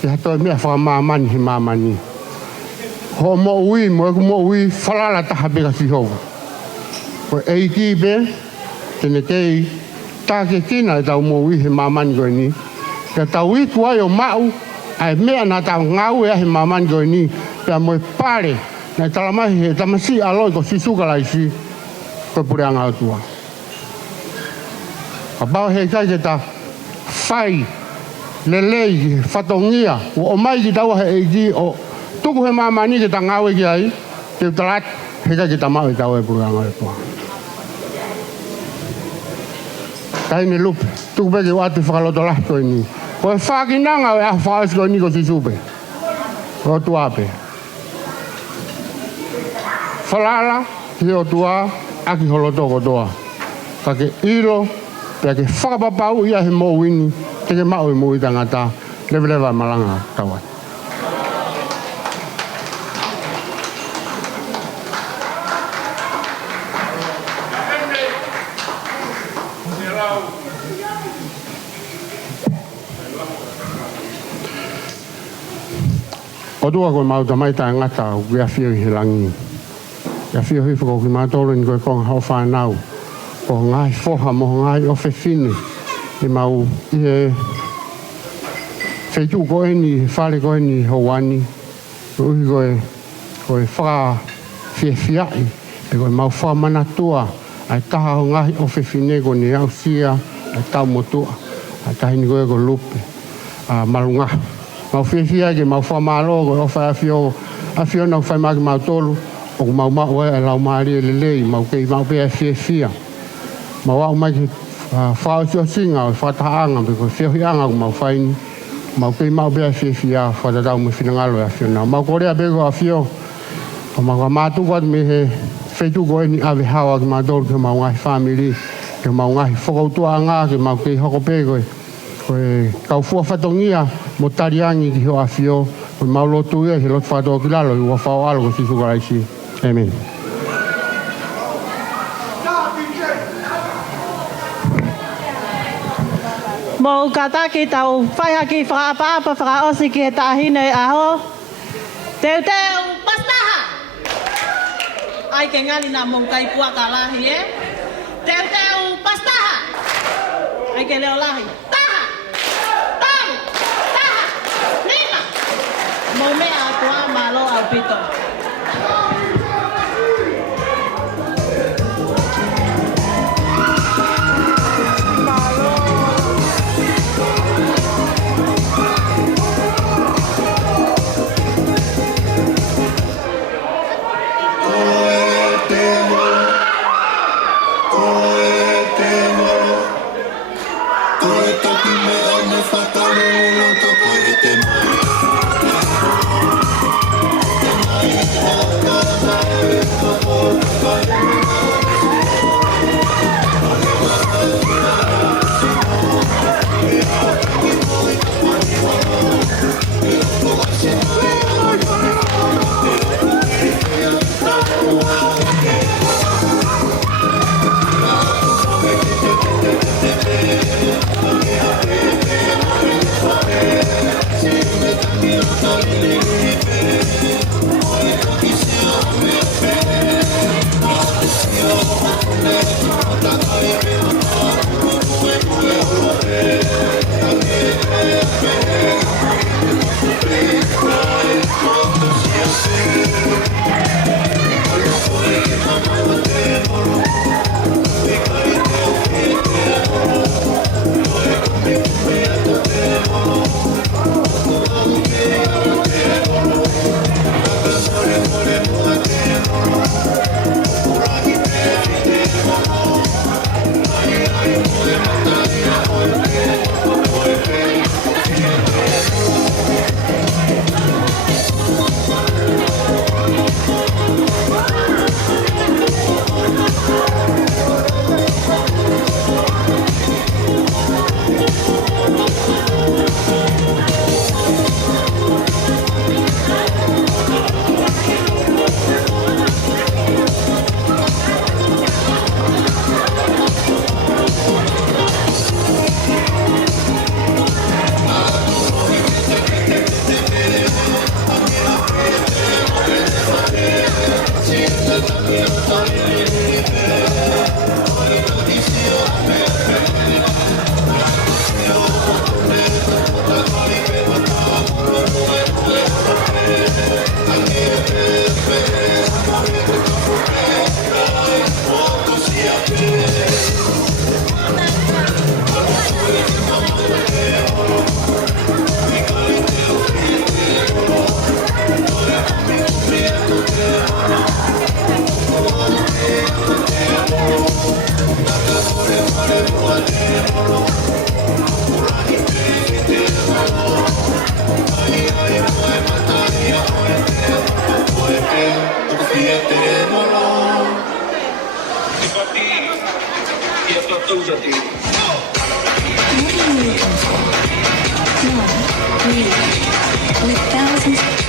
Ki hatoe mea whakamāmani he māmani. Ho mo ui, mo eku mo ui, whalala taha peka si hova. Ko eiki pe, tene kei, tāke kina e tau mo ui he māmani koe ni. Ka tau iku ai o mau, ai mea nā tau ngau e he māmani koe ni. Pea mo e pare, nai talamahi he tamasi aloi ko sisuka laisi, koe pure anga o tua. Ka pao he kai ke ta whai, lelei, whatongia, o mai ki taua he eiki o tuku he māmani ke ta ngau e ki ai, te utalat, he kai ke ta mau e taua e pure anga o tua. Tahine Lupe, tuku peke o atu whakaloto lahto ni. Ko e whakinanga o e a whaosi koe ni ko sisupe. O tuape. Whalala, ki o tua, aki holoto ko toa. Ka ke ilo, pea ke whakapapau ia he mo wini, te ke mao i mo i tangata, lewa malanga tawai. O tua koe mauta mai tae ngata o kia whio i he langi. Kia whio hi whako ki mātoro ni koe konga hao whanau. Ko ngai whoha mo ngai ofe whine. I mau i he wheitu koe ni, whare koe ni hauani. Uhi koe whaka whiai. Pe koe mau wha manatua. Ai taha ho ngai ofe whine ko ni au sia. Ai tau motua. Ai tahini koe ko Lupe. Malungahu. Mau whiawhia ke mau whamalo, ko whai awhio nau whai maki mau tolu, o mau mau e lau maari e lelei, mau kei mau pia whiawhia. Mau au mai ki whao sio singa o whataanga, pe ko whiawhianga ko mau whaini, mau kei mau pia whiawhia, whatatau me whinangalo e awhio nau. Mau korea pe ko awhio, o mau ka mātu watu me he wheitu ko e ni awe hawa ki mau tolu ke mau ngahi whamiri, ke mau ngahi whakautua anga, ke mau kei hoko pe koe. Koe kau fua whatongia mo tariangi ki ho awhio, koe maulotu ia he lotu whatoa ki lalo, i ua whao alo ko sisu karaisi. Amen. Mo kataki tau whaihaki whakaapa whakaosi ki he tahine aho. Teu pastaha! Ai ke ngali na mong kai puaka lahi e. Teu pastaha! Ai ke leo lahi. Moimoi atua malo au pito. Thank you. With thousands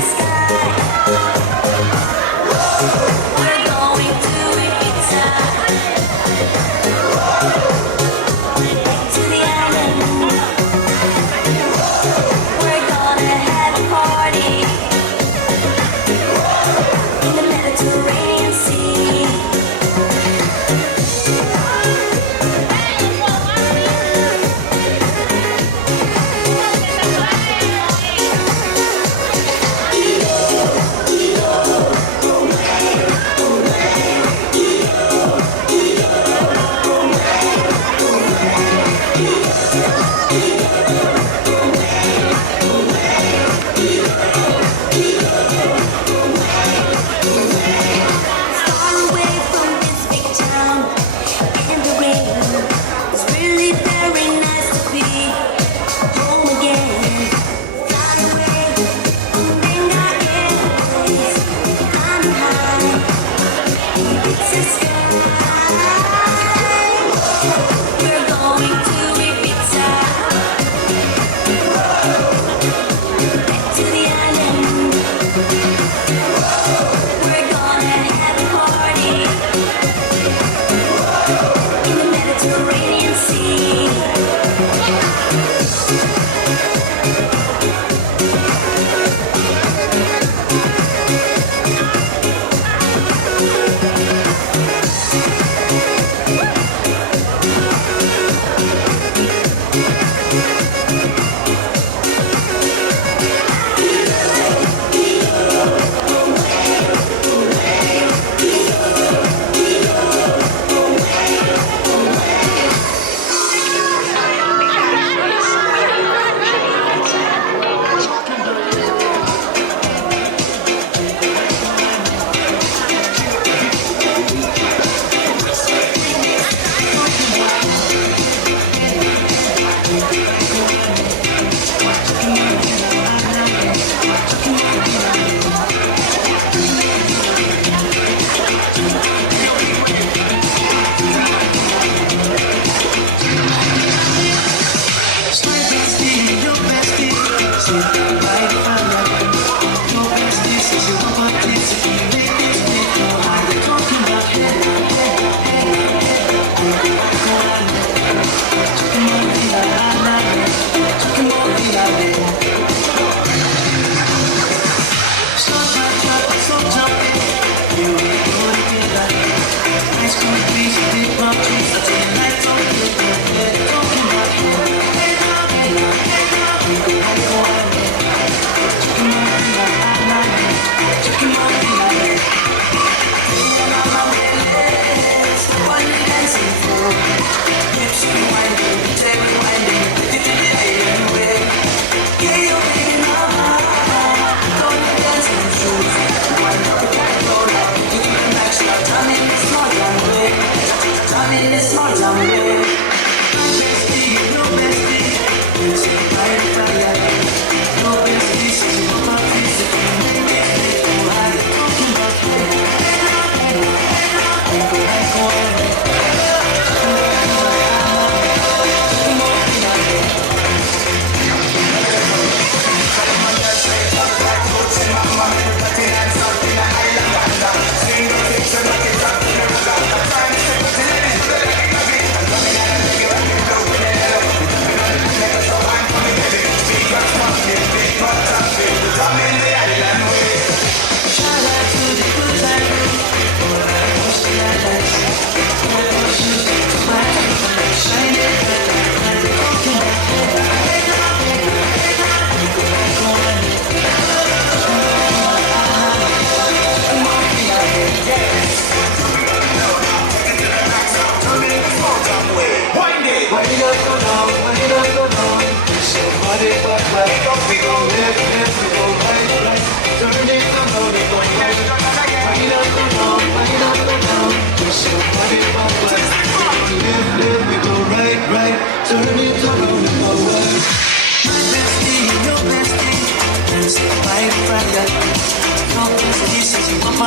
Sky.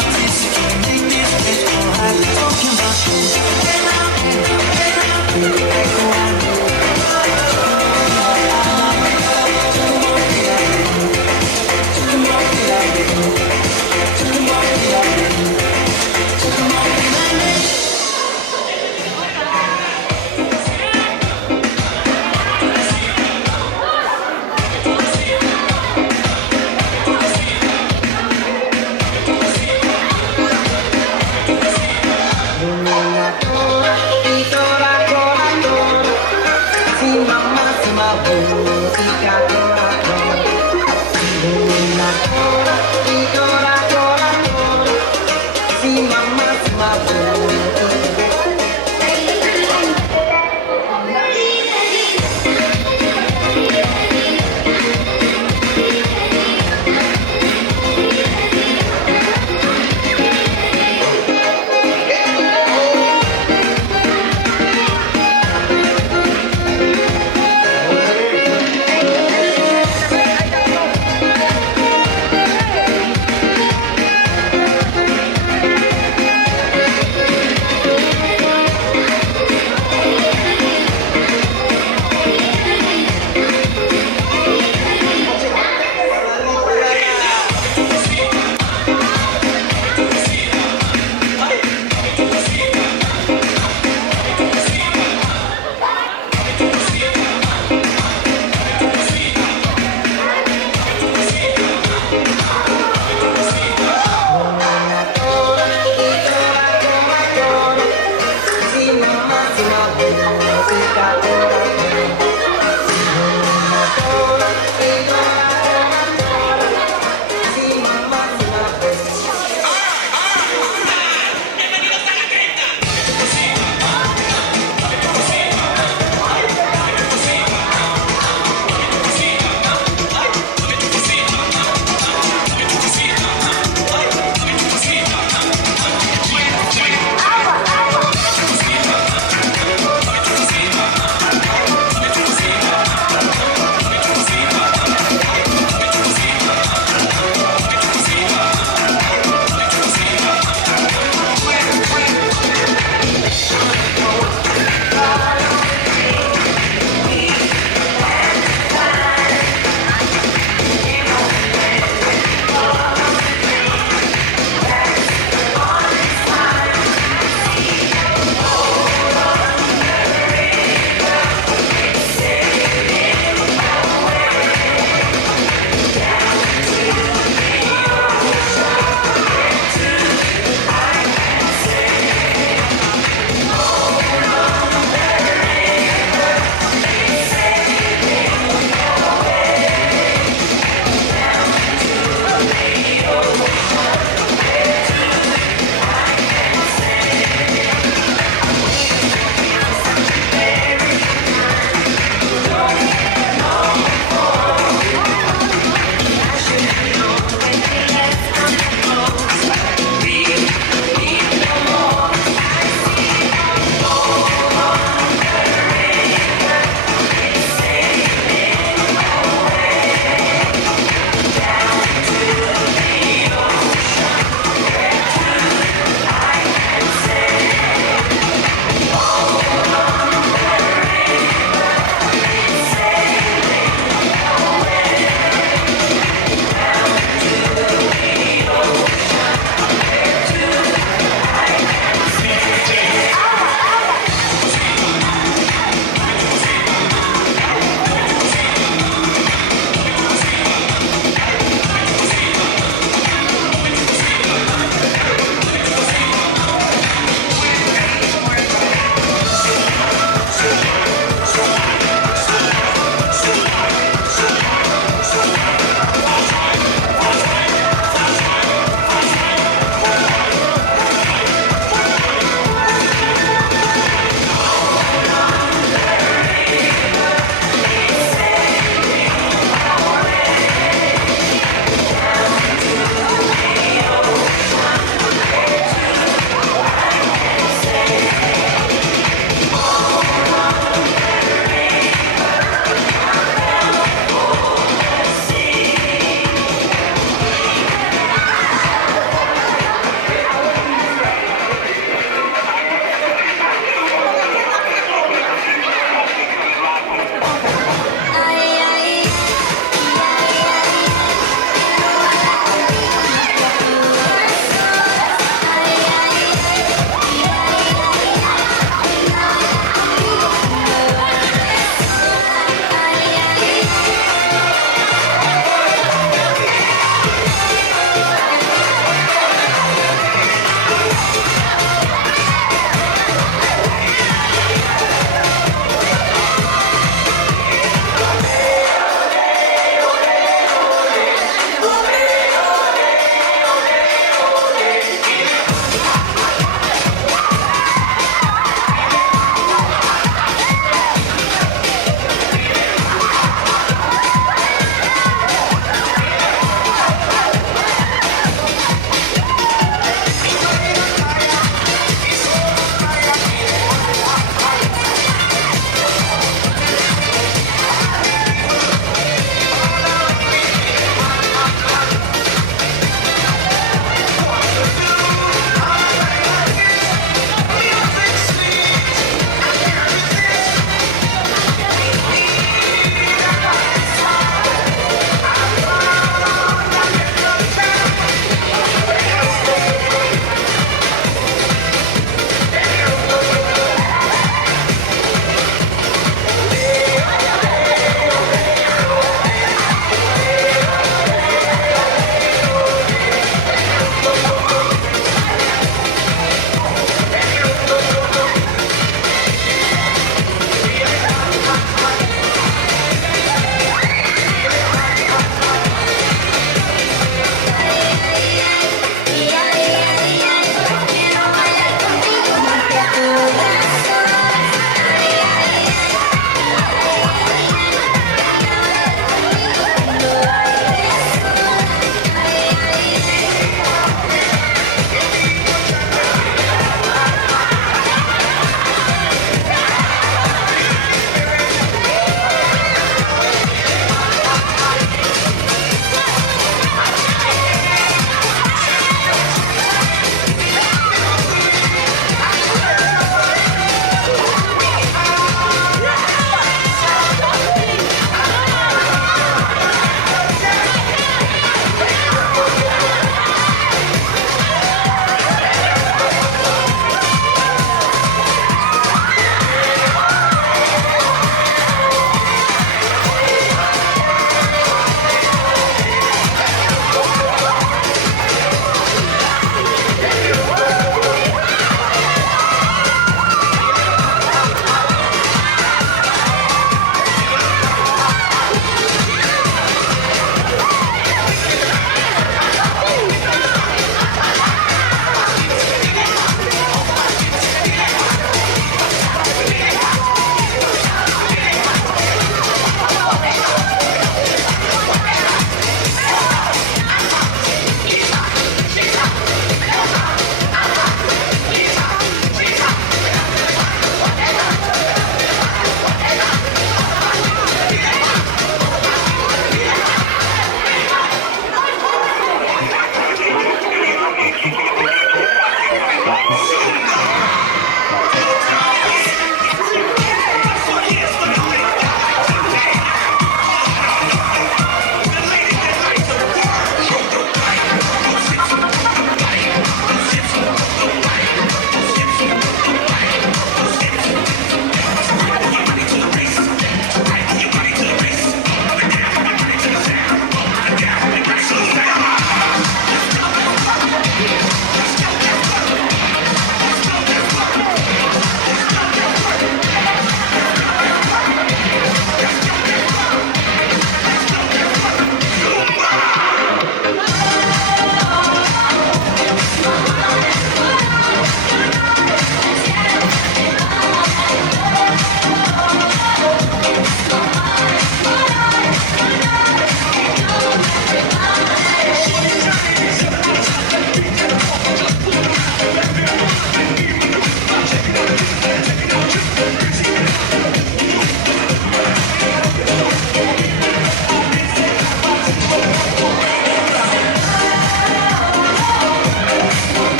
artists can make this place go high. Talking about you. See my